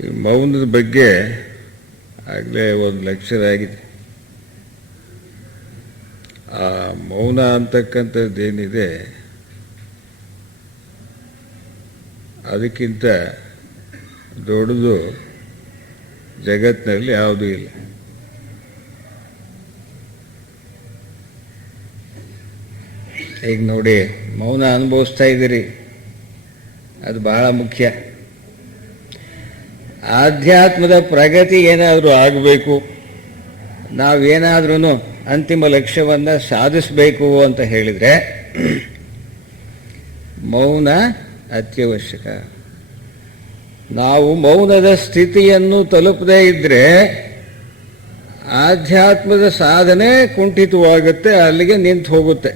ಈ ಮೌನದ ಬಗ್ಗೆ ಆಗಲೇ ಒಂದು ಲೆಕ್ಚರ್ ಆಗಿದೆ. ಆ ಮೌನ ಅಂತಕ್ಕಂಥದ್ದೇನಿದೆ ಅದಕ್ಕಿಂತ ದೊಡ್ಡದು ಜಗತ್ತಿನಲ್ಲಿ ಯಾವುದೂ ಇಲ್ಲ. ಈಗ ನೋಡಿ, ಮೌನ ಅನುಭವಿಸ್ತಾ ಇದ್ದೀರಿ, ಅದು ಬಹಳ ಮುಖ್ಯ. ಆಧ್ಯಾತ್ಮದ ಪ್ರಗತಿ ಏನಾದರೂ ಆಗಬೇಕು, ನಾವೇನಾದ್ರೂ ಅಂತಿಮ ಲಕ್ಷ್ಯವನ್ನು ಸಾಧಿಸಬೇಕು ಅಂತ ಹೇಳಿದರೆ ಮೌನ ಅತ್ಯವಶ್ಯಕ. ನಾವು ಮೌನದ ಸ್ಥಿತಿಯನ್ನು ತಲುಪದೇ ಇದ್ದರೆ ಆಧ್ಯಾತ್ಮದ ಸಾಧನೆ ಕುಂಠಿತವಾಗುತ್ತೆ, ಅಲ್ಲಿಗೆ ನಿಂತು ಹೋಗುತ್ತೆ.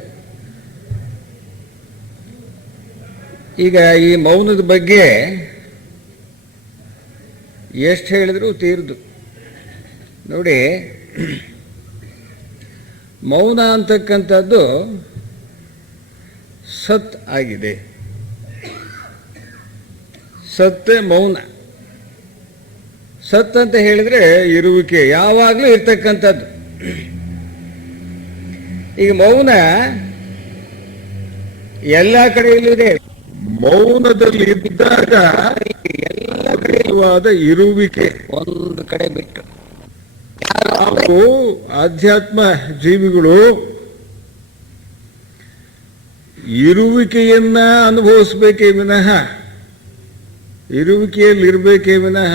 ಈಗ ಈ ಮೌನದ ಬಗ್ಗೆ ಎಷ್ಟು ಹೇಳಿದ್ರು ತೀರ್ದು. ನೋಡಿ, ಮೌನ ಅಂತಕ್ಕಂಥದ್ದು ಸತ್ ಆಗಿದೆ. ಸತ್ತೇ ಮೌನ. ಸತ್ ಅಂತ ಹೇಳಿದ್ರೆ ಇರುವಿಕೆ, ಯಾವಾಗಲೂ ಇರ್ತಕ್ಕಂಥದ್ದು. ಈಗ ಮೌನ ಎಲ್ಲ ಕಡೆಯಲ್ಲೂ ಇದೆ. ಮೌನದಲ್ಲಿ ಇದ್ದಾಗ ಎಲ್ಲ ಕಡೆಯವಾದ ಇರುವಿಕೆ ಒಂದು ಕಡೆ ಬಿಟ್ಟು, ನಾವು ಆಧ್ಯಾತ್ಮ ಜೀವಿಗಳು ಇರುವಿಕೆಯನ್ನ ಅನುಭವಿಸ್ಬೇಕೇ ವಿನಃ, ಇರುವಿಕೆಯಲ್ಲಿರ್ಬೇಕೇ ವಿನಃ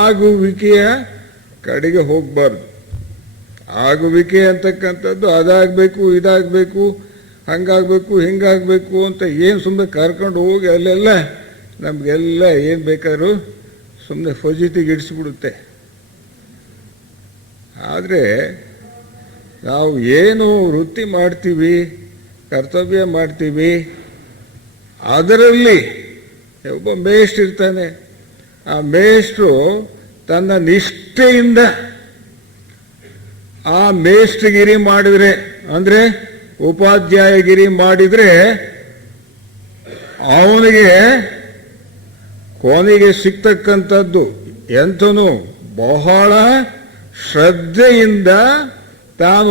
ಆಗುವಿಕೆಯ ಕಡೆಗೆ ಹೋಗಬಾರ್ದು. ಆಗುವಿಕೆ ಅಂತಕ್ಕಂಥದ್ದು ಅದಾಗಬೇಕು, ಇದಾಗಬೇಕು, ಹಂಗಾಗಬೇಕು, ಹಿಂಗಾಗಬೇಕು ಅಂತ ಏನು ಸುಮ್ಮನೆ ಕರ್ಕೊಂಡು ಹೋಗಿ ಅಲ್ಲೆಲ್ಲ ನಮಗೆಲ್ಲ ಏನು ಬೇಕಾದ್ರೂ ಸುಮ್ಮನೆ ಫಜಿತಿಗಿಡಿಸ್ಬಿಡುತ್ತೆ. ಆದರೆ ನಾವು ಏನು ವೃತ್ತಿ ಮಾಡ್ತೀವಿ, ಕರ್ತವ್ಯ ಮಾಡ್ತೀವಿ, ಅದರಲ್ಲಿ ಒಬ್ಬ ಮೇಷ್ಟ್ರು ಇರ್ತಾನೆ. ಆ ಮೇಷ್ಟ್ರು ತನ್ನ ನಿಷ್ಠೆಯಿಂದ ಆ ಮೇಷ್ಟ್ರಗಿರಿ ಮಾಡಿದರೆ, ಅಂದರೆ ಉಪಾಧ್ಯಾಯಗಿರಿ ಮಾಡಿದರೆ, ಅವನಿಗೆ ಕೊನೆಗೆ ಸಿಗ್ತಕ್ಕಂಥದ್ದು ಎಂತನೂ ಬಹಳ ಶ್ರದ್ಧೆಯಿಂದ ತಾನು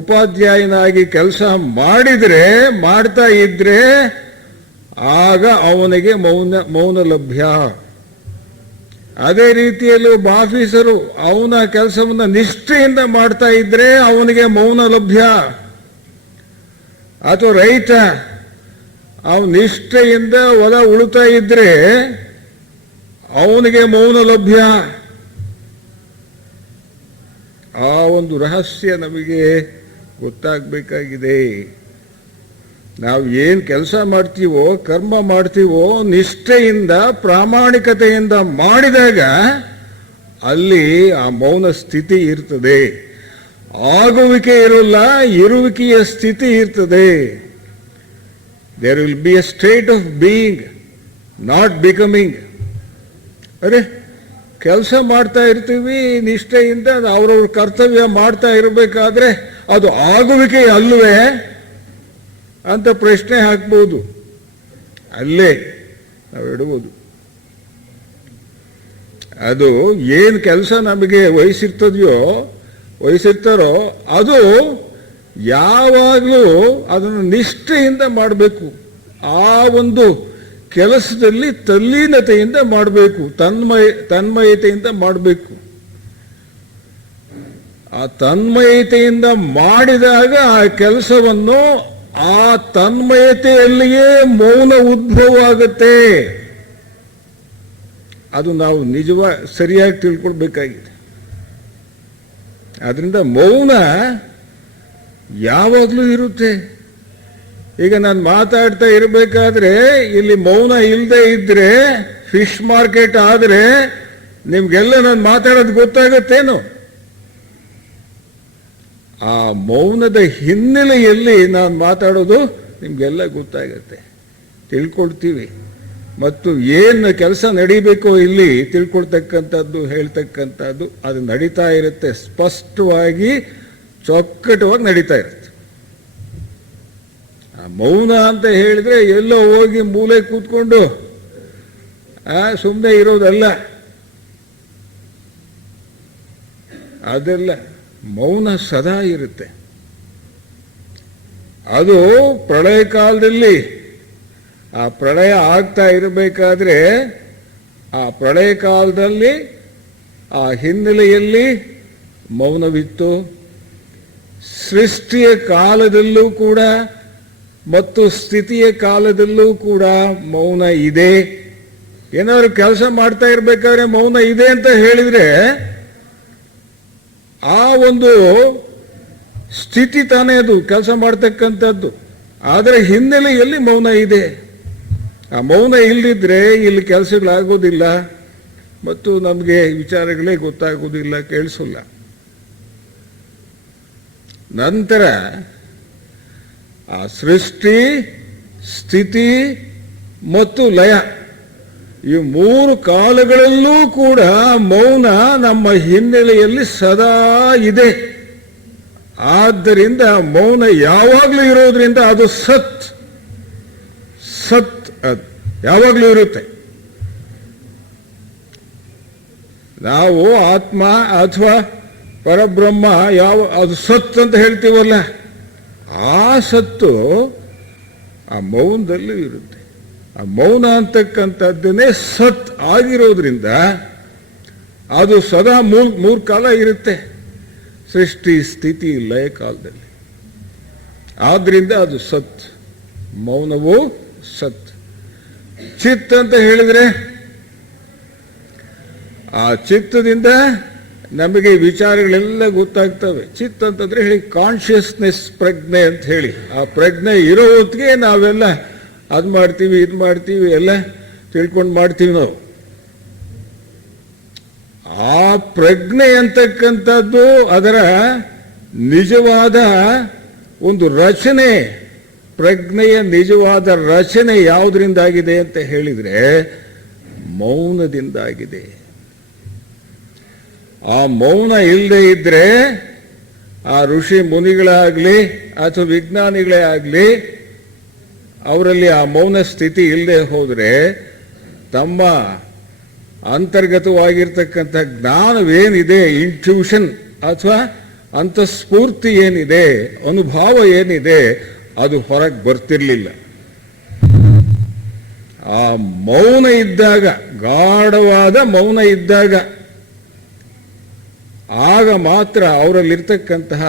ಉಪಾಧ್ಯಾಯನಾಗಿ ಕೆಲಸ ಮಾಡ್ತಾ ಇದ್ರೆ ಆಗ ಅವನಿಗೆ ಮೌನ ಲಭ್ಯ. ಅದೇ ರೀತಿಯಲ್ಲಿ ಒಬ್ಬ ಆಫೀಸರು ಅವನ ಕೆಲಸವನ್ನು ನಿಷ್ಠೆಯಿಂದ ಮಾಡ್ತಾ ಇದ್ರೆ ಅವನಿಗೆ ಮೌನ ಲಭ್ಯ. ಅಥವಾ ರೈತ ಅವನ ನಿಷ್ಠೆಯಿಂದ ಹೊಲ ಉಳುತ್ತಾ ಇದ್ರೆ ಅವನಿಗೆ ಮೌನ ಲಭ್ಯ. ಆ ಒಂದು ರಹಸ್ಯ ನಮಗೆ ಗೊತ್ತಾಗಬೇಕಾಗಿದೆ. ನಾವು ಏನು ಕೆಲಸ ಮಾಡ್ತೀವೋ, ಕರ್ಮ ಮಾಡ್ತೀವೋ, ನಿಷ್ಠೆಯಿಂದ ಪ್ರಾಮಾಣಿಕತೆಯಿಂದ ಮಾಡಿದಾಗ ಅಲ್ಲಿ ಆ ಮೌನ ಸ್ಥಿತಿ ಇರ್ತದೆ. ಆಗುವಿಕೆ ಇರೋಲ್ಲ, ಇರುವಿಕೆಯ ಸ್ಥಿತಿ ಇರ್ತದೆ. There will be a state of being, not becoming. ಅರೆ, ಕೆಲಸ ಮಾಡ್ತಾ ಇರ್ತೀವಿ ನಿಷ್ಠೆಯಿಂದ, ಅವ್ರವ್ರ ಕರ್ತವ್ಯ ಮಾಡ್ತಾ ಇರಬೇಕಾದ್ರೆ ಅದು ಆಗುವಿಕೆ ಅಲ್ವೇ ಅಂತ ಪ್ರಶ್ನೆ ಹಾಕ್ಬೋದು. ಅಲ್ಲೇ ನಾವು ಇಡ್ಬೋದು. ಅದು ಏನು ಕೆಲಸ ನಮಗೆ ವಹಿಸಿರ್ತಾರೋ ಅದು ಯಾವಾಗಲೂ ಅದನ್ನು ನಿಷ್ಠೆಯಿಂದ ಮಾಡಬೇಕು. ಆ ಒಂದು ಕೆಲಸದಲ್ಲಿ ತಲ್ಲೀನತೆಯಿಂದ ಮಾಡಬೇಕು, ತನ್ಮಯತೆಯಿಂದ ಮಾಡಬೇಕು. ಆ ತನ್ಮಯತೆಯಿಂದ ಮಾಡಿದಾಗ ಆ ಕೆಲಸವನ್ನು ಆ ತನ್ಮಯತೆಯಲ್ಲಿಯೇ ಮೌನ ಉದ್ಭವ ಆಗುತ್ತೆ. ಅದು ನಾವು ಸರಿಯಾಗಿ ತಿಳ್ಕೊಳ್ಬೇಕಾಗಿದೆ. ಆದ್ರಿಂದ ಮೌನ ಯಾವಾಗಲೂ ಇರುತ್ತೆ. ಈಗ ನಾನು ಮಾತಾಡ್ತಾ ಇರಬೇಕಾದ್ರೆ ಇಲ್ಲಿ ಮೌನ ಇಲ್ಲದೆ ಇದ್ರೆ, ಫಿಶ್ ಮಾರ್ಕೆಟ್ ಆದರೆ ನಿಮ್ಗೆಲ್ಲ ನಾನು ಮಾತಾಡೋದು ಗೊತ್ತಾಗತ್ತೇನು? ಆ ಮೌನದ ಹಿನ್ನೆಲೆಯಲ್ಲಿ ನಾನು ಮಾತಾಡೋದು ನಿಮ್ಗೆಲ್ಲ ಗೊತ್ತಾಗತ್ತೆ, ತಿಳ್ಕೊಳ್ತೀವಿ. ಮತ್ತು ಏನು ಕೆಲಸ ನಡೀಬೇಕೋ ಇಲ್ಲಿ ತಿಳ್ಕೊಳ್ತಕ್ಕಂಥದ್ದು, ಹೇಳ್ತಕ್ಕಂಥದ್ದು ಅದು ನಡೀತಾ ಇರುತ್ತೆ. ಸ್ಪಷ್ಟವಾಗಿ ಚೊಕ್ಕಟವಾಗಿ ನಡೀತಾ ಇರುತ್ತೆ. ಮೌನ ಅಂತ ಹೇಳಿದ್ರೆ ಎಲ್ಲೋ ಹೋಗಿ ಮೂಲೆ ಕೂತ್ಕೊಂಡು ಸುಮ್ಮನೆ ಇರೋದಲ್ಲ. ಅದೆಲ್ಲ ಮೌನ ಸದಾ ಇರುತ್ತೆ. ಅದು ಪ್ರಳಯ ಕಾಲದಲ್ಲಿ ಆ ಪ್ರಳಯ ಆಗ್ತಾ ಇರಬೇಕಾದ್ರೆ ಆ ಪ್ರಳಯ ಕಾಲದಲ್ಲಿ ಆ ಹಿನ್ನೆಲೆಯಲ್ಲಿ ಮೌನವಿತ್ತು. ಸೃಷ್ಟಿಯ ಕಾಲದಲ್ಲೂ ಕೂಡ ಮತ್ತು ಸ್ಥಿತಿಯ ಕಾಲದಲ್ಲೂ ಕೂಡ ಮೌನ ಇದೆ. ಏನಾದ್ರು ಕೆಲಸ ಮಾಡ್ತಾ ಇರಬೇಕಾದ್ರೆ ಮೌನ ಇದೆ ಅಂತ ಹೇಳಿದ್ರೆ ಆ ಒಂದು ಸ್ಥಿತಿ ತಾನೇ ಅದು ಕೆಲಸ ಮಾಡ್ತಕ್ಕಂಥದ್ದು. ಆದರೆ ಹಿನ್ನೆಲೆಯಲ್ಲಿ ಮೌನ ಇದೆ. ಆ ಮೌನ ಇಲ್ಲದಿದ್ರೆ ಇಲ್ಲಿ ಕೆಲಸಗಳಾಗೋದಿಲ್ಲ ಮತ್ತು ನಮಗೆ ವಿಚಾರಗಳೇ ಗೊತ್ತಾಗೋದಿಲ್ಲ, ಕೇಳಿಸೋಲ್ಲ. ನಂತರ ಆ ಸೃಷ್ಟಿ, ಸ್ಥಿತಿ ಮತ್ತು ಲಯ ಈ ಮೂರು ಕಾಲಗಳಲ್ಲೂ ಕೂಡ ಮೌನ ನಮ್ಮ ಹಿನ್ನೆಲೆಯಲ್ಲಿ ಸದಾ ಇದೆ. ಆದ್ದರಿಂದ ಮೌನ ಯಾವಾಗಲೂ ಇರೋದ್ರಿಂದ ಅದು ಸತ್ ಅದು ಯಾವಾಗಲೂ ಇರುತ್ತೆ. ನಾವು ಆತ್ಮ ಅಥವಾ ಪರಬ್ರಹ್ಮ ಅದು ಸತ್ ಅಂತ ಹೇಳ್ತೀವಲ್ಲ, ಆ ಸತ್ತು ಆ ಮೌನದಲ್ಲೂ ಇರುತ್ತೆ. ಆ ಮೌನ ಅಂತಕ್ಕಂಥದ್ದನ್ನೇ ಸತ್ ಆಗಿರೋದ್ರಿಂದ ಅದು ಸದಾ ಮೂರು ಕಾಲ ಇರುತ್ತೆ, ಸೃಷ್ಟಿ, ಸ್ಥಿತಿ, ಲಯ ಕಾಲದಲ್ಲಿ. ಆದ್ರಿಂದ ಅದು ಸತ್, ಮೌನವು ಸತ್. ಚಿತ್ ಅಂತ ಹೇಳಿದ್ರೆ ಆ ಚಿತ್ತದಿಂದ ನಮಗೆ ವಿಚಾರಗಳೆಲ್ಲ ಗೊತ್ತಾಗ್ತವೆ. ಚಿತ್ ಅಂತಂದ್ರೆ ಹೇಳಿ ಕಾನ್ಷಿಯಸ್ನೆಸ್, ಪ್ರಜ್ಞೆ ಅಂತ ಹೇಳಿ. ಆ ಪ್ರಜ್ಞೆ ಇರೋ ಹೊತ್ತಿಗೆ ನಾವೆಲ್ಲ ಅದು ಮಾಡ್ತೀವಿ, ಇದು ಮಾಡ್ತೀವಿ, ಎಲ್ಲ ತಿಳ್ಕೊಂಡು ಮಾಡ್ತೀವಿ ನಾವು. ಆ ಪ್ರಜ್ಞೆ ಅಂತಕ್ಕಂಥದ್ದು ಅದರ ನಿಜವಾದ ಒಂದು ರಚನೆ, ಪ್ರಜ್ಞೆಯ ನಿಜವಾದ ರಚನೆ ಯಾವುದರಿಂದಾಗಿದೆ ಅಂತ ಹೇಳಿದ್ರೆ ಮೌನದಿಂದಾಗಿದೆ. ಆ ಮೌನ ಇಲ್ಲದೆ ಇದ್ರೆ ಆ ಋಷಿ ಮುನಿಗಳಾಗ್ಲಿ ಅಥವಾ ವಿಜ್ಞಾನಿಗಳೇ ಆಗಲಿ ಅವರಲ್ಲಿ ಆ ಮೌನ ಸ್ಥಿತಿ ಇಲ್ಲದೆ ಹೋದರೆ ತಮ್ಮ ಅಂತರ್ಗತವಾಗಿರ್ತಕ್ಕಂಥ ಜ್ಞಾನವೇನಿದೆ, ಇಂಟ್ಯೂಷನ್ ಅಥವಾ ಅಂತಸ್ಫೂರ್ತಿ ಏನಿದೆ, ಅನುಭವ ಏನಿದೆ, ಅದು ಹೊರಗೆ ಬರ್ತಿರ್ಲಿಲ್ಲ. ಆ ಮೌನ ಇದ್ದಾಗ, ಗಾಢವಾದ ಮೌನ ಇದ್ದಾಗ ಆಗ ಮಾತ್ರ ಅವರಲ್ಲಿರ್ತಕ್ಕಂತಹ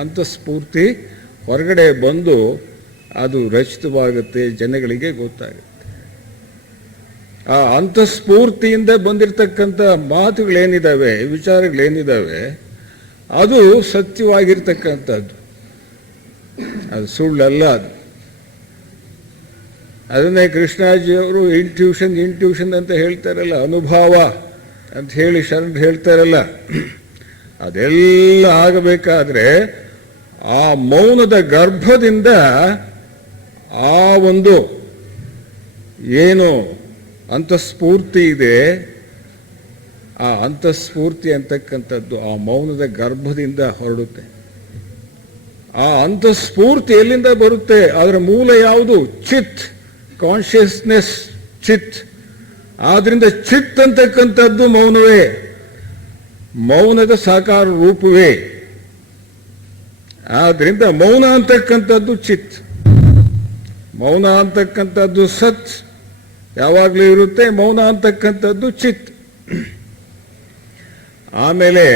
ಅಂತಸ್ಫೂರ್ತಿ ಹೊರಗಡೆ ಬಂದು ಅದು ರಚಿತವಾಗುತ್ತೆ, ಜನಗಳಿಗೆ ಗೊತ್ತಾಗುತ್ತೆ. ಆ ಅಂತಸ್ಫೂರ್ತಿಯಿಂದ ಬಂದಿರತಕ್ಕಂಥ ಮಾತುಗಳೇನಿದ್ದಾವೆ, ವಿಚಾರಗಳೇನಿದ್ದಾವೆ, ಅದು ಸತ್ಯವಾಗಿರ್ತಕ್ಕಂಥದ್ದು, ಅದು ಸುಳ್ಳಲ್ಲ. ಅದನ್ನೇ ಕೃಷ್ಣಾಜಿಯವರು ಇಂಟ್ಯೂಷನ್ ಅಂತ ಹೇಳ್ತಾರಲ್ಲ, ಅನುಭವ ಅಂತ ಹೇಳಿ ಶರಣರು ಹೇಳ್ತಾರಲ್ಲ. ಅದೆಲ್ಲ ಆಗಬೇಕಾದ್ರೆ ಆ ಮೌನದ ಗರ್ಭದಿಂದ ಆ ಒಂದು ಏನು ಅಂತಸ್ಫೂರ್ತಿ ಇದೆ, ಆ ಅಂತಸ್ಫೂರ್ತಿ ಅಂತಕ್ಕಂಥದ್ದು ಆ ಮೌನದ ಗರ್ಭದಿಂದ ಹೊರಡುತ್ತೆ. ಆ ಅಂತಸ್ಫೂರ್ತಿ ಎಲ್ಲಿಂದ ಬರುತ್ತೆ? ಅದರ ಮೂಲ ಯಾವುದು? ಚಿತ್, ಕಾನ್ಷಿಯಸ್ನೆಸ್, ಚಿತ್. ಆದ್ರಿಂದ ಚಿತ್ ಅಂತಕ್ಕಂಥದ್ದು ಮೌನವೇ, ಮೌನದ ಸಾಕಾರ ರೂಪವೇ. ಆದ್ರಿಂದ ಮೌನ ಅಂತಕ್ಕಂಥದ್ದು ಚಿತ್, ಮೌನ ಅಂತಕ್ಕಂಥದ್ದು ಸತ್ ಯಾವಾಗಲೂ ಇರುತ್ತೆ, ಮೌನ ಅಂತಕ್ಕಂಥದ್ದು ಚಿತ್. ಆಮೇಲೆ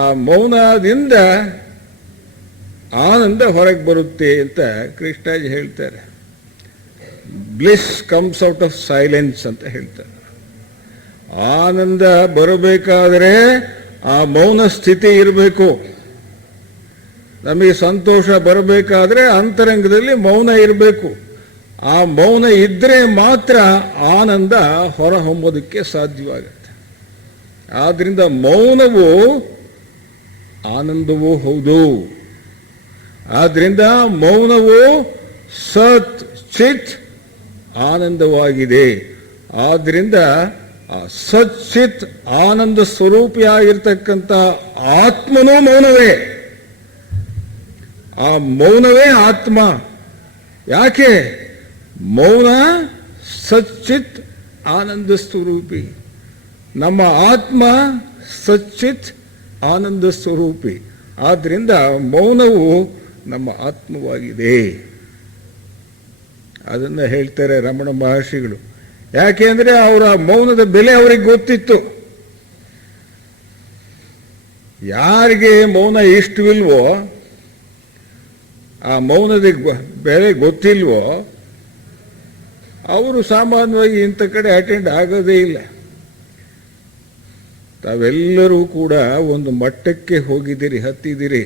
ಆ ಮೌನದಿಂದ ಆನಂದ ಹೊರಗೆ ಬರುತ್ತೆ ಅಂತ ಕೃಷ್ಣಾಜಿ ಹೇಳ್ತಾರೆ. Bliss comes out of silence ಅಂತ ಹೇಳ್ತಾರೆ. ಆನಂದ ಬರಬೇಕಾದರೆ ಆ ಮೌನ ಸ್ಥಿತಿ ಇರಬೇಕು. ನಮಗೆ ಸಂತೋಷ ಬರಬೇಕಾದ್ರೆ ಅಂತರಂಗದಲ್ಲಿ ಮೌನ ಇರಬೇಕು. ಆ ಮೌನ ಇದ್ರೆ ಮಾತ್ರ ಆನಂದ ಹೊರಹೊಮ್ಮೋದಕ್ಕೆ ಸಾಧ್ಯವಾಗುತ್ತೆ. ಆದ್ರಿಂದ ಮೌನವು ಆನಂದವೂ ಹೌದು. ಆದ್ರಿಂದ ಮೌನವು ಸತ್, ಚಿತ್, ಆನಂದವಾಗಿದೆ. ಆದ್ರಿಂದ ಆ ಸಚ್ಚಿತ್ ಆನಂದ ಸ್ವರೂಪಿಯಾಗಿರ್ತಕ್ಕಂಥ ಆತ್ಮನೂ ಮೌನವೇ. ಆ ಮೌನವೇ ಆತ್ಮ. ಯಾಕೆ? ಮೌನ ಸಚ್ಚಿತ್ ಆನಂದ ಸ್ವರೂಪಿ. ನಮ್ಮ ಆತ್ಮ ಸಚ್ಚಿತ್ ಆನಂದ ಸ್ವರೂಪಿ. ಆದ್ದರಿಂದ ಮೌನವು ನಮ್ಮ ಆತ್ಮವಾಗಿದೆ. ಅದನ್ನು ಹೇಳ್ತಾರೆ ರಮಣ ಮಹರ್ಷಿಗಳು. ಯಾಕೆಂದ್ರೆ ಅವರ ಮೌನದ ಬೆಲೆ ಅವರಿಗೆ ಗೊತ್ತಿತ್ತು. ಯಾರಿಗೆ ಮೌನ ಇಷ್ಟವಿಲ್ವೋ, ಆ ಮೌನದ ಬೆಲೆ ಗೊತ್ತಿಲ್ವೋ, ಅವರು ಸಾಮಾನ್ಯವಾಗಿ ಇಂಥ ಕಡೆ ಅಟೆಂಡ್ ಆಗೋದೇ ಇಲ್ಲ. ತಾವೆಲ್ಲರೂ ಕೂಡ ಒಂದು ಮಟ್ಟಕ್ಕೆ ಹೋಗಿದ್ದೀರಿ, ಹತ್ತಿದ್ದೀರಿ,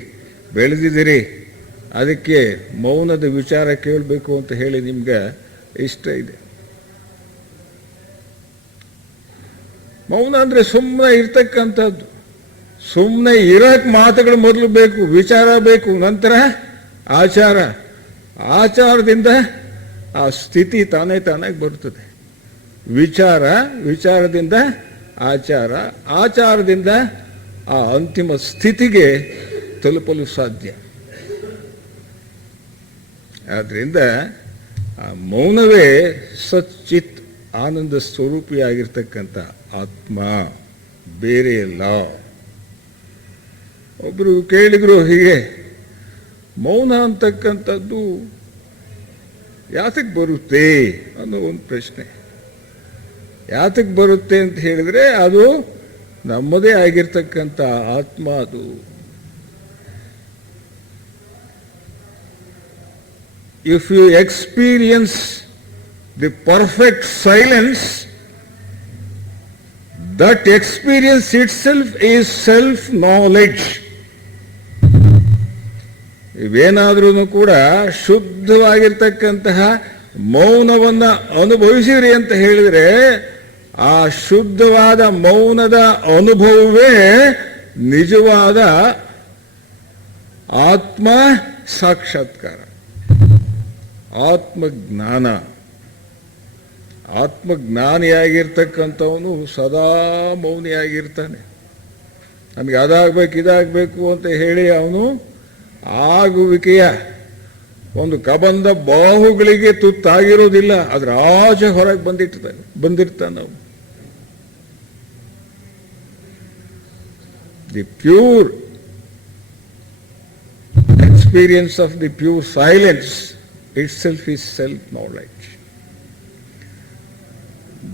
ಬೆಳೆದಿದ್ದೀರಿ. ಅದಕ್ಕೆ ಮೌನದ ವಿಚಾರ ಕೇಳಬೇಕು ಅಂತ ಹೇಳಿ ನಿಮ್ಗೆ ಇಷ್ಟ ಇದೆ. ಮೌನ ಅಂದರೆ ಸುಮ್ಮನೆ ಇರ್ತಕ್ಕಂಥದ್ದು. ಸುಮ್ಮನೆ ಇರೋಕ್ಕೆ ಮಾತುಗಳು ಮೊದಲು ಬೇಕು, ವಿಚಾರ ಬೇಕು, ನಂತರ ಆಚಾರ. ಆಚಾರದಿಂದ ಆ ಸ್ಥಿತಿ ತಾನಾಗಿ ಬರುತ್ತದೆ. ವಿಚಾರದಿಂದ ಆಚಾರ, ಆಚಾರದಿಂದ ಆ ಅಂತಿಮ ಸ್ಥಿತಿಗೆ ತಲುಪಲು ಸಾಧ್ಯ. ಆದ್ದರಿಂದ ಆ ಮೌನವೇ ಸಚ್ಚಿತ್ ಆನಂದ ಸ್ವರೂಪಿಯಾಗಿರ್ತಕ್ಕಂಥ ಆತ್ಮ, ಬೇರೆ ಇಲ್ಲ. ಒಬ್ಬರು ಕೇಳಿದ್ರು ಹೀಗೆ, ಮೌನ ಅಂತಕ್ಕಂಥದ್ದು ಯಾತಕ್ಕೆ ಬರುತ್ತೆ ಅನ್ನೋ ಒಂದು ಪ್ರಶ್ನೆ. ಯಾತಕ್ಕೆ ಬರುತ್ತೆ ಅಂತ ಹೇಳಿದ್ರೆ, ಅದು ನಮ್ಮದೇ ಆಗಿರ್ತಕ್ಕಂಥ ಆತ್ಮ. ಅದು if you experience the perfect silence, that experience itself is self knowledge. ಇವೇನಾದ್ರೂ ಕೂಡ ಶುದ್ಧವಾಗಿರ್ತಕ್ಕಂತಹ ಮೌನವನ್ನ ಅನುಭವಿಸಿದ್ರಿ ಅಂತ ಹೇಳಿದ್ರೆ, ಆ ಶುದ್ಧವಾದ ಮೌನದ ಅನುಭವವೇ ನಿಜವಾದ ಆತ್ಮ ಸಾಕ್ಷಾತ್ಕಾರ, ಆತ್ಮಜ್ಞಾನ. ಆತ್ಮಜ್ಞಾನಿಯಾಗಿರ್ತಕ್ಕಂಥವನು ಸದಾ ಮೌನಿಯಾಗಿರ್ತಾನೆ. ನಮಗೆ ಅದಾಗಬೇಕು ಇದಾಗಬೇಕು ಅಂತ ಹೇಳಿ ಅವನು ಆಗುವಿಕೆಯ ಒಂದು ಕಬಂಧ ಬಾಹುಗಳಿಗೆ ತುತ್ತಾಗಿರೋದಿಲ್ಲ. ಅದರ ಆಚೆ ಹೊರಗೆ ಬಂದಿರ್ತಾನೆ ಅವನು. The pure experience of the pure silence itself is self-knowledge.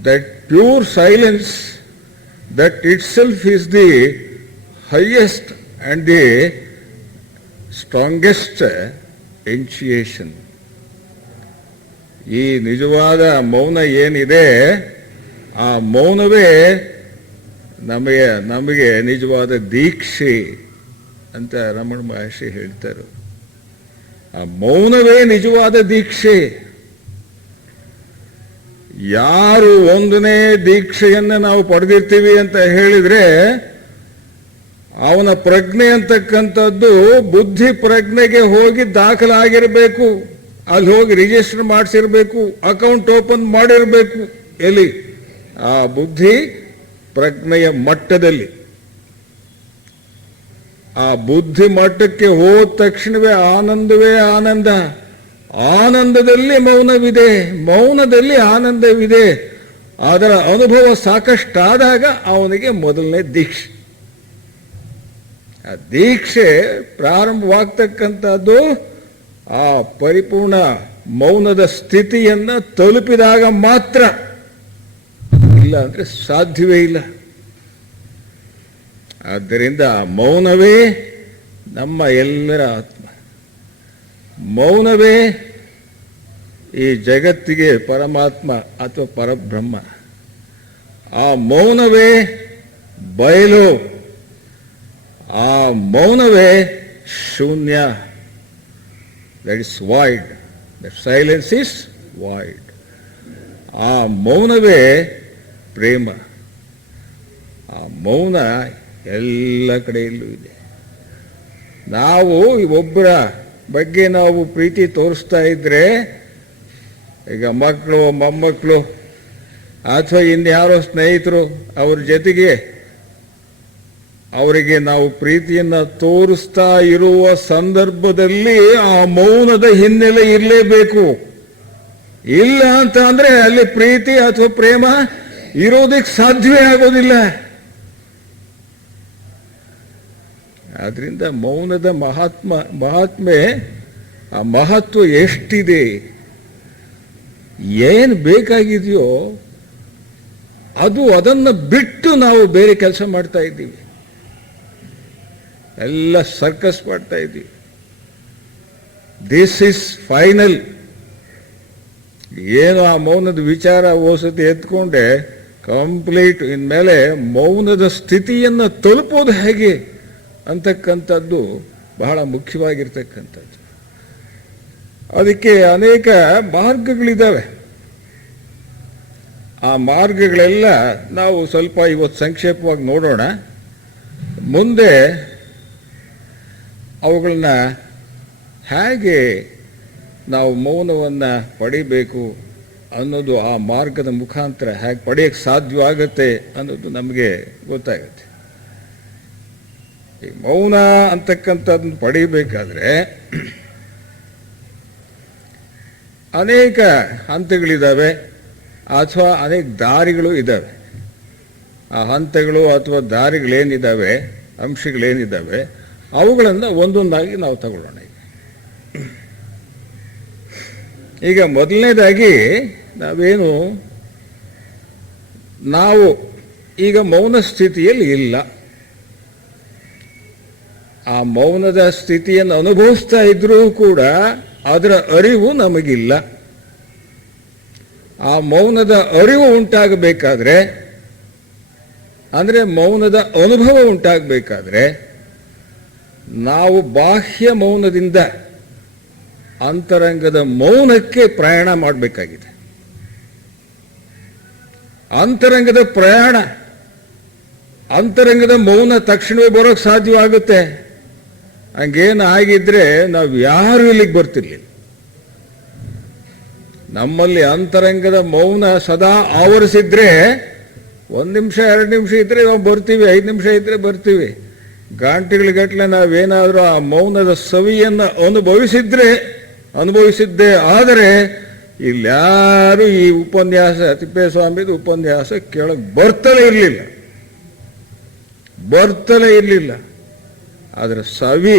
That pure silence, that itself is the highest and the strongest initiation. ಈ ನಿಜವಾದ ಮೌನ ಏನಿದೆ, ಆ ಮೌನವೇ ನಮಗೆ ನಿಜವಾದ ದೀಕ್ಷೆ ಅಂತ ರಮಣ ಮಹರ್ಷಿ ಹೇಳ್ತಾರೆ. ಆ ಮೌನವೇ ನಿಜವಾದ ದೀಕ್ಷೆ. ಯಾರು ಒಂದನೇ ದೀಕ್ಷೆಯನ್ನು ನಾವು ಪಡೆದಿರ್ತೀವಿ ಅಂತ ಹೇಳಿದ್ರೆ, ಅವನ ಪ್ರಜ್ಞೆ ಅಂತಕ್ಕಂಥದ್ದು ಬುದ್ಧಿ ಪ್ರಜ್ಞೆಗೆ ಹೋಗಿ ದಾಖಲಾಗಿರಬೇಕು. ಅಲ್ಲಿ ಹೋಗಿ ರಿಜಿಸ್ಟರ್ ಮಾಡಿಸಿರ್ಬೇಕು, ಅಕೌಂಟ್ ಓಪನ್ ಮಾಡಿರಬೇಕು. ಎಲ್ಲಿ? ಆ ಬುದ್ಧಿ ಪ್ರಜ್ಞೆಯ ಮಟ್ಟದಲ್ಲಿ. ಆ ಬುದ್ಧಿ ಮಟ್ಟಕ್ಕೆ ಹೋದ ತಕ್ಷಣವೇ ಆನಂದವೇ ಆನಂದ. ಆನಂದದಲ್ಲಿ ಮೌನವಿದೆ, ಮೌನದಲ್ಲಿ ಆನಂದವಿದೆ. ಅದರ ಅನುಭವ ಸಾಕಷ್ಟಾದಾಗ ಅವನಿಗೆ ಮೊದಲನೇ ದೀಕ್ಷೆ. ಆ ದೀಕ್ಷೆ ಪ್ರಾರಂಭವಾಗ್ತಕ್ಕಂಥದ್ದು ಆ ಪರಿಪೂರ್ಣ ಮೌನದ ಸ್ಥಿತಿಯನ್ನ ತಲುಪಿದಾಗ ಮಾತ್ರ. ಇಲ್ಲ ಅಂದ್ರೆ ಸಾಧ್ಯವೇ ಇಲ್ಲ. ಆದ್ದರಿಂದ ಮೌನವೇ ನಮ್ಮ ಎಲ್ಲರ ಆತ್ಮ. ಮೌನವೇ ಈ ಜಗತ್ತಿಗೆ ಪರಮಾತ್ಮ ಅಥವಾ ಪರಬ್ರಹ್ಮ. ಆ ಮೌನವೇ ಬಯಲು. ಆ ಮೌನವೇ ಶೂನ್ಯ. That is void. That silence is void. ಆ ಮೌನವೇ ಪ್ರೇಮ. ಆ ಮೌನ ಎಲ್ಲ ಕಡೆಯಲ್ಲೂ ಇದೆ. ನಾವು ಒಬ್ಬರ ಬಗ್ಗೆ ನಾವು ಪ್ರೀತಿ ತೋರಿಸ್ತಾ ಇದ್ರೆ, ಈಗ ಮಕ್ಕಳು ಮೊಮ್ಮಕ್ಕಳು ಅಥವಾ ಇನ್ಯಾರೋ ಸ್ನೇಹಿತರು, ಅವ್ರ ಜೊತೆಗೆ ಅವರಿಗೆ ನಾವು ಪ್ರೀತಿಯನ್ನ ತೋರಿಸ್ತಾ ಇರುವ ಸಂದರ್ಭದಲ್ಲಿ ಆ ಮೌನದ ಹಿನ್ನೆಲೆ ಇರಲೇಬೇಕು. ಇಲ್ಲ ಅಂತ ಅಂದ್ರೆ ಅಲ್ಲಿ ಪ್ರೀತಿ ಅಥವಾ ಪ್ರೇಮ ಇರೋದಕ್ಕೆ ಸಾಧ್ಯವೇ ಆಗೋದಿಲ್ಲ. ಆದ್ರಿಂದ ಮೌನದ ಮಹಾತ್ಮೆ ಆ ಮಹತ್ವ ಎಷ್ಟಿದೆ, ಏನು ಬೇಕಾಗಿದೆಯೋ ಅದನ್ನು ಬಿಟ್ಟು ನಾವು ಬೇರೆ ಕೆಲಸ ಮಾಡ್ತಾ ಇದ್ದೀವಿ, ಎಲ್ಲ ಸರ್ಕಸ್ ಮಾಡ್ತಾ ಇದ್ದೀವಿ. This is final. ಏನು ಆ ಮೌನದ ವಿಚಾರ ಓಸತಿ ಎತ್ಕೊಂಡೆ ಕಂಪ್ಲೀಟ್. ಇನ್ಮೇಲೆ ಮೌನದ ಸ್ಥಿತಿಯನ್ನು ತಲುಪೋದು ಹೇಗೆ ಅಂತಕ್ಕಂಥದ್ದು ಬಹಳ ಮುಖ್ಯವಾಗಿರ್ತಕ್ಕಂಥದ್ದು. ಅದಕ್ಕೆ ಅನೇಕ ಮಾರ್ಗಗಳಿದ್ದಾವೆ. ಆ ಮಾರ್ಗಗಳೆಲ್ಲ ನಾವು ಸ್ವಲ್ಪ ಇವತ್ತು ಸಂಕ್ಷೇಪವಾಗಿ ನೋಡೋಣ. ಮುಂದೆ ಅವುಗಳನ್ನ ಹೇಗೆ ನಾವು ಮೌನವನ್ನು ಪಡಿಬೇಕು ಅನ್ನೋದು, ಆ ಮಾರ್ಗದ ಮುಖಾಂತರ ಹೇಗೆ ಪಡೆಯಕ್ಕೆ ಸಾಧ್ಯವಾಗುತ್ತೆ ಅನ್ನೋದು ನಮಗೆ ಗೊತ್ತಾಗುತ್ತೆ. ಈ ಮೌನ ಅಂತಕ್ಕಂಥದ್ದನ್ನು ಪಡಿಬೇಕಾದ್ರೆ ಅನೇಕ ಹಂತಗಳಿದ್ದಾವೆ ಅಥವಾ ಅನೇಕ ದಾರಿಗಳು ಇದ್ದಾವೆ. ಆ ಹಂತಗಳು ಅಥವಾ ದಾರಿಗಳೇನಿದ್ದಾವೆ, ಅಂಶಗಳೇನಿದ್ದಾವೆ, ಅವುಗಳನ್ನು ಒಂದೊಂದಾಗಿ ನಾವು ತಗೊಳ್ಳೋಣ. ಈಗ ಮೊದಲನೇದಾಗಿ ನಾವು ಈಗ ಮೌನ ಸ್ಥಿತಿಯಲ್ಲಿ ಇಲ್ಲ. ಆ ಮೌನದ ಸ್ಥಿತಿಯನ್ನು ಅನುಭವಿಸ್ತಾ ಇದ್ರೂ ಕೂಡ ಅದರ ಅರಿವು ನಮಗಿಲ್ಲ. ಆ ಮೌನದ ಅರಿವು ಉಂಟಾಗಬೇಕಾದ್ರೆ, ಅಂದರೆ ಮೌನದ ಅನುಭವ ಉಂಟಾಗಬೇಕಾದ್ರೆ, ನಾವು ಬಾಹ್ಯ ಮೌನದಿಂದ ಅಂತರಂಗದ ಮೌನಕ್ಕೆ ಪ್ರಯಾಣ ಮಾಡಬೇಕಾಗಿದೆ. ಅಂತರಂಗದ ಪ್ರಯಾಣ, ಅಂತರಂಗದ ಮೌನ ತಕ್ಷಣವೇ ಬರೋಕ್ಕೆ ಸಾಧ್ಯವಾಗುತ್ತೆ. ಹಂಗೇನು ಆಗಿದ್ರೆ ನಾವು ಯಾರು ಇಲ್ಲಿಗೆ ಬರ್ತಿರ್ಲಿಲ್ಲ. ನಮ್ಮಲ್ಲಿ ಅಂತರಂಗದ ಮೌನ ಸದಾ ಆವರಿಸಿದ್ರೆ 1 ನಿಮಿಷ 2 ನಿಮಿಷ ಇದ್ರೆ ನಾವು ಬರ್ತೀವಿ, 5 ನಿಮಿಷ ಇದ್ರೆ ಬರ್ತೀವಿ. ಗಂಟೆಗಳಿಗಟ್ಟಲೆ ನಾವೇನಾದರೂ ಆ ಮೌನದ ಸವಿಯನ್ನು ಅನುಭವಿಸಿದ್ದೇ ಆದರೆ ಇಲ್ಯಾರು ಈ ಉಪನ್ಯಾಸ, ತಿಪ್ಪೇಸ್ವಾಮಿದು ಉಪನ್ಯಾಸ ಕೇಳಕ್ಕೆ ಬರ್ತಲೇ ಇರಲಿಲ್ಲ. ಅದರ ಸವಿ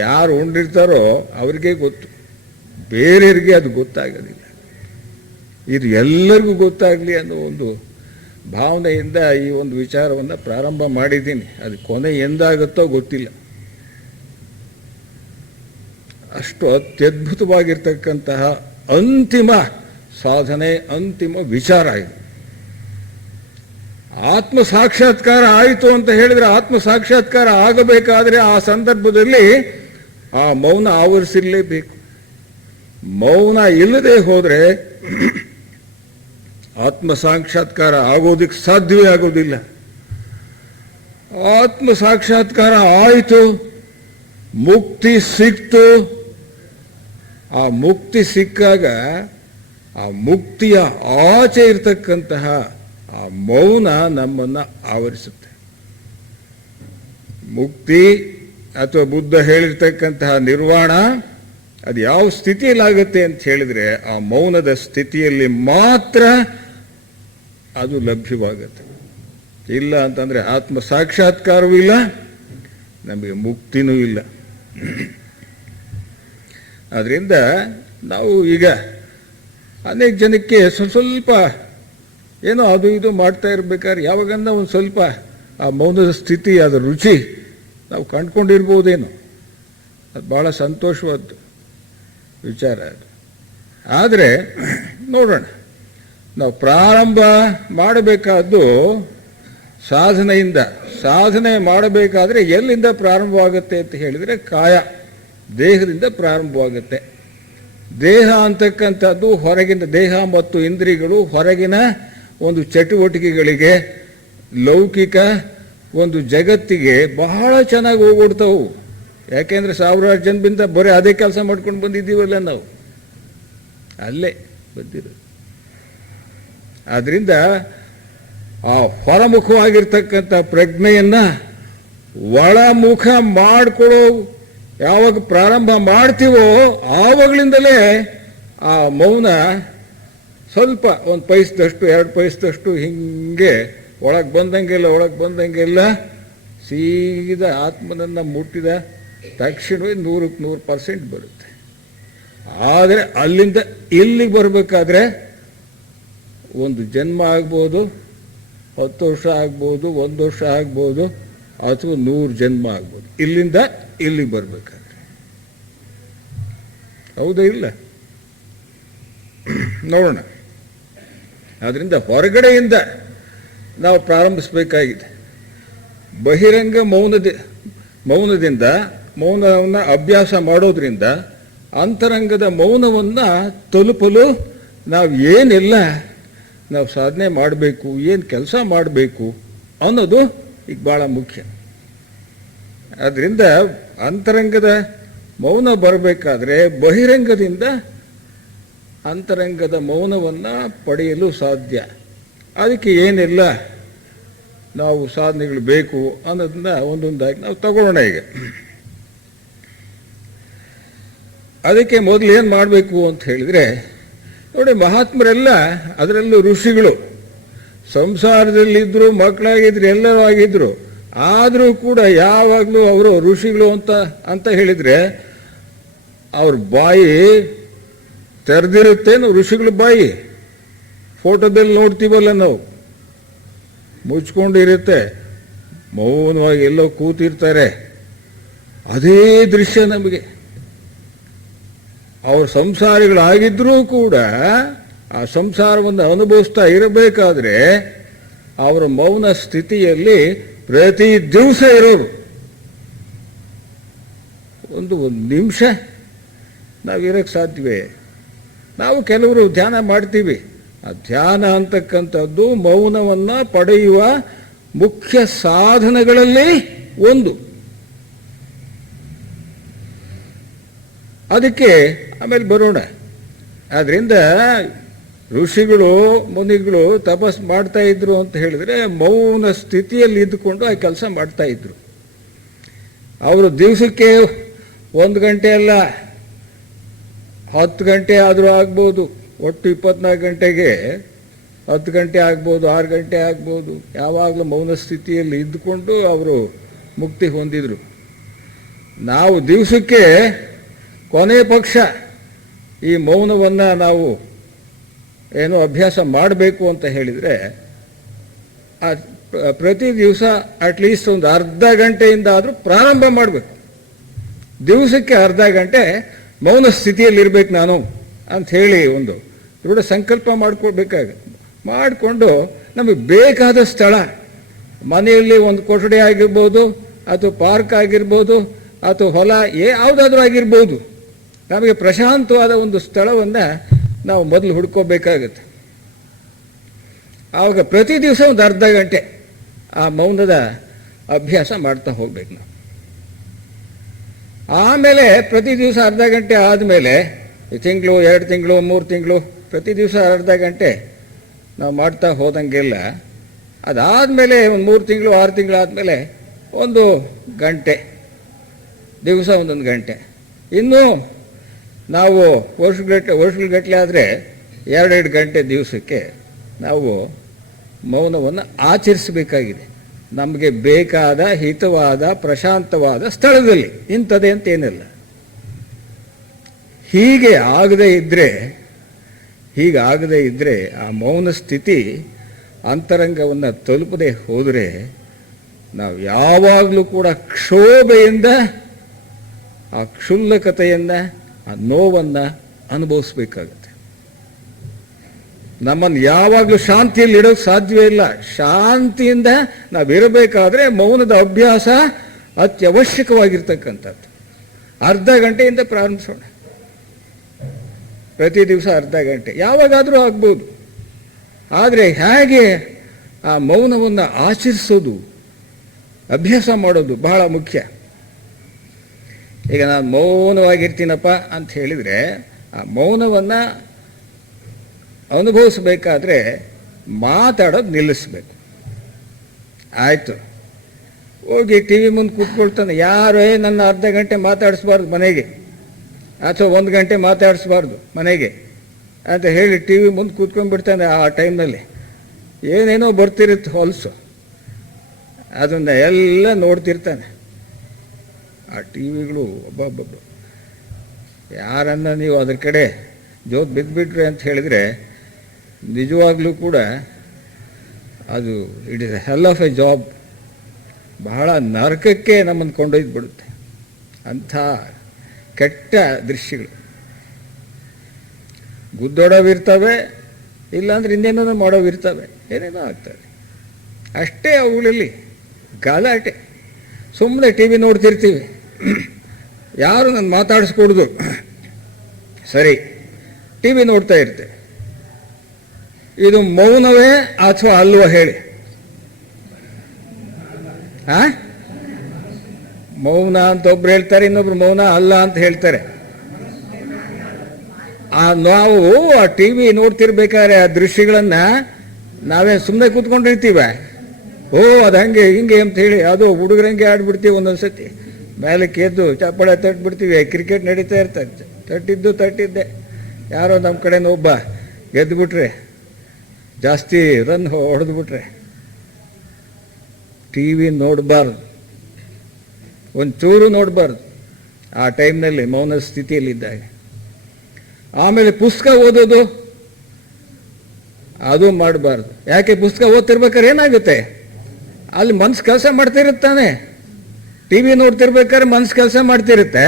ಯಾರು ಉಂಡಿರ್ತಾರೋ ಅವ್ರಿಗೆ ಗೊತ್ತು, ಬೇರೆಯವರಿಗೆ ಅದು ಗೊತ್ತಾಗೋದಿಲ್ಲ. ಇದು ಎಲ್ಲರಿಗೂ ಗೊತ್ತಾಗಲಿ ಅನ್ನೋ ಒಂದು ಭಾವನೆಯಿಂದ ಈ ಒಂದು ವಿಚಾರವನ್ನು ಪ್ರಾರಂಭ ಮಾಡಿದ್ದೀನಿ. ಅದು ಕೊನೆ ಎಂದಾಗುತ್ತೋ ಗೊತ್ತಿಲ್ಲ. ಅಷ್ಟು ಅತ್ಯದ್ಭುತವಾಗಿರ್ತಕ್ಕಂತಹ ಅಂತಿಮ ಸಾಧನೆ, ಅಂತಿಮ ವಿಚಾರ ಇದು. ಆತ್ಮ ಸಾಕ್ಷಾತ್ಕಾರ ಆಯಿತು ಅಂತ ಹೇಳಿದ್ರೆ, ಆತ್ಮ ಸಾಕ್ಷಾತ್ಕಾರ ಆಗಬೇಕಾದ್ರೆ ಆ ಸಂದರ್ಭದಲ್ಲಿ ಆ ಮೌನ ಆವರಿಸಿರಲೇಬೇಕು. ಮೌನ ಇಲ್ಲದೆ ಹೋದರೆ ಆತ್ಮ ಸಾಕ್ಷಾತ್ಕಾರ ಆಗೋದಕ್ಕೆ ಸಾಧ್ಯವೇ ಆಗೋದಿಲ್ಲ. ಆತ್ಮ ಸಾಕ್ಷಾತ್ಕಾರ ಆಯಿತು, ಮುಕ್ತಿ ಸಿಕ್ತು. ಆ ಮುಕ್ತಿ ಸಿಕ್ಕಾಗ ಆ ಮುಕ್ತಿಯ ಆಚೆ ಇರತಕ್ಕಂತಹ ಆ ಮೌನ ನಮ್ಮನ್ನು ಆವರಿಸುತ್ತೆ. ಮುಕ್ತಿ ಅಥವಾ ಬುದ್ಧ ಹೇಳಿರ್ತಕ್ಕಂತಹ ನಿರ್ವಾಣ ಅದು ಯಾವ ಸ್ಥಿತಿಯಲ್ಲಾಗುತ್ತೆ ಅಂತ ಹೇಳಿದ್ರೆ, ಆ ಮೌನದ ಸ್ಥಿತಿಯಲ್ಲಿ ಮಾತ್ರ ಅದು ಲಭ್ಯವಾಗುತ್ತೆ. ಇಲ್ಲ ಅಂತಂದರೆ ಆತ್ಮ ಸಾಕ್ಷಾತ್ಕಾರವೂ ಇಲ್ಲ, ನಮಗೆ ಮುಕ್ತಿನೂ ಇಲ್ಲ. ಅದರಿಂದ ನಾವು ಈಗ ಅನೇಕ ಜನಕ್ಕೆ ಸ್ವಲ್ಪ ಏನೋ ಅದು ಇದು ಮಾಡ್ತಾ ಇರಬೇಕಾದ್ರೆ ಯಾವಾಗನ್ನ ಒಂದು ಸ್ವಲ್ಪ ಆ ಮೌನದ ಸ್ಥಿತಿ, ಅದರ ರುಚಿ ನಾವು ಕಂಡುಕೊಂಡಿರ್ಬೋದೇನೋ. ಅದು ಭಾಳ ಸಂತೋಷವಾದ ವಿಚಾರ ಅದು. ಆದರೆ ನೋಡೋಣ, ನಾವು ಪ್ರಾರಂಭ ಮಾಡಬೇಕಾದ್ದು ಸಾಧನೆಯಿಂದ. ಸಾಧನೆ ಮಾಡಬೇಕಾದ್ರೆ ಎಲ್ಲಿಂದ ಪ್ರಾರಂಭವಾಗುತ್ತೆ ಅಂತ ಹೇಳಿದರೆ, ದೇಹದಿಂದ ಪ್ರಾರಂಭವಾಗುತ್ತೆ. ದೇಹ ಅಂತಕ್ಕಂಥದ್ದು ಹೊರಗಿನ, ದೇಹ ಮತ್ತು ಇಂದ್ರಿಯಗಳು ಹೊರಗಿನ ಒಂದು ಚಟುವಟಿಕೆಗಳಿಗೆ, ಲೌಕಿಕ ಒಂದು ಜಗತ್ತಿಗೆ ಬಹಳ ಚೆನ್ನಾಗಿ ಹೋಗ್ಬಿಡ್ತಾವು. ಯಾಕೆಂದರೆ 1000 ಜನ್ಮಿಂದ ಬರೀ ಅದೇ ಕೆಲಸ ಮಾಡ್ಕೊಂಡು ಬಂದಿದ್ದೀವಲ್ಲ ನಾವು, ಅಲ್ಲೇ ಬಂದಿರೋದು. ಆದ್ದರಿಂದ ಆ ಹೊರಮುಖವಾಗಿರ್ತಕ್ಕಂಥ ಪ್ರಜ್ಞೆಯನ್ನು ಒಳಮುಖ ಮಾಡಿಕೊಳ್ಳೋ ಯಾವಾಗ ಪ್ರಾರಂಭ ಮಾಡ್ತೀವೋ ಆವಾಗಲಿಂದಲೇ ಆ ಮೌನ ಸ್ವಲ್ಪ ಒಂದು ಪೈಸದಷ್ಟು 2 ಪೈಸದಷ್ಟು ಹಿಂಗೆ ಒಳಗೆ ಬಂದಂಗೆಲ್ಲ ಸೀದಾ ಆತ್ಮನನ್ನು ಮುಟ್ಟಿದ ತಕ್ಷಣವೇ 100% ಬರುತ್ತೆ. ಆದರೆ ಅಲ್ಲಿಂದ ಇಲ್ಲಿಗೆ ಬರಬೇಕಾದ್ರೆ ಒಂದು ಜನ್ಮ ಆಗ್ಬೋದು, 10 ವರ್ಷ ಆಗ್ಬೋದು, 1 ವರ್ಷ ಆಗ್ಬೋದು, ಅಥವಾ 100 ಜನ್ಮ ಆಗ್ಬೋದು. ಇಲ್ಲಿಂದ ಇಲ್ಲಿಗೆ ಬರಬೇಕಾದ್ರೆ ಹೌದಾ ಇಲ್ಲ ನೋಡೋಣ. ಆದ್ದರಿಂದ ಹೊರಗಡೆಯಿಂದ ನಾವು ಪ್ರಾರಂಭಿಸಬೇಕಾಗಿದೆ. ಬಹಿರಂಗ ಮೌನದಿಂದ ಮೌನವನ್ನು ಅಭ್ಯಾಸ ಮಾಡೋದ್ರಿಂದ ಅಂತರಂಗದ ಮೌನವನ್ನು ತಲುಪಲು ನಾವು ಏನೆಲ್ಲ ನಾವು ಸಾಧನೆ ಮಾಡಬೇಕು, ಏನು ಕೆಲಸ ಮಾಡಬೇಕು ಅನ್ನೋದು ಈಗ ಭಾಳ ಮುಖ್ಯ. ಆದ್ದರಿಂದ ಅಂತರಂಗದ ಮೌನ ಬರಬೇಕಾದ್ರೆ ಬಹಿರಂಗದಿಂದ ಅಂತರಂಗದ ಮೌನವನ್ನು ಪಡೆಯಲು ಸಾಧ್ಯ. ಅದಕ್ಕೆ ಏನೆಲ್ಲ ನಾವು ಸಾಧನೆಗಳು ಬೇಕು ಅನ್ನೋದನ್ನ ಒಂದೊಂದಾಗಿ ನಾವು ತಗೊಳ್ಳೋಣ. ಈಗ ಅದಕ್ಕೆ ಮೊದಲು ಏನು ಮಾಡಬೇಕು ಅಂತ ಹೇಳಿದರೆ, ನೋಡಿ, ಮಹಾತ್ಮರೆಲ್ಲ, ಅದರಲ್ಲೂ ಋಷಿಗಳು ಸಂಸಾರದಲ್ಲಿದ್ದರು, ಮಕ್ಕಳಾಗಿದ್ರು, ಎಲ್ಲರೂ ಆಗಿದ್ರು. ಆದರೂ ಕೂಡ ಯಾವಾಗಲೂ ಅವರು ಋಷಿಗಳು ಅಂತ ಹೇಳಿದರೆ ಅವ್ರ ಬಾಯಿ ತೆರೆದಿರುತ್ತೇನು? ಋಷಿಗಳ ಬಾಯಿ ಫೋಟೋದಲ್ಲಿ ನೋಡ್ತೀವಲ್ಲ ನಾವು, ಮುಚ್ಕೊಂಡಿರುತ್ತೆ, ಮೌನವಾಗಿ ಎಲ್ಲೋ ಕೂತಿರ್ತಾರೆ. ಅದೇ ದೃಶ್ಯ ನಮಗೆ. ಅವ್ರ ಸಂಸಾರಿಗಳಾಗಿದ್ರೂ ಕೂಡ ಆ ಸಂಸಾರವನ್ನು ಅನುಭವಿಸ್ತಾ ಇರಬೇಕಾದ್ರೆ ಅವರ ಮೌನ ಸ್ಥಿತಿಯಲ್ಲಿ ಪ್ರತಿ ದಿವಸ ಇರೋರು. ಒಂದು ನಿಮಿಷ ನಾವಿರೋಕ್ಕೆ ಸಾಧ್ಯವೇ? ನಾವು ಕೆಲವರು ಧ್ಯಾನ ಮಾಡ್ತೀವಿ. ಆ ಧ್ಯಾನ ಅಂತಕ್ಕಂಥದ್ದು ಮೌನವನ್ನು ಪಡೆಯುವ ಮುಖ್ಯ ಸಾಧನಗಳಲ್ಲಿ ಒಂದು. ಅದಕ್ಕೆ ಆಮೇಲೆ ಬರೋಣ. ಆದ್ದರಿಂದ ಋಷಿಗಳು ಮುನಿಗಳು ತಪಸ್ ಮಾಡ್ತಾ ಇದ್ರು ಅಂತ ಹೇಳಿದ್ರೆ ಮೌನ ಸ್ಥಿತಿಯಲ್ಲಿ ಇದ್ದುಕೊಂಡು ಆ ಕೆಲಸ ಮಾಡ್ತಾ ಇದ್ರು. ಅವರು ದಿವಸಕ್ಕೆ 1 ಗಂಟೆ ಅಲ್ಲ, 10 ಗಂಟೆ ಆದರೂ ಆಗ್ಬೋದು. ಒಟ್ಟು 24 ಗಂಟೆಗೆ 10 ಗಂಟೆ ಆಗ್ಬೋದು, 6 ಗಂಟೆ ಆಗ್ಬೋದು. ಯಾವಾಗಲೂ ಮೌನ ಸ್ಥಿತಿಯಲ್ಲಿ ಇದ್ದುಕೊಂಡು ಅವರು ಮುಕ್ತಿ ಹೊಂದಿದ್ರು. ನಾವು ದಿವಸಕ್ಕೆ ಕೊನೆ ಪಕ್ಷ ಈ ಮೌನವನ್ನು ನಾವು ಏನು ಅಭ್ಯಾಸ ಮಾಡಬೇಕು ಅಂತ ಹೇಳಿದರೆ ಪ್ರತಿ ದಿವಸ ಅಟ್ಲೀಸ್ಟ್ ಒಂದು ಅರ್ಧ ಗಂಟೆಯಿಂದ ಆದರೂ ಪ್ರಾರಂಭ ಮಾಡಬೇಕು. ದಿವಸಕ್ಕೆ ಅರ್ಧ ಗಂಟೆ ಮೌನ ಸ್ಥಿತಿಯಲ್ಲಿರ್ಬೇಕು ನಾನು ಅಂಥೇಳಿ ಒಂದು ದೃಢ ಸಂಕಲ್ಪ ಮಾಡಿಕೊಂಡು ನಮಗೆ ಬೇಕಾದ ಸ್ಥಳ, ಮನೆಯಲ್ಲಿ ಒಂದು ಕೊಠಡಿ ಆಗಿರ್ಬೋದು, ಅಥವಾ ಪಾರ್ಕ್ ಆಗಿರ್ಬೋದು, ಅಥವಾ ಹೊಲ, ಯಾವುದಾದ್ರೂ ಆಗಿರ್ಬೋದು, ನಮಗೆ ಪ್ರಶಾಂತವಾದ ಒಂದು ಸ್ಥಳವನ್ನು ನಾವು ಮೊದಲು ಹುಡ್ಕೋಬೇಕಾಗುತ್ತೆ. ಆವಾಗ ಪ್ರತಿ ದಿವಸ ಒಂದು ಅರ್ಧ ಗಂಟೆ ಆ ಮೌನದ ಅಭ್ಯಾಸ ಮಾಡ್ತಾ ಹೋಗ್ಬೇಕು ನಾವು. ಆಮೇಲೆ ಪ್ರತಿ ದಿವಸ ಅರ್ಧ ಗಂಟೆ ಆದಮೇಲೆ ತಿಂಗಳು, 2 ತಿಂಗಳು, 3 ತಿಂಗಳು, ಪ್ರತಿ ದಿವಸ ಅರ್ಧ ಗಂಟೆ ನಾವು ಮಾಡ್ತಾ ಹೋದಂಗೆಲ್ಲ ಅದಾದಮೇಲೆ ಒಂದು 3 ತಿಂಗಳು, 6 ತಿಂಗಳು ಆದಮೇಲೆ 1 ಗಂಟೆ, ದಿವಸ 1 ಗಂಟೆ. ಇನ್ನೂ ನಾವು ವರ್ಷಗಟ್ಟಲೆ ಆದರೆ 2 ಗಂಟೆ ದಿವಸಕ್ಕೆ ನಾವು ಮೌನವನ್ನು ಆಚರಿಸಬೇಕಾಗಿದೆ. ನಮಗೆ ಬೇಕಾದ ಹಿತವಾದ ಪ್ರಶಾಂತವಾದ ಸ್ಥಳದಲ್ಲಿ, ಇಂಥದ್ದೇ ಅಂತೇನಿಲ್ಲ. ಹೀಗಾಗದೇ ಇದ್ದರೆ ಆ ಮೌನ ಸ್ಥಿತಿ ಅಂತರಂಗವನ್ನು ತಲುಪದೆ ಹೋದರೆ ನಾವು ಯಾವಾಗಲೂ ಕೂಡ ಕ್ಷೋಭೆಯಿಂದ, ಆ ಕ್ಷುಲ್ಲಕತೆಯನ್ನು, ಆ ನೋವನ್ನು ಅನುಭವಿಸ್ಬೇಕಾಗತ್ತೆ. ನಮ್ಮನ್ನು ಯಾವಾಗಲೂ ಶಾಂತಿಯಲ್ಲಿ ಇಡೋಕ್ಕೆ ಸಾಧ್ಯವೇ ಇಲ್ಲ. ಶಾಂತಿಯಿಂದ ನಾವಿರಬೇಕಾದ್ರೆ ಮೌನದ ಅಭ್ಯಾಸ ಅತ್ಯವಶ್ಯಕವಾಗಿರ್ತಕ್ಕಂಥದ್ದು. ಅರ್ಧ ಗಂಟೆಯಿಂದ ಪ್ರಾರಂಭಿಸೋಣ. ಪ್ರತಿ ದಿವಸ ಅರ್ಧ ಗಂಟೆ, ಯಾವಾಗಾದರೂ ಆಗ್ಬೋದು. ಆದರೆ ಹೇಗೆ ಆ ಮೌನವನ್ನು ಆಚರಿಸೋದು, ಅಭ್ಯಾಸ ಮಾಡೋದು ಬಹಳ ಮುಖ್ಯ. ಈಗ ನಾನು ಮೌನವಾಗಿರ್ತೀನಪ್ಪ ಅಂತ ಹೇಳಿದರೆ ಆ ಮೌನವನ್ನು ಅನುಭವಿಸಬೇಕಾದ್ರೆ ಮಾತಾಡೋದು ನಿಲ್ಲಿಸ್ಬೇಕು. ಆಯಿತು, ಹೋಗಿ ಟಿ ವಿ ಮುಂದೆ ಕೂತ್ಕೊಳ್ತಾನೆ, ಯಾರೇ ನನ್ನ ಅರ್ಧ ಗಂಟೆ ಮಾತಾಡಿಸ್ಬಾರ್ದು ಮನೆಗೆ, ಅಥವಾ 1 ಗಂಟೆ ಮಾತಾಡಿಸ್ಬಾರ್ದು ಮನೆಗೆ. ಅಂತ ಹೇಳಿ ಟಿ ವಿ ಮುಂದೆ ಕೂತ್ಕೊಂಡ್ಬಿಡ್ತಾನೆ. ಆ ಟೈಮ್ನಲ್ಲಿ ಏನೇನೋ ಬರ್ತಿರುತ್ತೆ ಹೊಲಸು, ಅದನ್ನು ಎಲ್ಲ ನೋಡ್ತಿರ್ತಾನೆ. ಆ ಟಿ ವಿಗಳು ಒಬ್ಬೊಬ್ಬ ಯಾರನ್ನ ನೀವು ಅದ್ರ ಕಡೆ ಜೋತ್ ಬಿದ್ದುಬಿಟ್ರಿ ಅಂತ ಹೇಳಿದರೆ ನಿಜವಾಗ್ಲೂ ಕೂಡ ಅದು it is hell of a job. ಬಹಳ ನರಕಕ್ಕೆ ನಮ್ಮನ್ನು ಕೊಂಡೊಯ್ದು ಬಿಡುತ್ತೆ ಅಂಥ ಕೆಟ್ಟ ದೃಶ್ಯಗಳು. ಗುದ್ದೋಡವಿರ್ತವೆ, ಇಲ್ಲಾಂದ್ರೆ ಇನ್ನೇನೋ ಮಾಡೋವಿರ್ತವೆ, ಏನೇನೋ ಆಗ್ತವೆ. ಅಷ್ಟೇ ಅವುಗಳಲ್ಲಿ ಗಲಾಟೆ. ಸುಮ್ಮನೆ ಟಿ ವಿ ನೋಡ್ತಿರ್ತೀವಿ, ಯಾರು ನಾನು ಮಾತಾಡಿಸ್ಕೊಡ್ದು, ಸರಿ ಟಿ ವಿ ನೋಡ್ತಾ ಇರ್ತೇವೆ. ಇದು ಮೌನವೇ ಅಥವಾ ಅಲ್ವೋ ಹೇಳಿ? ಮೌನ ಅಂತ ಒಬ್ರು ಹೇಳ್ತಾರೆ, ಇನ್ನೊಬ್ರು ಮೌನ ಅಲ್ಲ ಅಂತ ಹೇಳ್ತಾರೆ. ನಾವು ಆ ಟಿ ವಿ ನೋಡ್ತಿರ್ಬೇಕಾದ್ರೆ ಆ ದೃಶ್ಯಗಳನ್ನ ನಾವೇ ಸುಮ್ಮನೆ ಕೂತ್ಕೊಂಡಿರ್ತೀವ. ಓ ಅದು ಹಂಗೆ ಹಿಂಗೆ ಅಂತ ಹೇಳಿ ಅದು ಹುಡುಗರಂಗೆ ಆಡ್ಬಿಡ್ತೀವಿ. ಒಂದೊಂದ್ಸತಿ ಮೇಲಕ್ಕೆ ಎದ್ದು ಚಪ್ಪಾಳೆ ತಟ್ಬಿಡ್ತೀವಿ. ಕ್ರಿಕೆಟ್ ನಡೀತಾ ಇರ್ತದೆ, ತಟ್ಟಿದ್ದೆ ಯಾರೋ ನಮ್ಮ ಕಡೆನೂ ಒಬ್ಬ ಗೆದ್ದುಬಿಟ್ರೆ, ಜಾಸ್ತಿ ರನ್ ಹೊಡೆದ್ಬಿಟ್ರೆ ಟಿ ವಿ ನೋಡಬಾರ್ದು, ಒಂಚೂರು ನೋಡಬಾರ್ದು ಆ ಟೈಮ್ನಲ್ಲಿ ಮೌನ ಸ್ಥಿತಿಯಲ್ಲಿದ್ದಾಗ. ಆಮೇಲೆ ಪುಸ್ತಕ ಓದೋದು ಅದು ಮಾಡಬಾರ್ದು. ಯಾಕೆ? ಪುಸ್ತಕ ಓದ್ತಿರ್ಬೇಕಾದ್ರೆ ಏನಾಗುತ್ತೆ, ಅಲ್ಲಿ ಮನ್ಸು ಕೆಲಸ ಮಾಡ್ತಿರುತ್ತಾನೆ. ಟಿ ವಿ ನೋಡ್ತಿರ್ಬೇಕಾದ್ರೆ ಮನ್ಸು ಕೆಲಸ ಮಾಡ್ತಿರುತ್ತೆ,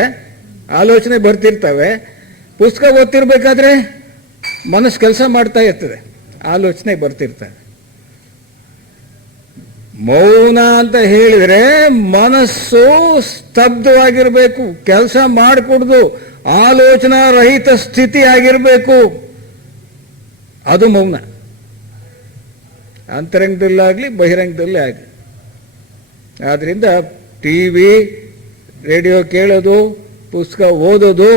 ಆಲೋಚನೆ ಬರ್ತಿರ್ತವೆ. ಪುಸ್ತಕ ಓದ್ತಿರ್ಬೇಕಾದ್ರೆ ಮನಸ್ಸು ಕೆಲಸ ಮಾಡ್ತಾ ಇರ್ತದೆ, ಆಲೋಚನೆ ಬರ್ತಿರ್ತವೆ. ಮೌನ ಅಂತ ಹೇಳಿದರೆ ಮನಸ್ಸು ಸ್ತಬ್ಧವಾಗಿರಬೇಕು, ಕೆಲಸ ಮಾಡಿಕೊಡ್ದು ಆಲೋಚನಾ ರಹಿತ ಸ್ಥಿತಿ ಆಗಿರಬೇಕು. ಅದು ಮೌನ, ಅಂತರಂಗದಲ್ಲಾಗಲಿ ಬಹಿರಂಗದಲ್ಲೇ ಆಗಲಿ. ಆದ್ದರಿಂದ ಟಿ ವಿ, ರೇಡಿಯೋ ಕೇಳೋದು, ಪುಸ್ತಕ ಓದೋದು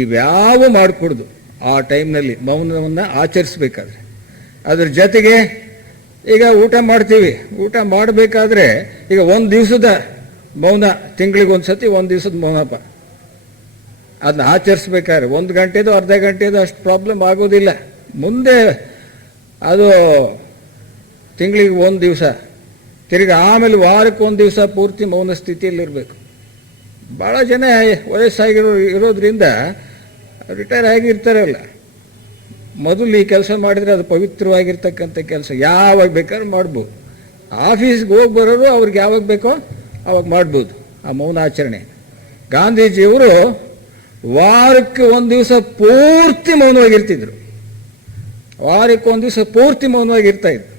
ಇವ್ಯಾವ ಮಾಡಿಕೊಡ್ದು ಆ ಟೈಮ್ನಲ್ಲಿ ಮೌನವನ್ನು ಆಚರಿಸ್ಬೇಕಾದ್ರೆ. ಅದ್ರ ಜೊತೆಗೆ ಈಗ ಊಟ ಮಾಡ್ತೀವಿ, ಊಟ ಮಾಡಬೇಕಾದ್ರೆ ಈಗ ಒಂದು ದಿವಸದ ಮೌನ, ತಿಂಗಳಿಗೊಂದ್ಸತಿ ಒಂದು ದಿವಸದ ಮೌನಪ್ಪ, ಅದನ್ನ ಆಚರಿಸ್ಬೇಕಾದ್ರೆ 1 ಗಂಟೆದು ಅರ್ಧ ಗಂಟೆದು ಅಷ್ಟು ಪ್ರಾಬ್ಲಮ್ ಆಗೋದಿಲ್ಲ. ಮುಂದೆ ಅದು ತಿಂಗಳಿಗೆ 1 ದಿವಸ, ತಿರುಗಿ ಆಮೇಲೆ ವಾರಕ್ಕೆ 1 ದಿವಸ ಪೂರ್ತಿ ಮೌನ ಸ್ಥಿತಿಯಲ್ಲಿರಬೇಕು. ಭಾಳ ಜನ ಇರೋದ್ರಿಂದ ರಿಟೈರ್ ಆಗಿರ್ತಾರಲ್ಲ, ಮೊದಲು ಈ ಕೆಲಸ ಮಾಡಿದರೆ ಅದು ಪವಿತ್ರವಾಗಿರ್ತಕ್ಕಂಥ ಕೆಲಸ, ಯಾವಾಗ ಬೇಕಾದ್ರೂ ಮಾಡ್ಬೋದು. ಆಫೀಸ್ಗೆ ಹೋಗಿ ಬರೋರು ಅವ್ರಿಗೆ ಯಾವಾಗ ಬೇಕೋ ಅವಾಗ ಮಾಡ್ಬೋದು ಆ ಮೌನಾಚರಣೆ. ಗಾಂಧೀಜಿಯವರು ವಾರಕ್ಕೆ 1 ದಿವಸ ಪೂರ್ತಿ ಮೌನವಾಗಿರ್ತಿದ್ರು, ವಾರಕ್ಕೆ 1 ದಿವಸ ಪೂರ್ತಿ ಮೌನವಾಗಿರ್ತಾ ಇದ್ರು.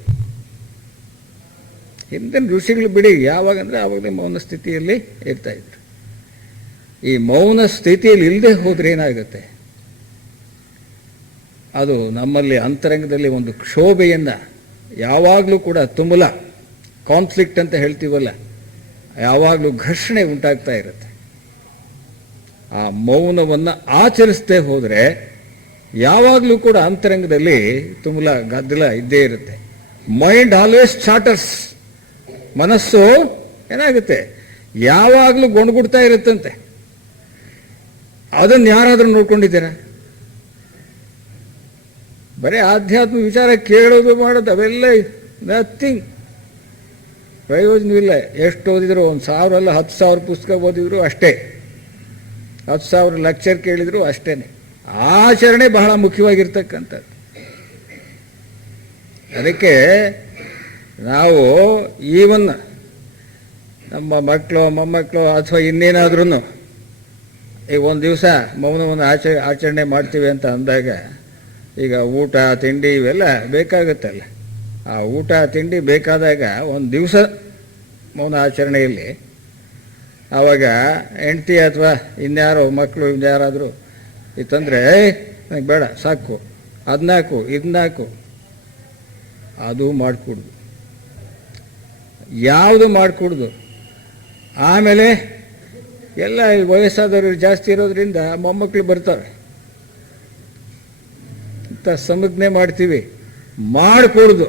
ಹಿಂದಿನ ಋಷಿಗಳು ಬಿಡಿ, ಯಾವಾಗಂದ್ರೆ ಆವಾಗಲೇ ಮೌನ ಸ್ಥಿತಿಯಲ್ಲಿ ಇರ್ತಾ ಇದ್ರು. ಈ ಮೌನ ಸ್ಥಿತಿಯಲ್ಲಿ ಇಲ್ಲದೆ ಹೋದ್ರೆ ಏನಾಗುತ್ತೆ, ಅದು ನಮ್ಮಲ್ಲಿ ಅಂತರಂಗದಲ್ಲಿ ಒಂದು ಕ್ಷೋಭೆಯನ್ನು, ಯಾವಾಗಲೂ ಕೂಡ ತುಮುಲ, ಕಾನ್ಫ್ಲಿಕ್ಟ್ ಅಂತ ಹೇಳ್ತೀವಲ್ಲ, ಯಾವಾಗಲೂ ಘರ್ಷಣೆ ಉಂಟಾಗ್ತಾ ಇರುತ್ತೆ. ಆ ಮೌನವನ್ನು ಆಚರಿಸದೆ ಹೋದರೆ ಯಾವಾಗಲೂ ಕೂಡ ಅಂತರಂಗದಲ್ಲಿ ತುಮುಲ, ಗದ್ದಲ ಇದ್ದೇ ಇರುತ್ತೆ. ಮೈಂಡ್ ಆಲ್ವೇಸ್ ಚಾಟರ್ಸ್, ಮನಸ್ಸು ಏನಾಗುತ್ತೆ ಯಾವಾಗಲೂ ಗೊಣಗುಡ್ತಾ ಇರುತ್ತಂತೆ. ಅದನ್ನು ಯಾರಾದರೂ ನೋಡ್ಕೊಂಡಿದ್ದೀರಾ? ಬರೀ ಆಧ್ಯಾತ್ಮ ವಿಚಾರ ಕೇಳೋದು ಮಾಡೋದು ಅವೆಲ್ಲ ನಥಿಂಗ್, ಪ್ರಯೋಜನವಿಲ್ಲ. ಎಷ್ಟು ಓದಿದ್ರು, 1,000 ಅಲ್ಲ 10,000 ಪುಸ್ತಕ ಓದಿದ್ರು ಅಷ್ಟೇ, 10,000 ಲೆಕ್ಚರ್ ಕೇಳಿದ್ರು ಅಷ್ಟೇ. ಆಚರಣೆ ಬಹಳ ಮುಖ್ಯವಾಗಿರ್ತಕ್ಕಂಥದ್ದು. ಅದಕ್ಕೆ ನಾವು ಈವನ್ ನಮ್ಮ ಮಕ್ಕಳು, ಮೊಮ್ಮಕ್ಕಳು ಅಥವಾ ಇನ್ನೇನಾದ್ರೂ ಈಗ 1 ದಿವಸ ಮೌನವನ್ನು ಆಚರಣೆ ಮಾಡ್ತೀವಿ ಅಂತ ಅಂದಾಗ, ಈಗ ಊಟ ತಿಂಡಿ ಇವೆಲ್ಲ ಬೇಕಾಗುತ್ತಲ್ಲ, ಆ ಊಟ ತಿಂಡಿ ಬೇಕಾದಾಗ 1 ದಿವಸ ಮೌನ ಆಚರಣೆಯಲ್ಲಿ ಆವಾಗ ಹೆಂಡ್ತಿ ಅಥವಾ ಇನ್ಯಾರೋ ಮಕ್ಕಳು ಇನ್ಯಾರಾದರೂ ಇತ್ತಂದರೆ, ನನಗೆ ಬೇಡ ಸಾಕು, ಅದನ್ನಾಕು ಇದನ್ನಾಕು, ಅದು ಮಾಡಿಕೊಡ್ದು, ಯಾವುದು ಮಾಡಿಕೊಡ್ದು. ಆಮೇಲೆ ಎಲ್ಲ ವಯಸ್ಸಾದವರು ಜಾಸ್ತಿ ಇರೋದ್ರಿಂದ ಮೊಮ್ಮಕ್ಕಳು ಬರ್ತಾರೆ ಅಂತ ಸಮಜ್ಞೆ ಮಾಡ್ತೀವಿ, ಮಾಡಿಕೊಡ್ದು.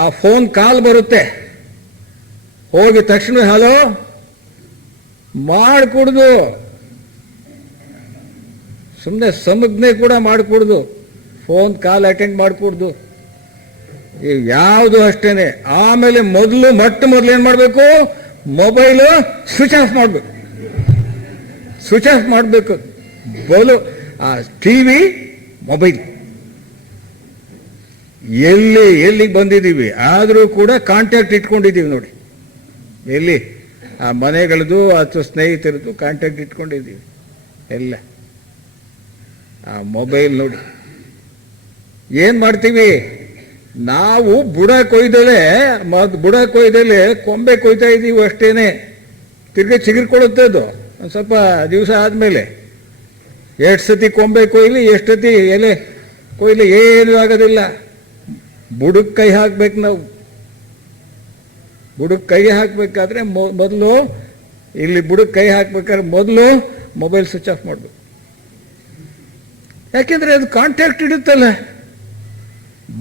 ಆ ಫೋನ್ ಕಾಲ್ ಬರುತ್ತೆ, ಹೋಗಿ ತಕ್ಷಣ ಹಲೋ ಮಾಡಿಕೊಡ್ದು. ಸುಮ್ಮನೆ ಸಮಜ್ಞೆ ಕೂಡ ಮಾಡಿಕೊಡ್ದು, ಫೋನ್ ಕಾಲ್ ಅಟೆಂಡ್ ಮಾಡಿಕೊಡ್ದು, ಈಗ ಯಾವುದು ಅಷ್ಟೇನೆ. ಆಮೇಲೆ ಮೊದಲು ಏನು ಮಾಡಬೇಕು, ಮೊಬೈಲು ಸ್ವಿಚ್ ಆಫ್ ಮಾಡಬೇಕು. ಸ್ವಿಚ್ ಆಫ್ ಮಾಡಬೇಕು. ಬಲು ಆ ಟಿವಿ, ಮೊಬೈಲ್ ಎಲ್ಲಿಗೆ ಬಂದಿದ್ದೀವಿ. ಆದರೂ ಕೂಡ ಕಾಂಟ್ಯಾಕ್ಟ್ ಇಟ್ಕೊಂಡಿದ್ದೀವಿ ನೋಡಿ. ಎಲ್ಲಿ ಆ ಮನೆಗಳದ್ದು ಅಥವಾ ಸ್ನೇಹಿತರದ್ದು ಕಾಂಟ್ಯಾಕ್ಟ್ ಇಟ್ಕೊಂಡಿದ್ದೀವಿ ಎಲ್ಲ. ಆ ಮೊಬೈಲ್ ನೋಡಿ ಏನು ಮಾಡ್ತೀವಿ ನಾವು, ಬುಡ ಕೊಯ್ದಲೆ ಕೊಂಬೆ ಕೊಯ್ತಾ ಇದ್ದೀವಿ ಅಷ್ಟೇನೆ. ತಿರ್ಗಿ ಚಿಗುರ್ಕೊಳ್ಳುತ್ತೆ ಅದು ಒಂದು ಸ್ವಲ್ಪ ದಿವಸ ಆದಮೇಲೆ. ಎಷ್ಟು ಸತಿ ಕೊಂಬೆ ಕೊಯ್ಲಿ, ಎಷ್ಟು ಸತಿ ಎಲೆ ಕೊಯ್ಲಿ, ಏನೂ ಆಗೋದಿಲ್ಲ. ಬುಡಕ್ಕೆ ಕೈ ಹಾಕ್ಬೇಕು ನಾವು. ಬುಡಕ್ಕೆ ಕೈ ಹಾಕಬೇಕಾದ್ರೆ ಮೊದಲು ಇಲ್ಲಿ ಬುಡಕ್ಕೆ ಕೈ ಹಾಕ್ಬೇಕಾದ್ರೆ ಮೊದಲು ಮೊಬೈಲ್ ಸ್ವಿಚ್ ಆಫ್ ಮಾಡಬೇಕು. ಯಾಕೆಂದರೆ ಅದು ಕಾಂಟ್ಯಾಕ್ಟ್ ಇಡುತ್ತಲ್ಲ.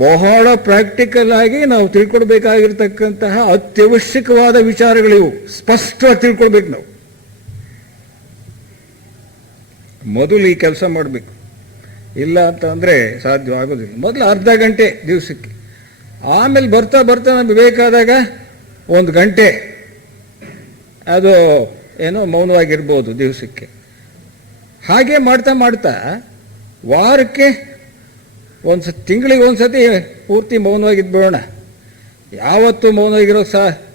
ಬಹಳ ಪ್ರಾಕ್ಟಿಕಲ್ ಆಗಿ ನಾವು ತಿಳ್ಕೊಳ್ಬೇಕಾಗಿರ್ತಕ್ಕಂತಹ ಅತ್ಯವಶ್ಯಕವಾದ ವಿಚಾರಗಳಿವು. ಸ್ಪಷ್ಟವಾಗಿ ತಿಳ್ಕೊಳ್ಬೇಕು ನಾವು. ಮೊದಲು ಈ ಕೆಲಸ ಮಾಡಬೇಕು. ಇಲ್ಲ ಅಂತ ಅಂದರೆ ಸಾಧ್ಯವಾಗೋದಿಲ್ಲ. ಮೊದಲು ಅರ್ಧ ಗಂಟೆ ದಿವಸಕ್ಕೆ, ಆಮೇಲೆ ಬರ್ತಾ ಬರ್ತಾ ನಮಗೆ ಬೇಕಾದಾಗ 1 ಗಂಟೆ ಅದು ಏನೋ ಮೌನವಾಗಿರ್ಬೋದು ದಿವಸಕ್ಕೆ. ಹಾಗೆ ಮಾಡ್ತಾ ಮಾಡ್ತಾ ವಾರಕ್ಕೆ ತಿಂಗಳಿಗೆ ಒಂದ್ಸತಿ ಪೂರ್ತಿ ಮೌನವಾಗಿದ್ಬಿಡೋಣ. ಯಾವತ್ತೂ ಮೌನವಾಗಿರೋ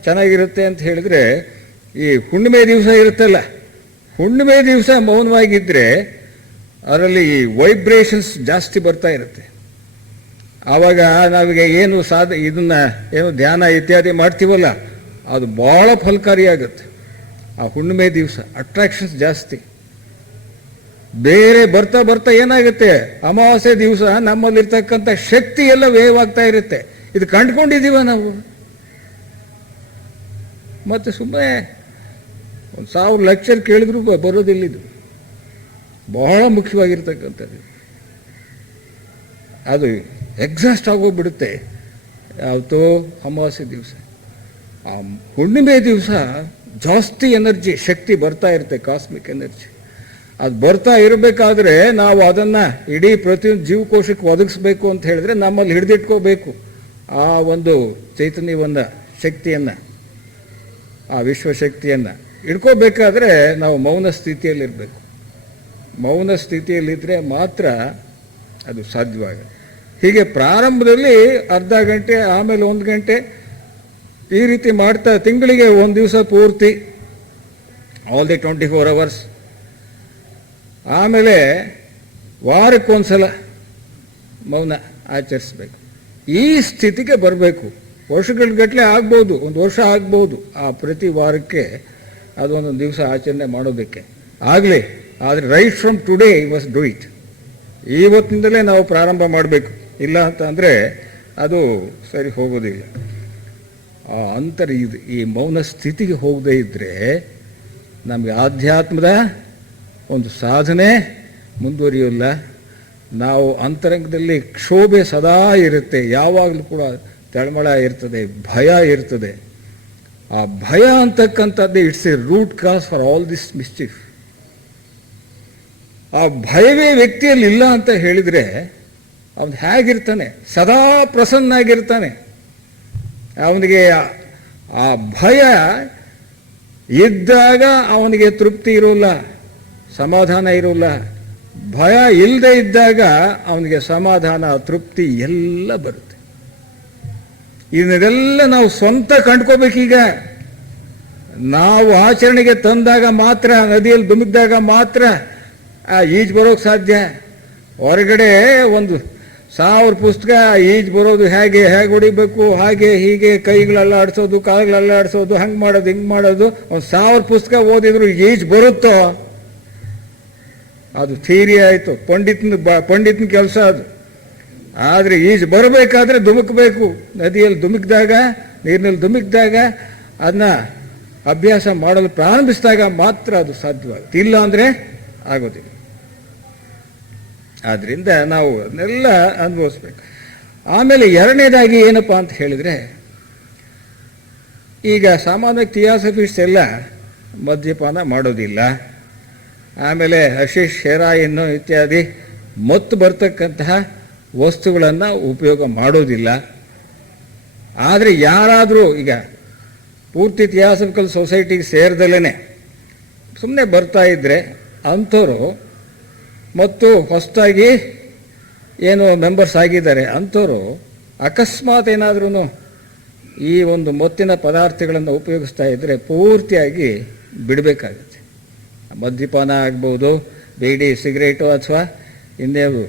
ಚೆನ್ನಾಗಿರುತ್ತೆ ಅಂತ ಹೇಳಿದ್ರೆ, ಈ ಹುಣ್ಣಿಮೆ ದಿವಸ ಇರುತ್ತಲ್ಲ, ಹುಣ್ಣಿಮೆ ದಿವಸ ಮೌನವಾಗಿದ್ದರೆ ಅದರಲ್ಲಿ ಈ ವೈಬ್ರೇಷನ್ಸ್ ಜಾಸ್ತಿ ಬರ್ತಾ ಇರುತ್ತೆ. ಆವಾಗ ನಾವಿಗೆ ಏನು ಇದನ್ನು ಏನು ಧ್ಯಾನ ಇತ್ಯಾದಿ ಮಾಡ್ತೀವಲ್ಲ, ಅದು ಭಾಳ ಫಲಕಾರಿಯಾಗುತ್ತೆ. ಆ ಹುಣ್ಣಿಮೆ ದಿವಸ ಅಟ್ರಾಕ್ಷನ್ಸ್ ಜಾಸ್ತಿ. ಬೇರೆ ಬರ್ತಾ ಬರ್ತಾ ಏನಾಗುತ್ತೆ, ಅಮಾವಾಸ್ಯೆ ದಿವಸ ನಮ್ಮಲ್ಲಿರ್ತಕ್ಕಂಥ ಶಕ್ತಿ ಎಲ್ಲ ವೇವಾಗ್ತಾ ಇರುತ್ತೆ. ಇದು ಕಂಡುಕೊಂಡಿದ್ದೀವ ನಾವು. ಮತ್ತು ಸುಮ್ಮನೆ 1000 ಲೆಕ್ಚರ್ ಕೇಳಿದ್ರು ಬರೋದಿಲ್ಲ. ಇದು ಬಹಳ ಮುಖ್ಯವಾಗಿರ್ತಕ್ಕಂಥದ್ದು. ಅದು ಎಕ್ಸಾಸ್ಟ್ ಆಗೋಗ್ಬಿಡುತ್ತೆ ಯಾವತ್ತೋ ಅಮಾವಾಸ್ಯೆ ದಿವಸ. ಆ ಹುಣ್ಣಿಮೆ ದಿವಸ ಜಾಸ್ತಿ ಎನರ್ಜಿ, ಶಕ್ತಿ ಬರ್ತಾ ಇರುತ್ತೆ, ಕಾಸ್ಮಿಕ್ ಎನರ್ಜಿ. ಅದು ಬರ್ತಾ ಇರಬೇಕಾದ್ರೆ ನಾವು ಅದನ್ನು ಇಡೀ ಪ್ರತಿಯೊಂದು ಜೀವಕೋಶಕ್ಕೆ ಒದಗಿಸ್ಬೇಕು ಅಂತ ಹೇಳಿದ್ರೆ ನಮ್ಮಲ್ಲಿ ಹಿಡಿದಿಟ್ಕೋಬೇಕು ಆ ಒಂದು ಚೈತನ್ಯವನ್ನು, ಶಕ್ತಿಯನ್ನು, ಆ ವಿಶ್ವಶಕ್ತಿಯನ್ನು. ಇಟ್ಕೋಬೇಕಾದ್ರೆ ನಾವು ಮೌನ ಸ್ಥಿತಿಯಲ್ಲಿರಬೇಕು. ಮೌನ ಸ್ಥಿತಿಯಲ್ಲಿದ್ದರೆ ಮಾತ್ರ ಅದು ಸಾಧ್ಯವಾಗುತ್ತೆ. ಹೀಗೆ ಪ್ರಾರಂಭದಲ್ಲಿ ಅರ್ಧ ಗಂಟೆ, ಆಮೇಲೆ 1 ಗಂಟೆ, ಈ ರೀತಿ ಮಾಡ್ತಾ ತಿಂಗಳಿಗೆ 1 ದಿವಸ ಪೂರ್ತಿ, ಆಲ್ ದಿ 24 ಅವರ್ಸ್. ಆಮೇಲೆ ವಾರಕ್ಕೊಂದ್ಸಲ ಮೌನ ಆಚರಿಸ್ಬೇಕು. ಈ ಸ್ಥಿತಿಗೆ ಬರಬೇಕು. ವರ್ಷಗಟ್ಟಲೆ ಆಗ್ಬೋದು, 1 ವರ್ಷ ಆಗ್ಬೋದು ಆ ಪ್ರತಿ ವಾರಕ್ಕೆ ಅದೊಂದೊಂದು ದಿವಸ ಆಚರಣೆ ಮಾಡೋದಕ್ಕೆ ಆಗಲಿ. ಆದರೆ right from today you must do it. ಇವತ್ತಿನಿಂದಲೇ ನಾವು ಪ್ರಾರಂಭ ಮಾಡಬೇಕು. ಇಲ್ಲ ಅಂತ ಅಂದರೆ ಅದು ಸರಿ ಹೋಗೋದಿಲ್ಲ. ಆ ಈ ಮೌನ ಸ್ಥಿತಿಗೆ ಹೋಗದೇ ಇದ್ದರೆ ನಮಗೆ ಆಧ್ಯಾತ್ಮದ ಒಂದು ಸಾಧನೆ ಮುಂದುವರಿಯೋಲ್ಲ. ನಾವು ಅಂತರಂಗದಲ್ಲಿ ಕ್ಷೋಭೆ ಸದಾ ಇರುತ್ತೆ, ಯಾವಾಗಲೂ ಕೂಡ ತಳಮಳ ಇರ್ತದೆ, ಭಯ ಇರ್ತದೆ. ಆ ಭಯ ಅಂತಕ್ಕಂಥದ್ದೇ it's a root cause for all this mischief. ಆ ಭಯವೇ ವ್ಯಕ್ತಿಯಲ್ಲಿ ಇಲ್ಲ ಅಂತ ಹೇಳಿದರೆ ಅವನು ಹೇಗಿರ್ತಾನೆ? ಸದಾ ಪ್ರಸನ್ನಾಗಿರ್ತಾನೆ. ಅವನಿಗೆ ಆ ಭಯ ಇದ್ದಾಗ ಅವನಿಗೆ ತೃಪ್ತಿ ಇರೋಲ್ಲ, ಸಮಾಧಾನ ಇರೋಲ್ಲ. ಭಯ ಇಲ್ಲದೆ ಇದ್ದಾಗ ಅವನಿಗೆ ಸಮಾಧಾನ, ತೃಪ್ತಿ ಎಲ್ಲ ಬರುತ್ತೆ. ಇದನ್ನೆಲ್ಲ ನಾವು ಸ್ವಂತ ಕಂಡ್ಕೋಬೇಕೀಗ. ನಾವು ಆಚರಣೆಗೆ ತಂದಾಗ ಮಾತ್ರ, ನದಿಯಲ್ಲಿ ಧುಮುಕಿದಾಗ ಮಾತ್ರ ಈಜು ಬರೋಕ್ಕೆ ಸಾಧ್ಯ. ಹೊರಗಡೆ 1000 ಪುಸ್ತಕ ಈಜು ಬರೋದು ಹೇಗೆ ಹೊಡಿಬೇಕು, ಹಾಗೆ ಹೀಗೆ ಕೈಗಳೆಲ್ಲ ಆಡಿಸೋದು, ಕಾಲುಗಳೆಲ್ಲ ಆಡಿಸೋದು, ಹಂಗೆ ಮಾಡೋದು, ಹಿಂಗೆ ಮಾಡೋದು, 1000 ಪುಸ್ತಕ ಓದಿದ್ರು ಈಜು ಬರುತ್ತೋ? ಅದು ಥಿಯರಿ ಆಯಿತು, ಪಂಡಿತನ ಕೆಲಸ ಅದು. ಆದರೆ ಈಜು ಬರಬೇಕಾದ್ರೆ ಧುಮುಕಬೇಕು. ನದಿಯಲ್ಲಿ ಧುಮುಕಿದಾಗ, ನೀರಿನಲ್ಲಿ ಧುಮುಕಿದಾಗ, ಅದನ್ನ ಅಭ್ಯಾಸ ಮಾಡಲು ಪ್ರಾರಂಭಿಸಿದಾಗ ಮಾತ್ರ ಅದು ಸಾಧ್ಯವಾಗುತ್ತೆ. ಇಲ್ಲ ಅಂದರೆ ಆಗೋದಿಲ್ಲ. ಆದ್ದರಿಂದ ನಾವು ಅದನ್ನೆಲ್ಲ ಅನುಭವಿಸ್ಬೇಕು. ಆಮೇಲೆ ಎರಡನೇದಾಗಿ ಏನಪ್ಪ ಅಂತ ಹೇಳಿದರೆ, ಈಗ ಸಾಮಾನ್ಯ ಥಿಯಾಸಫಿಸ್ಟ್ ಎಲ್ಲ ಮದ್ಯಪಾನ ಮಾಡೋದಿಲ್ಲ, ಆಮೇಲೆ ಹಶೀಶ್, ಹೆರಾಯಿನ್ನು ಇತ್ಯಾದಿ ಮತ್ತು ಬರ್ತಕ್ಕಂತಹ ವಸ್ತುಗಳನ್ನು ಉಪಯೋಗ ಮಾಡೋದಿಲ್ಲ. ಆದರೆ ಯಾರಾದರೂ ಈಗ ಪೂರ್ತಿ ಥಿಯಾಸಫಿಕಲ್ ಸೊಸೈಟಿಗೆ ಸೇರಿದಲ್ಲೇ ಸುಮ್ಮನೆ ಬರ್ತಾ ಇದ್ದರೆ ಅಂಥವ್ರು ಮತ್ತು ಹೊಸದಾಗಿ ಏನು ಮೆಂಬರ್ಸ್ ಆಗಿದ್ದಾರೆ ಅಂಥವ್ರು ಅಕಸ್ಮಾತ್ ಏನಾದ್ರೂ ಈ ಒಂದು ಮತ್ತಿನ ಪದಾರ್ಥಗಳನ್ನು ಉಪಯೋಗಿಸ್ತಾ ಇದ್ದರೆ ಪೂರ್ತಿಯಾಗಿ ಬಿಡಬೇಕಾಗುತ್ತೆ. ಮದ್ಯಪಾನ ಆಗ್ಬೋದು, ಬೀಡಿ, ಸಿಗರೇಟು ಅಥವಾ ಇನ್ನೇವು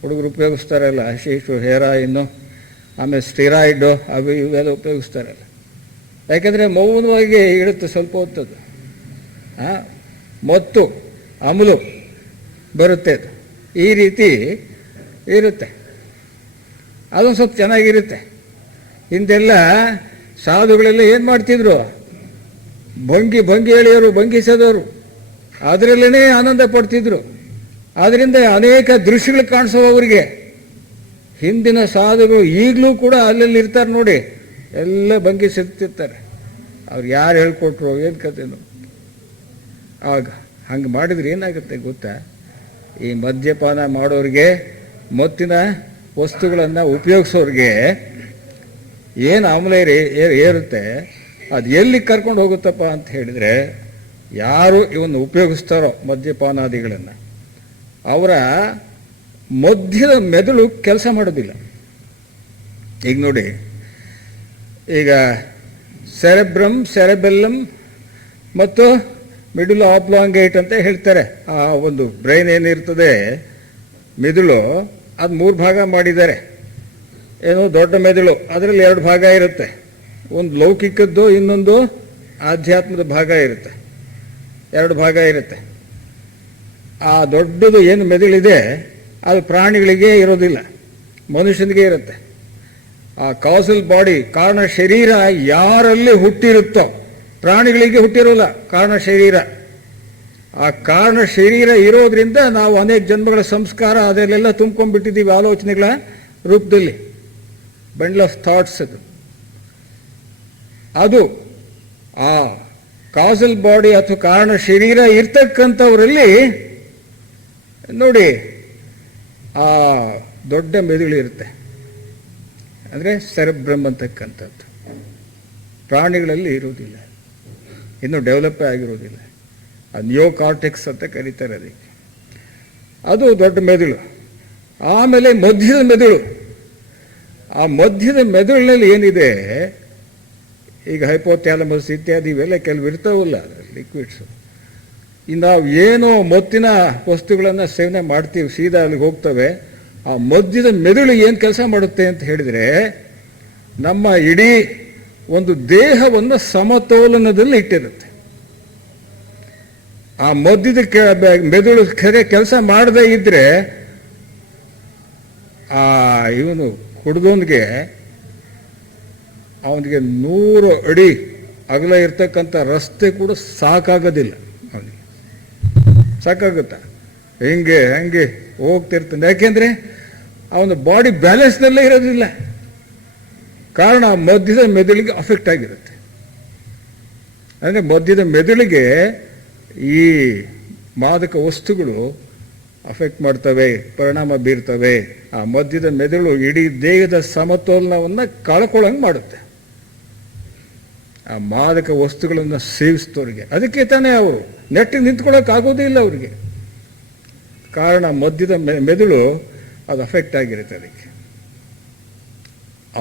ಹುಡುಗರು ಉಪಯೋಗಿಸ್ತಾರಲ್ಲ, ಹಶೀಶು, ಹೆರಾಯಿನ್ನು, ಆಮೇಲೆ ಸ್ಟಿರಾಯ್ಡು ಅವು ಇವೆಲ್ಲ ಉಪಯೋಗಿಸ್ತಾರಲ್ಲ. ಯಾಕೆಂದರೆ ಮೌನವಾಗಿ ಇಡುತ್ತೆ ಸ್ವಲ್ಪ ಹೊತ್ತದು. ಮತ್ತು ಅಮಲು ಬರುತ್ತೆ, ಅದು ಈ ರೀತಿ ಇರುತ್ತೆ. ಅದೊಂದು ಸ್ವಲ್ಪ ಚೆನ್ನಾಗಿರುತ್ತೆ. ಹಿಂದೆಲ್ಲ ಸಾಧುಗಳೆಲ್ಲ ಏನು ಮಾಡ್ತಿದ್ರು, ಭಂಗಿ ಎಳೆಯೋರು, ಭಂಗಿಸೋದವರು, ಅದರಲ್ಲೇ ಆನಂದ ಪಡ್ತಿದ್ರು. ಅದರಿಂದ ಅನೇಕ ದೃಶ್ಯಗಳು ಕಾಣಿಸೋ ಅವರಿಗೆ. ಹಿಂದಿನ ಸಾಧುಗಳು ಈಗಲೂ ಕೂಡ ಅಲ್ಲಲ್ಲಿ ಇರ್ತಾರೆ ನೋಡಿ, ಎಲ್ಲ ಭಂಗಿಸಿರ್ತಿರ್ತಾರೆ. ಅವ್ರು ಯಾರು ಹೇಳ್ಕೊಟ್ರು, ಏನು ಕಥೆನು. ಆಗ ಹಂಗೆ ಮಾಡಿದ್ರೆ ಏನಾಗುತ್ತೆ ಗೊತ್ತಾ, ಈ ಮದ್ಯಪಾನ ಮಾಡೋರಿಗೆ, ಮತ್ತಿನ ವಸ್ತುಗಳನ್ನು ಉಪಯೋಗಿಸೋರಿಗೆ ಏನು ಆಮ್ಲ ಏರುತ್ತೆ, ಅದು ಎಲ್ಲಿ ಕರ್ಕೊಂಡು ಹೋಗುತ್ತಪ್ಪ ಅಂತ ಹೇಳಿದರೆ, ಯಾರು ಇವನ್ನು ಉಪಯೋಗಿಸ್ತಾರೋ ಮದ್ಯಪಾನಾದಿಗಳನ್ನು, ಅವರ ಮಧ್ಯದ ಮೆದುಳು ಕೆಲಸ ಮಾಡೋದಿಲ್ಲ. ಈಗ ನೋಡಿ, ಈಗ ಸೆರೆಬ್ರಮ್, ಸೆರೆಬೆಲ್ಲಮ್ ಮತ್ತು ಮಿಡುಲ್ ಆಬ್ಲಾಂಗೇಟ್ ಅಂತ ಹೇಳ್ತಾರೆ. ಆ ಒಂದು ಬ್ರೈನ್ ಏನಿರ್ತದೆ, ಮೆದುಳು, ಅದು 3 ಭಾಗ ಮಾಡಿದ್ದಾರೆ. ಏನು ದೊಡ್ಡ ಮೆದುಳು, ಅದರಲ್ಲಿ 2 ಭಾಗ ಇರುತ್ತೆ. ಒಂದು ಲೌಕಿಕದ್ದು, ಇನ್ನೊಂದು ಆಧ್ಯಾತ್ಮದ ಭಾಗ ಇರುತ್ತೆ. 2 ಭಾಗ ಇರುತ್ತೆ. ಆ ದೊಡ್ಡದು ಏನು ಮೆದುಳಿದೆ ಅದು ಪ್ರಾಣಿಗಳಿಗೆ ಇರೋದಿಲ್ಲ, ಮನುಷ್ಯನಿಗೆ ಇರುತ್ತೆ. ಆ ಕಾಸಲ್ ಬಾಡಿ, ಕಾರಣ ಶರೀರ ಯಾರಲ್ಲಿ ಹುಟ್ಟಿರುತ್ತೋ, ಪ್ರಾಣಿಗಳಿಗೆ ಹುಟ್ಟಿರೋಲ್ಲ ಕಾರಣ ಶರೀರ. ಆ ಕಾರಣ ಶರೀರ ಇರೋದ್ರಿಂದ ನಾವು ಅನೇಕ ಜನ್ಮಗಳ ಸಂಸ್ಕಾರ ಅದರಲ್ಲೆಲ್ಲ ತುಂಬ್ಕೊಂಡ್ಬಿಟ್ಟಿದ್ದೀವಿ ಆಲೋಚನೆಗಳ ರೂಪದಲ್ಲಿ. ಬಂಡಲ್ ಆಫ್ ಥಾಟ್ಸ್ ಅದು ಆ ಕಾಸಲ್ ಬಾಡಿ ಅಥವಾ ಕಾರಣ ಶರೀರ ಇರ್ತಕ್ಕಂಥವರಲ್ಲಿ ನೋಡಿ ಆ ದೊಡ್ಡ ಮೆದುಳು ಇರುತ್ತೆ, ಅಂದರೆ ಸೆರೆಬ್ರಮ್ ಅಂತಕ್ಕಂಥದ್ದು. ಪ್ರಾಣಿಗಳಲ್ಲಿ ಇರೋದಿಲ್ಲ, ಇನ್ನೂ ಡೆವಲಪೇ ಆಗಿರೋದಿಲ್ಲ. ನಿಯೋ ಕಾರ್ಟೆಕ್ಸ್ ಅಂತ ಕರೀತಾರೆ ಅದಕ್ಕೆ. ಅದು ದೊಡ್ಡ ಮೆದುಳು. ಆಮೇಲೆ ಮಧ್ಯದ ಮೆದುಳು. ಆ ಮಧ್ಯದ ಮೆದುಳಿನಲ್ಲಿ ಏನಿದೆ, ಈಗ ಹೈಪೋಥ್ಯಾಲಮಸ್ ಇತ್ಯಾದಿ ಇವೆಲ್ಲ ಕೆಲವು ಇರ್ತಾವಲ್ಲ ಲಿಕ್ವಿಡ್ಸು. ನಾವು ಏನೋ ಮತ್ತಿನ ವಸ್ತುಗಳನ್ನು ಸೇವನೆ ಮಾಡ್ತೀವಿ, ಸೀದಾ ಅಲ್ಲಿಗೆ ಹೋಗ್ತವೆ. ಆ ಮಧ್ಯದ ಮೆದುಳು ಏನು ಕೆಲಸ ಮಾಡುತ್ತೆ ಅಂತ ಹೇಳಿದರೆ, ನಮ್ಮ ಇಡೀ ಒಂದು ದೇಹವನ್ನು ಸಮತೋಲನದಲ್ಲಿ ಇಟ್ಟಿರುತ್ತೆ. ಆ ಮಧ್ಯದ ಮೆದುಳು ಕೆಲಸ ಮಾಡದೇ ಇದ್ರೆ ಆ ಇವನು ಕುಡ್ದೋನ್ಗೆ ಅವನಿಗೆ 100 ಅಡಿ ಅಗಲ ಇರ್ತಕ್ಕಂಥ ರಸ್ತೆ ಕೂಡ ಸಾಕಾಗೋದಿಲ್ಲ. ಅವನಿಗೆ ಸಾಕಾಗುತ್ತಾ? ಹಂಗೆ ಹೋಗ್ತಿರ್ತಾನೆ. ಯಾಕೆಂದರೆ ಅವನ ಬಾಡಿ ಬ್ಯಾಲೆನ್ಸ್ನಲ್ಲೇ ಇರೋದಿಲ್ಲ. ಕಾರಣ ಮಧ್ಯದ ಮೆದುಳಿಗೆ ಅಫೆಕ್ಟ್ ಆಗಿರುತ್ತೆ. ಅಂದರೆ ಮಧ್ಯದ ಮೆದುಳಿಗೆ ಈ ಮಾದಕ ವಸ್ತುಗಳು ಅಫೆಕ್ಟ್ ಮಾಡ್ತವೆ, ಪರಿಣಾಮ ಬೀರ್ತವೆ. ಆ ಮಧ್ಯದ ಮೆದುಳು ಇಡೀ ದೇಹದ ಸಮತೋಲನವನ್ನು ಕಳ್ಕೊಳ್ಳಂಗೆ ಮಾಡುತ್ತೆ ಆ ಮಾದಕ ವಸ್ತುಗಳನ್ನು ಸೇವಿಸಿದವ್ರಿಗೆ. ಅದಕ್ಕೆ ತಾನೇ ಅವರು ನೆಟ್ಟಿಗೆ ನಿಂತ್ಕೊಳ್ಳೋಕ್ಕಾಗೋದೇ ಇಲ್ಲ ಅವರಿಗೆ. ಕಾರಣ ಮಧ್ಯದ ಮೆದುಳು ಅದು ಅಫೆಕ್ಟ್ ಆಗಿರುತ್ತೆ ಅದಕ್ಕೆ.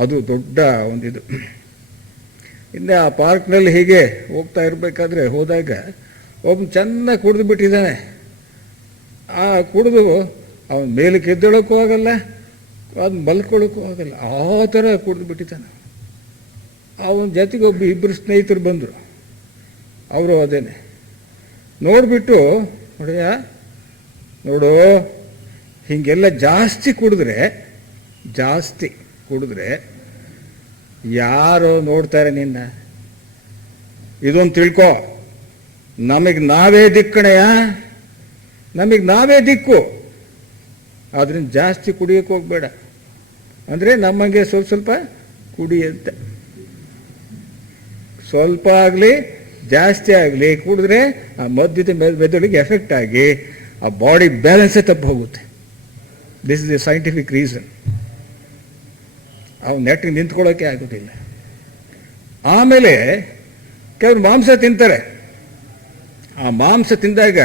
ಅದು ದೊಡ್ಡ ಒಂದಿದು. ಇನ್ನು ಆ ಪಾರ್ಕ್ನಲ್ಲಿ ಹೀಗೆ ಹೋಗ್ತಾ ಇರಬೇಕಾದ್ರೆ ಹೋದಾಗ ಒಬ್ಬನು ಚೆನ್ನಾಗಿ ಕುಡಿದು ಬಿಟ್ಟಿದ್ದಾನೆ. ಆ ಕುಡಿದು ಅವನ ಮೇಲಕ್ಕೆ ಎದ್ದೇಳೋಕ್ಕೂ ಆಗಲ್ಲ, ಅದು ಮಲ್ಕೊಳ್ಳೋಕ್ಕೂ ಆಗಲ್ಲ, ಆ ಥರ ಕುಡಿದು ಬಿಟ್ಟಿದ್ದಾನೆ. ಅವನ ಜೊತೆಗೆ ಇಬ್ಬರು ಸ್ನೇಹಿತರು ಬಂದರು. ಅವರು ಅದೇನೆ ನೋಡಿಬಿಟ್ಟು, ನೋಡು ಹೀಗೆಲ್ಲ ಜಾಸ್ತಿ ಕುಡಿದ್ರೆ ಯಾರೋ ನೋಡ್ತಾರೆ ನಿನ್ನ. ಇದೊಂದು ತಿಳ್ಕೊ, ನಮಗೆ ನಾವೇ ದಿಕ್ಕಣೆಯ, ನಮಗೆ ನಾವೇ ದಿಕ್ಕು. ಅದರಿಂದ ಜಾಸ್ತಿ ಕುಡಿಯೋಕ್ಕೆ ಹೋಗ್ಬೇಡ. ಅಂದರೆ ನಮಗೆ ಸ್ವಲ್ಪ ಕುಡಿಯಂತೆ, ಸ್ವಲ್ಪ ಆಗಲಿ ಜಾಸ್ತಿ ಆಗಲಿ, ಕುಡಿದ್ರೆ ಆ ಮಧ್ಯದ ಮೆದುಳಿಗೆ ಎಫೆಕ್ಟ್ ಆಗಿ ಆ ಬಾಡಿ ಬ್ಯಾಲೆನ್ಸೇ ತಪ್ಪು ಹೋಗುತ್ತೆ. This is A scientific reason. ಅವ್ನು ನೆಟ್ಟಿಗೆ ನಿಂತ್ಕೊಳ್ಳೋಕೆ ಆಗೋದಿಲ್ಲ. ಆಮೇಲೆ ಕೆಲವರು ಮಾಂಸ ತಿಂತಾರೆ. ಆ ಮಾಂಸ ತಿಂದಾಗ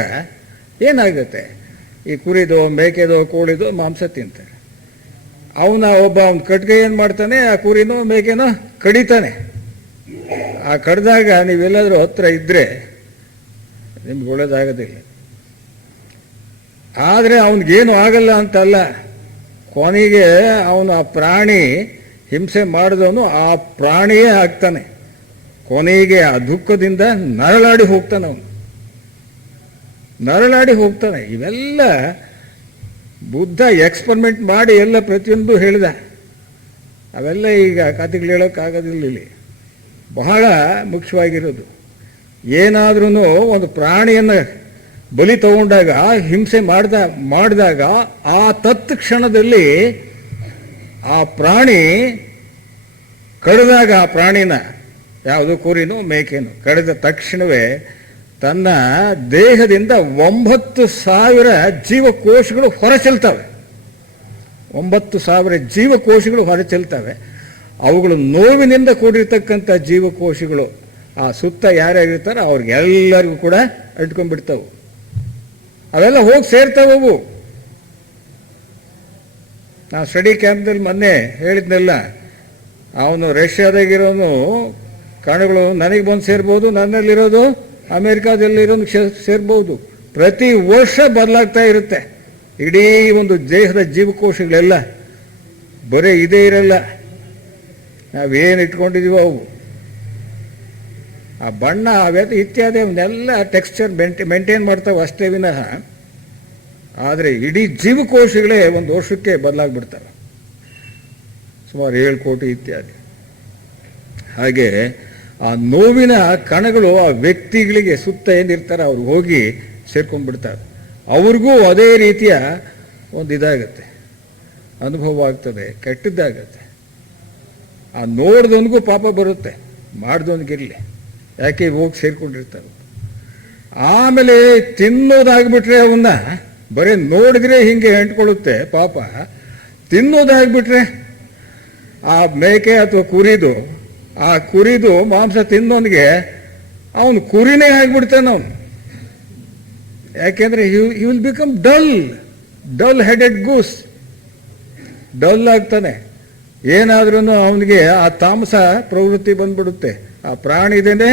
ಏನಾಗುತ್ತೆ, ಈ ಕುರಿದು, ಮೇಕೆದೋ, ಕೋಳಿದು ಮಾಂಸ ತಿಂತಾರೆ. ಅವನ ಕಟ್ಗೆ ಏನು ಮಾಡ್ತಾನೆ, ಆ ಕುರಿನೋ ಮೇಕೆನೋ ಕಡಿತಾನೆ. ಆ ಕಡ್ದಾಗ ನೀವೆಲ್ಲಾದರೂ ಹತ್ರ ಇದ್ದರೆ ನಿಮ್ಗೆ ಒಳ್ಳೇದಾಗೋದಿಲ್ಲ. ಆದರೆ ಅವನಿಗೇನು ಆಗಲ್ಲ ಅಂತಲ್ಲ, ಕೊನೆಗೆ ಅವನು ಆ ಪ್ರಾಣಿ ಹಿಂಸೆ ಮಾಡಿದವನು ಆ ಪ್ರಾಣಿಯೇ ಆಗ್ತಾನೆ. ಕೊನೆಗೆ ಆ ದುಃಖದಿಂದ ನರಳಾಡಿ ಹೋಗ್ತಾನೆ, ಅವನು ನರಳಾಡಿ ಹೋಗ್ತಾನೆ. ಇವೆಲ್ಲ ಬುದ್ಧ ಎಕ್ಸ್ಪರಿಮೆಂಟ್ ಮಾಡಿ ಎಲ್ಲ ಪ್ರತಿಯೊಂದು ಹೇಳಿದ. ಅವೆಲ್ಲ ಈಗ ಕಥೆಗಳು ಹೇಳೋಕ್ಕಾಗೋದಿಲ್ಲ. ಇಲ್ಲಿ ಬಹಳ ಮುಖ್ಯವಾಗಿರೋದು, ಏನಾದ್ರೂ ಒಂದು ಪ್ರಾಣಿಯನ್ನು ಬಲಿ ತಗೊಂಡಾಗ, ಹಿಂಸೆ ಮಾಡಿದಾಗ ಆ ತತ್ಕ್ಷಣದಲ್ಲಿ ಆ ಪ್ರಾಣಿ ಕಡಿದಾಗ, ಆ ಪ್ರಾಣಿನ ಯಾವುದು ಕುರಿನೋ ಮೇಕೆನೋ ಕಡಿದ ತಕ್ಷಣವೇ ತನ್ನ ದೇಹದಿಂದ 9,000 ಜೀವಕೋಶಗಳು ಹೊರಚೆಲ್ತವೆ. 9,000 ಜೀವಕೋಶಗಳು ಹೊರಚೆಲ್ತವೆ. ಅವುಗಳು ನೋವಿನಿಂದ ಕೂಡಿರ್ತಕ್ಕಂಥ ಜೀವಕೋಶಗಳು ಆ ಸುತ್ತ ಯಾರ್ಯಾರಿರ್ತಾರೋ ಅವ್ರಿಗೆಲ್ಲರಿಗೂ ಕೂಡ ಅಂಟ್ಕೊಂಡ್ಬಿಡ್ತಾವೆ. ಅವೆಲ್ಲ ಹೋಗಿ ಸೇರ್ತಾವವು. ನಾವು ಸ್ಟಡಿ ಕ್ಯಾಂಪ್ದಲ್ಲಿ ಮೊನ್ನೆ ಹೇಳಿದ್ನೆಲ್ಲ, ಅವನು ರಷ್ಯಾದಾಗಿರೋನು ಕಣಗಳು ನನಗೆ ಬಂದು ಸೇರ್ಬೋದು, ನನ್ನಲ್ಲಿರೋದು ಅಮೇರಿಕಾದಲ್ಲಿರೋನು ಸೇರ್ಬೋದು. ಪ್ರತಿ ವರ್ಷ ಬದಲಾಗ್ತಾ ಇರುತ್ತೆ. ಇಡೀ ಒಂದು ದೇಹದ ಜೀವಕೋಶಗಳೆಲ್ಲ ಬರೀ ಇದೇ ಇರಲ್ಲ. ನಾವೇನು ಇಟ್ಕೊಂಡಿದೀವೋ ಅವು, ಆ ಬಣ್ಣ ಅವೆಲ್ಲ ಇತ್ಯಾದಿ ಅವನ್ನೆಲ್ಲ ಟೆಕ್ಸ್ಚರ್ ಮೇಂಟೈನ್ ಮಾಡ್ತಾವೆ ಅಷ್ಟೇ ವಿನಃ. ಆದರೆ ಇಡೀ ಜೀವಕೋಶಗಳೇ ಒಂದು ವರ್ಷಕ್ಕೆ ಬದಲಾಗ್ಬಿಡ್ತವೆ, ಸುಮಾರು 7 ಕೋಟಿ ಇತ್ಯಾದಿ. ಹಾಗೆ ಆ ನೋವಿನ ಕಣಗಳು ಆ ವ್ಯಕ್ತಿಗಳಿಗೆ ಸುತ್ತ ಏನಿರ್ತಾರೆ ಅವ್ರು ಹೋಗಿ ಸೇರ್ಕೊಂಡ್ಬಿಡ್ತಾರೆ. ಅವ್ರಿಗೂ ಅದೇ ರೀತಿಯ ಒಂದು ಇದಾಗತ್ತೆ, ಅನುಭವ ಆಗ್ತದೆ, ಕೆಟ್ಟದ್ದಾಗತ್ತೆ. ಆ ನೋಡ್ದವನಿಗೂ ಪಾಪ ಬರುತ್ತೆ, ಮಾಡ್ದವನಿಗಿರಲಿ, ಯಾಕೆ ಹೋಗಿ ಸೇರ್ಕೊಂಡಿರ್ತಾರೆ. ಆಮೇಲೆ ತಿನ್ನೋದಾಗ್ಬಿಟ್ರೆ ಅವನ್ನ ಬರೀ ನೋಡಿದ್ರೆ ಹಿಂಗೆ ಅಂಟ್ಕೊಳ್ಳುತ್ತೆ ಪಾಪ. ತಿನ್ನೋದಾಗ್ಬಿಟ್ರೆ ಆ ಮೇಕೆ ಅಥವಾ ಆ ಕುರಿದು ಮಾಂಸ ತಿನ್ನೋನಿಗೆ ಅವನು ಕುರಿನೇ ಆಗಿಬಿಡ್ತಾನೆ ಅವನು. ಯಾಕೆಂದ್ರೆ he will become dull headed goose. Dull ಆಗ್ತಾನೆ. ಏನಾದ್ರೂ ಅವನಿಗೆ ಆ ತಾಮಸ ಪ್ರವೃತ್ತಿ ಬಂದ್ಬಿಡುತ್ತೆ. ಆ ಪ್ರಾಣಿದೇನೆ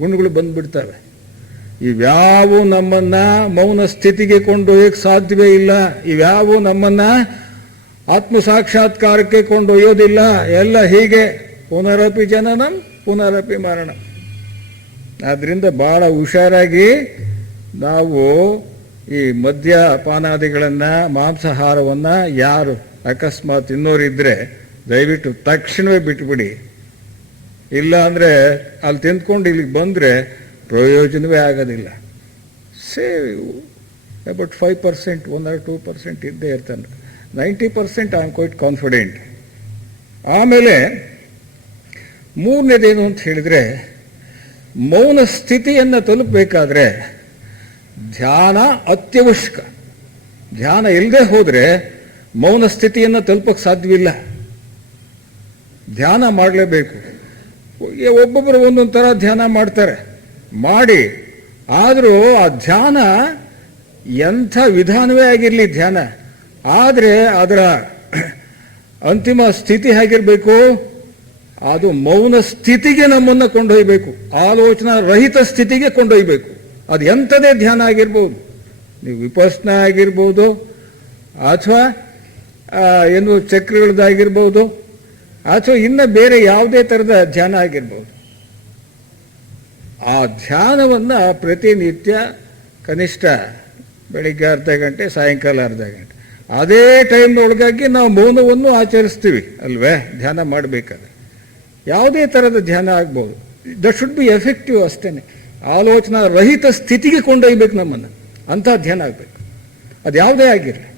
ಗುಣಗಳು ಬಂದ್ಬಿಡ್ತವೆ. ಇವ್ಯಾವು ನಮ್ಮನ್ನ ಮೌನ ಸ್ಥಿತಿಗೆ ಕೊಂಡೊಯ್ಯಕ್ಕೆ ಸಾಧ್ಯವೇ ಇಲ್ಲ. ಇವ್ಯಾವು ನಮ್ಮನ್ನ ಆತ್ಮ ಸಾಕ್ಷಾತ್ಕಾರಕ್ಕೆ ಕೊಂಡೊಯ್ಯೋದಿಲ್ಲ. ಎಲ್ಲ ಹೀಗೆ ಪುನರಪಿ ಜನನಂ ಪುನರಪಿ ಮರಣಂ. ಆದ್ರಿಂದ ಬಹಳ ಹುಷಾರಾಗಿ ನಾವು ಈ ಮದ್ಯಪಾನಾದಿಗಳನ್ನ, ಮಾಂಸಾಹಾರವನ್ನ ಯಾರು ಅಕಸ್ಮಾತ್ ತಿನ್ನೋರಿದ್ರೆ ದಯವಿಟ್ಟು ತಕ್ಷಣವೇ ಬಿಟ್ಬಿಡಿ. ಇಲ್ಲ ಅಂದರೆ ಅಲ್ಲಿ ತಿಂದ್ಕೊಂಡು ಇಲ್ಲಿಗೆ ಬಂದರೆ ಪ್ರಯೋಜನವೇ ಆಗೋದಿಲ್ಲ. ಸೇವ್ ಅಬೌಟ್ 5%, 1 or 2% ಇದ್ದೇ ಇರ್ತಾನೆ. 90% ಐ ಆಮ್ ಕ್ವೈಟ್ ಕಾನ್ಫಿಡೆಂಟ್. ಆಮೇಲೆ ಮೂರನೇದೇನು ಅಂತ ಹೇಳಿದರೆ, ಮೌನ ಸ್ಥಿತಿಯನ್ನು ತಲುಪಬೇಕಾದ್ರೆ ಧ್ಯಾನ ಅತ್ಯವಶ್ಯಕ. ಧ್ಯಾನ ಇಲ್ಲದೆ ಹೋದರೆ ಮೌನ ಸ್ಥಿತಿಯನ್ನು ತಲುಪಕ್ಕೆ ಸಾಧ್ಯವಿಲ್ಲ. ಧ್ಯಾನ ಮಾಡಲೇಬೇಕು. ಒಬ್ಬೊಬ್ಬರು ಒಂದೊಂದು ಥರ ಧ್ಯಾನ ಮಾಡ್ತಾರೆ. ಮಾಡಿ ಆದರೂ ಆ ಧ್ಯಾನ ಎಂಥ ವಿಧಾನವೇ ಆಗಿರಲಿ ಧ್ಯಾನ, ಆದರೆ ಅದರ ಅಂತಿಮ ಸ್ಥಿತಿ ಹೇಗಿರಬೇಕು, ಅದು ಮೌನ ಸ್ಥಿತಿಗೆ ನಮ್ಮನ್ನು ಕೊಂಡೊಯ್ಯಬೇಕು. ಆಲೋಚನಾ ರಹಿತ ಸ್ಥಿತಿಗೆ ಕೊಂಡೊಯ್ಯಬೇಕು. ಅದು ಎಂಥದೇ ಧ್ಯಾನ ಆಗಿರ್ಬೋದು, ನೀವು ವಿಪಸ್ಸನ ಆಗಿರ್ಬೋದು, ಅಥವಾ ಏನು ಚಕ್ರಗಳದ್ದಾಗಿರ್ಬೋದು, ಅಥವಾ ಇನ್ನು ಬೇರೆ ಯಾವುದೇ ಥರದ ಧ್ಯಾನ ಆಗಿರ್ಬೋದು. ಆ ಧ್ಯಾನವನ್ನು ಪ್ರತಿನಿತ್ಯ ಕನಿಷ್ಠ ಬೆಳಿಗ್ಗೆ ಅರ್ಧ ಗಂಟೆ, ಸಾಯಂಕಾಲ ಅರ್ಧ ಗಂಟೆ, ಅದೇ ಟೈಮ್ನೊಳಗಾಗಿ ನಾವು ಮೌನವನ್ನು ಆಚರಿಸ್ತೀವಿ ಅಲ್ವೇ ಧ್ಯಾನ ಮಾಡಬೇಕಾದ್ರೆ. ಯಾವುದೇ ಥರದ ಧ್ಯಾನ ಆಗ್ಬೋದು. ದಟ್ ಶುಡ್ ಬಿ ಎಫೆಕ್ಟಿವ್ ಅಷ್ಟೇ. ಆಲೋಚನಾ ರಹಿತ ಸ್ಥಿತಿಗೆ ಕೊಂಡೊಯ್ಬೇಕು ನಮ್ಮನ್ನು. ಅಂಥ ಧ್ಯಾನ ಆಗಬೇಕು, ಅದು ಯಾವುದೇ ಆಗಿರಲಿ.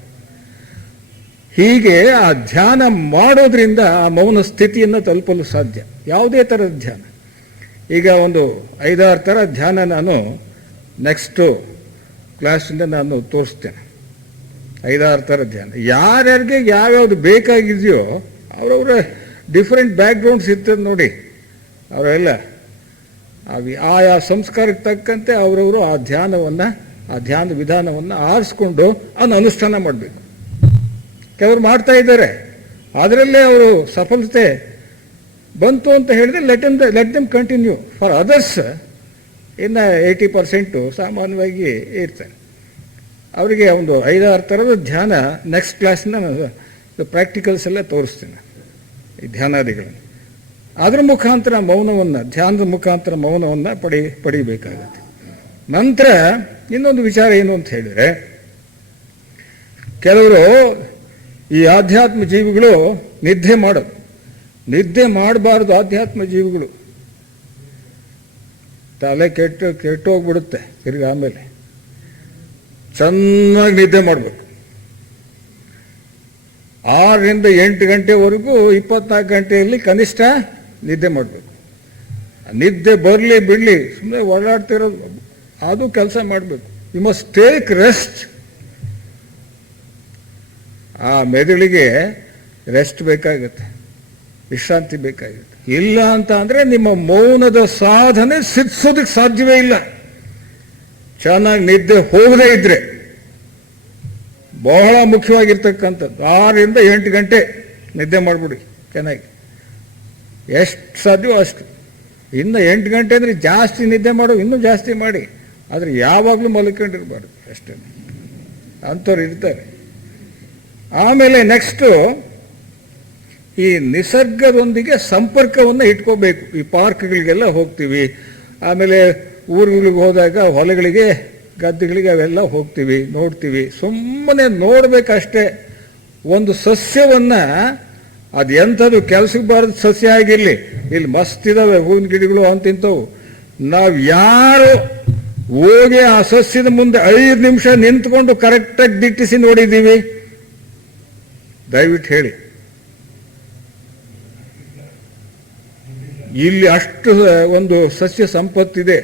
ಹೀಗೆ ಆ ಧ್ಯಾನ ಮಾಡೋದ್ರಿಂದ ಆ ಮೌನ ಸ್ಥಿತಿಯನ್ನು ತಲುಪಲು ಸಾಧ್ಯ. ಯಾವುದೇ ಥರದ ಧ್ಯಾನ. ಈಗ ಒಂದು 5-6 ಥರ ಧ್ಯಾನ ನಾನು ನೆಕ್ಸ್ಟು ಕ್ಲಾಸಿಂದ ನಾನು ತೋರಿಸ್ತೇನೆ. 5-6 ಥರ ಧ್ಯಾನ ಯಾರ್ಯಾರಿಗೆ ಯಾವ್ಯಾವುದು ಬೇಕಾಗಿದೆಯೋ ಅವರವರ ಡಿಫ್ರೆಂಟ್ ಬ್ಯಾಕ್ಗ್ರೌಂಡ್ಸ್ ಇರ್ತದೆ ನೋಡಿ. ಅವರೆಲ್ಲ ಆಯಾ ಸಂಸ್ಕಾರಕ್ಕೆ ತಕ್ಕಂತೆ ಅವರವರು ಆ ಧ್ಯಾನ ವಿಧಾನವನ್ನು ಆರಿಸ್ಕೊಂಡು ಅದನ್ನು ಅನುಷ್ಠಾನ ಮಾಡಬೇಕು. ಕೆಲವರು ಮಾಡ್ತಾ ಇದ್ದಾರೆ, ಅದರಲ್ಲೇ ಅವರು ಸಫಲತೆ ಬಂತು ಅಂತ ಹೇಳಿದ್ರೆ let them continue. For others ಇನ್ನು 80% ಸಾಮಾನ್ಯವಾಗಿ ಇರ್ತಾರೆ. ಅವರಿಗೆ ಒಂದು 5-6 ಥರದ ಧ್ಯಾನ ನೆಕ್ಸ್ಟ್ ಕ್ಲಾಸ್ನ ನಾನು ಪ್ರಾಕ್ಟಿಕಲ್ಸ್ ಎಲ್ಲ ತೋರಿಸ್ತೀನಿ, ಈ ಧ್ಯಾನಾದಿಗಳನ್ನು. ಅದರ ಮುಖಾಂತರ ಮೌನವನ್ನು, ಧ್ಯಾನದ ಮುಖಾಂತರ ಮೌನವನ್ನು ಪಡಿಬೇಕಾಗತ್ತೆ. ನಂತರ ಇನ್ನೊಂದು ವಿಚಾರ ಏನು ಅಂತ ಹೇಳಿದರೆ, ಕೆಲವರು ಈ ಆಧ್ಯಾತ್ಮ ಜೀವಿಗಳು ನಿದ್ದೆ ಮಾಡಬಾರ್ದು. ಆಧ್ಯಾತ್ಮ ಜೀವಿಗಳು ತಲೆ ಕೆಟ್ಟೋಗ್ಬಿಡುತ್ತೆ. ತಿರ್ಗಿ ಆಮೇಲೆ ಚೆನ್ನಾಗಿ ನಿದ್ದೆ ಮಾಡಬೇಕು. 6ರಿಂದ 8 ಗಂಟೆವರೆಗೂ 24 ಗಂಟೆಯಲ್ಲಿ ಕನಿಷ್ಠ ನಿದ್ದೆ ಮಾಡಬೇಕು. ನಿದ್ದೆ ಬರಲಿ ಬಿಡಲಿ, ಸುಮ್ಮನೆ ಓಡಾಡ್ತಿರೋದು ಅದು ಕೆಲಸ ಮಾಡಬೇಕು. You must take rest. ಆ ಮೆದುಳಿಗೆ ರೆಸ್ಟ್ ಬೇಕಾಗುತ್ತೆ, ವಿಶ್ರಾಂತಿ ಬೇಕಾಗುತ್ತೆ. ಇಲ್ಲ ಅಂತ ಅಂದರೆ ನಿಮ್ಮ ಮೌನದ ಸಾಧನೆ ಸಿದ್ಧಿಸೋದಕ್ಕೆ ಸಾಧ್ಯವೇ ಇಲ್ಲ. ಚೆನ್ನಾಗಿ ನಿದ್ದೆ ಹೋಗದೇ ಇದ್ರೆ ಬಹಳ ಮುಖ್ಯವಾಗಿರ್ತಕ್ಕಂಥದ್ದು 6ರಿಂದ 8 ಗಂಟೆ ನಿದ್ದೆ ಮಾಡಿಬಿಡಿ ಚೆನ್ನಾಗಿ, ಎಷ್ಟು ಸಾಧ್ಯವೋ ಅಷ್ಟು. ಇನ್ನು 8 ಗಂಟೆ ಅಂದರೆ ಜಾಸ್ತಿ ನಿದ್ದೆ ಮಾಡೋ, ಇನ್ನೂ ಜಾಸ್ತಿ ಮಾಡಿ. ಆದರೆ ಯಾವಾಗಲೂ ಮಲ್ಕೊಂಡಿರಬಾರ್ದು, ಅಷ್ಟೇ. ಅಂಥವ್ರು ಇರ್ತಾರೆ. ಆಮೇಲೆ ನೆಕ್ಸ್ಟು ಈ ನಿಸರ್ಗದೊಂದಿಗೆ ಸಂಪರ್ಕವನ್ನು ಇಟ್ಕೋಬೇಕು. ಈ ಪಾರ್ಕ್ಗಳಿಗೆಲ್ಲ ಹೋಗ್ತೀವಿ, ಆಮೇಲೆ ಊರುಗಳಿಗೆ ಹೋದಾಗ ಹೊಲಗಳಿಗೆ, ಗದ್ದೆಗಳಿಗೆ ಅವೆಲ್ಲ ಹೋಗ್ತೀವಿ, ನೋಡ್ತೀವಿ. ಸುಮ್ಮನೆ ನೋಡಬೇಕಷ್ಟೇ. ಒಂದು ಸಸ್ಯವನ್ನು, ಅದು ಎಂಥದ್ದು ಕೆಲಸಕ್ಕೆ ಬಾರದು ಸಸ್ಯ ಆಗಿರಲಿ, ಇಲ್ಲಿ ಮಸ್ತ್ ಇದ್ದಾವೆ ಹೂವಿನ ಗಿಡಗಳು ಅಂತಿಂತವು, ನಾವು ಯಾರು ಹೋಗಿ ಆ ಸಸ್ಯದ ಮುಂದೆ 5 ನಿಮಿಷ ನಿಂತ್ಕೊಂಡು ಕರೆಕ್ಟಾಗಿ ದಿಟ್ಟಿಸಿ ನೋಡಿದ್ದೀವಿ? ದಯವಿಟ್ಟು ಹೇಳಿ. ಇಲ್ಲಿ ಅಷ್ಟು ಒಂದು ಸಸ್ಯ ಸಂಪತ್ತಿದೆ,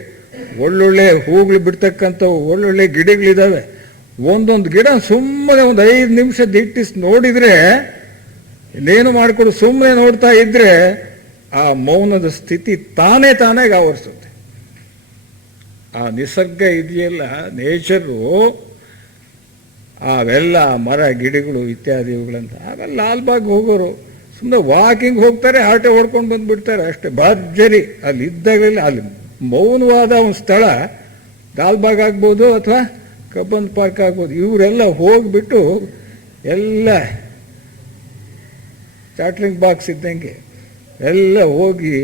ಒಳ್ಳೊಳ್ಳೆ ಹೂಗಳು ಬಿಡ್ತಕ್ಕಂಥವು ಒಳ್ಳೊಳ್ಳೆ ಗಿಡಗಳಿದ್ದಾವೆ. ಒಂದೊಂದು ಗಿಡ ಸುಮ್ಮನೆ ಒಂದು 5 ನಿಮಿಷ ದಿಟ್ಟಿಸಿ ನೋಡಿದರೆ, ಇನ್ನೇನು ಮಾಡಿಕೊಡು ಸುಮ್ಮನೆ ನೋಡ್ತಾ ಇದ್ರೆ ಆ ಮೌನದ ಸ್ಥಿತಿ ತಾನೇ ಆವರಿಸುತ್ತೆ. ಆ ನಿಸರ್ಗ ಇದೆಯಲ್ಲ, ನೇಚರು, ಅವೆಲ್ಲ ಮರ ಗಿಡಗಳು ಇತ್ಯಾದಿಗಳಂತ. ಆಮೇಲೆ ಲಾಲ್ಬಾಗ್ ಹೋಗೋರು ಸುಮ್ಮನೆ ವಾಕಿಂಗ್ ಹೋಗ್ತಾರೆ, ಆಟೆ ಹೊಡ್ಕೊಂಡು ಬಂದುಬಿಡ್ತಾರೆ ಅಷ್ಟೇ, ಭರ್ಜರಿ. ಅಲ್ಲಿ ಇದ್ದಾಗಲಿಲ್ಲ, ಅಲ್ಲಿ ಮೌನವಾದ ಒಂದು ಸ್ಥಳ ಲಾಲ್ಬಾಗ್ ಆಗ್ಬೋದು ಅಥವಾ ಕಬ್ಬನ್ ಪಾರ್ಕ್ ಆಗ್ಬೋದು. ಇವರೆಲ್ಲ ಹೋಗಿಬಿಟ್ಟು ಎಲ್ಲ ಚಾಟ್ಲಿಂಗ್ ಬಾಕ್ಸ್ ಇದ್ದಂಗೆ ಎಲ್ಲ ಹೋಗಿ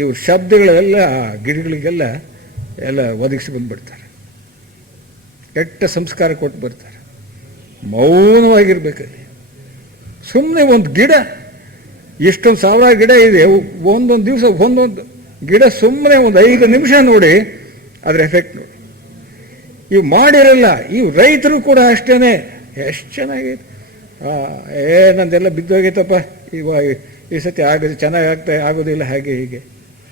ಇವ್ರ ಶಬ್ದಗಳೆಲ್ಲ ಗಿಡಗಳಿಗೆಲ್ಲ ಎಲ್ಲ ಒದಗಿಸಿ ಬಂದುಬಿಡ್ತಾರೆ, ಕೆಟ್ಟ ಸಂಸ್ಕಾರ ಕೊಟ್ಟು ಬರ್ತಾರೆ. ಮೌನವಾಗಿರ್ಬೇಕಲ್ಲಿ. ಸುಮ್ಮನೆ ಒಂದು ಗಿಡ, ಇಷ್ಟೊಂದು 1000 ಗಿಡ ಇದೆ, ಒಂದೊಂದು ದಿವಸ ಒಂದೊಂದು ಗಿಡ ಸುಮ್ಮನೆ ಒಂದು 5 ನಿಮಿಷ ನೋಡಿ ಅದ್ರ ಎಫೆಕ್ಟ್ ನೋಡಿ. ಇವು ಮಾಡಿರಲ್ಲ, ಇವು ರೈತರು ಕೂಡ ಅಷ್ಟೇ. ಎಷ್ಟು ಚೆನ್ನಾಗಿದೆ, ನಂದೆಲ್ಲ ಬಿದ್ದೋಗೈತಪ್ಪ, ಇವಾಗ ಈ ಸತಿ ಆಗೋದು ಚೆನ್ನಾಗಿ ಆಗೋದಿಲ್ಲ, ಹಾಗೆ ಹೀಗೆ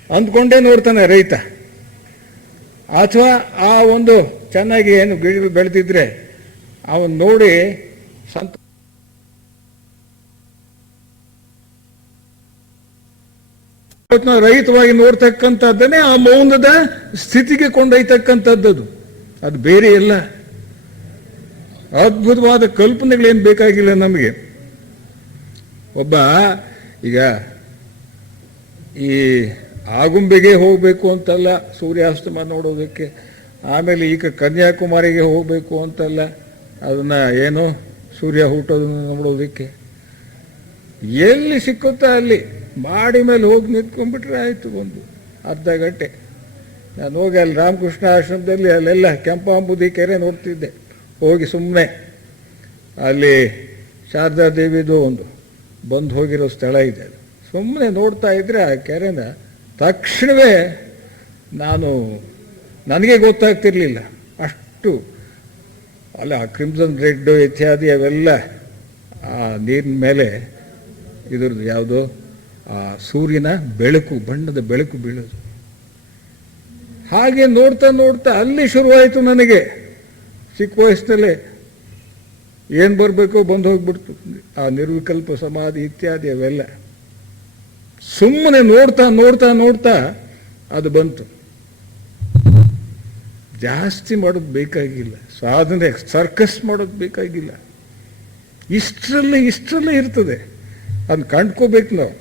ಅಂದ್ಕೊಂಡೇ ನೋಡ್ತಾನೆ ರೈತ. ಅಥವಾ ಆ ಒಂದು ಚೆನ್ನಾಗಿ ಏನು ಗಿಡಗಳು ಬೆಳೆದಿದ್ರೆ ಅವನು ನೋಡಿ ರಹಿತವಾಗಿ ನೋಡ್ತಕ್ಕಂಥದ್ದನ್ನೇ ಆ ಮೌನದ ಸ್ಥಿತಿಗೆ ಕೊಂಡೊಯ್ತಕ್ಕಂಥದ್ದು. ಅದು ಬೇರೆ ಎಲ್ಲ ಅದ್ಭುತವಾದ ಕಲ್ಪನೆಗಳೇನು ಬೇಕಾಗಿಲ್ಲ ನಮಗೆ. ಒಬ್ಬ ಈಗ ಈ ಆಗುಂಬೆಗೆ ಹೋಗಬೇಕು ಅಂತಲ್ಲ ಸೂರ್ಯಾಸ್ತಮ ನೋಡೋದಕ್ಕೆ, ಆಮೇಲೆ ಈಗ ಕನ್ಯಾಕುಮಾರಿಗೆ ಹೋಗಬೇಕು ಅಂತಲ್ಲ ಅದನ್ನು ಏನು ಸೂರ್ಯ ಹುಟ್ಟೋದನ್ನು ನೋಡೋದಕ್ಕೆ. ಎಲ್ಲಿ ಸಿಕ್ಕುತ್ತಾ ಅಲ್ಲಿ ಮಾಡಿ ಮೇಲೆ ಹೋಗಿ ನಿಂತ್ಕೊಂಡ್ಬಿಟ್ರೆ ಆಯಿತು, ಒಂದು ಅರ್ಧ ಗಂಟೆ. ನಾನು ಹೋಗಿ ಅಲ್ಲಿ ರಾಮಕೃಷ್ಣ ಆಶ್ರಮದಲ್ಲಿ ಅಲ್ಲೆಲ್ಲ ಕೆಂಪಾಂಬುದಿ ಕೆರೆ ನೋಡ್ತಿದ್ದೆ. ಹೋಗಿ ಸುಮ್ಮನೆ ಅಲ್ಲಿ ಶಾರದಾ ದೇವಿದು ಒಂದು ಬಂದು ಹೋಗಿರೋ ಸ್ಥಳ ಇದೆ, ಅದು ಸುಮ್ಮನೆ ನೋಡ್ತಾ ಇದ್ದರೆ ಆ ಕೆರೆನ ತಕ್ಷಣವೇ ನನಗೆ ಗೊತ್ತಾಗ್ತಿರ್ಲಿಲ್ಲ ಅಷ್ಟು ಅಲ್ಲ ಆ ಕ್ರಿಮ್ಸನ್ ರೆಡ್ ಇತ್ಯಾದಿ ಅವೆಲ್ಲ ಆ ನೀರಿನ ಮೇಲೆ ಇದ್ರದ್ದು ಯಾವುದೋ ಆ ಸೂರ್ಯನ ಬೆಳಕು, ಬಣ್ಣದ ಬೆಳಕು ಬೀಳೋದು ಹಾಗೆ ನೋಡ್ತಾ ನೋಡ್ತಾ ಅಲ್ಲಿ ಶುರುವಾಯಿತು ನನಗೆ ಚಿಕ್ಕ ವಯಸ್ಸಿನಲ್ಲೇ ಏನು ಬರಬೇಕೋ ಬಂದು ಹೋಗ್ಬಿಡ್ತು ಆ ನಿರ್ವಿಕಲ್ಪ ಸಮಾಧಿ ಇತ್ಯಾದಿ ಅವೆಲ್ಲ. ಸುಮ್ಮನೆ ನೋಡ್ತಾ ನೋಡ್ತಾ ನೋಡ್ತಾ ಅದು ಬಂತು. ಜಾಸ್ತಿ ಮಾಡೋದು ಬೇಕಾಗಿಲ್ಲ, ಸಾಧನೆ ಸರ್ಕಸ್ ಮಾಡೋದು ಬೇಕಾಗಿಲ್ಲ. ಇಷ್ಟರಲ್ಲೇ ಇರ್ತದೆ, ಅದನ್ನ ಕಂಡ್ಕೋಬೇಕು ನಾವು.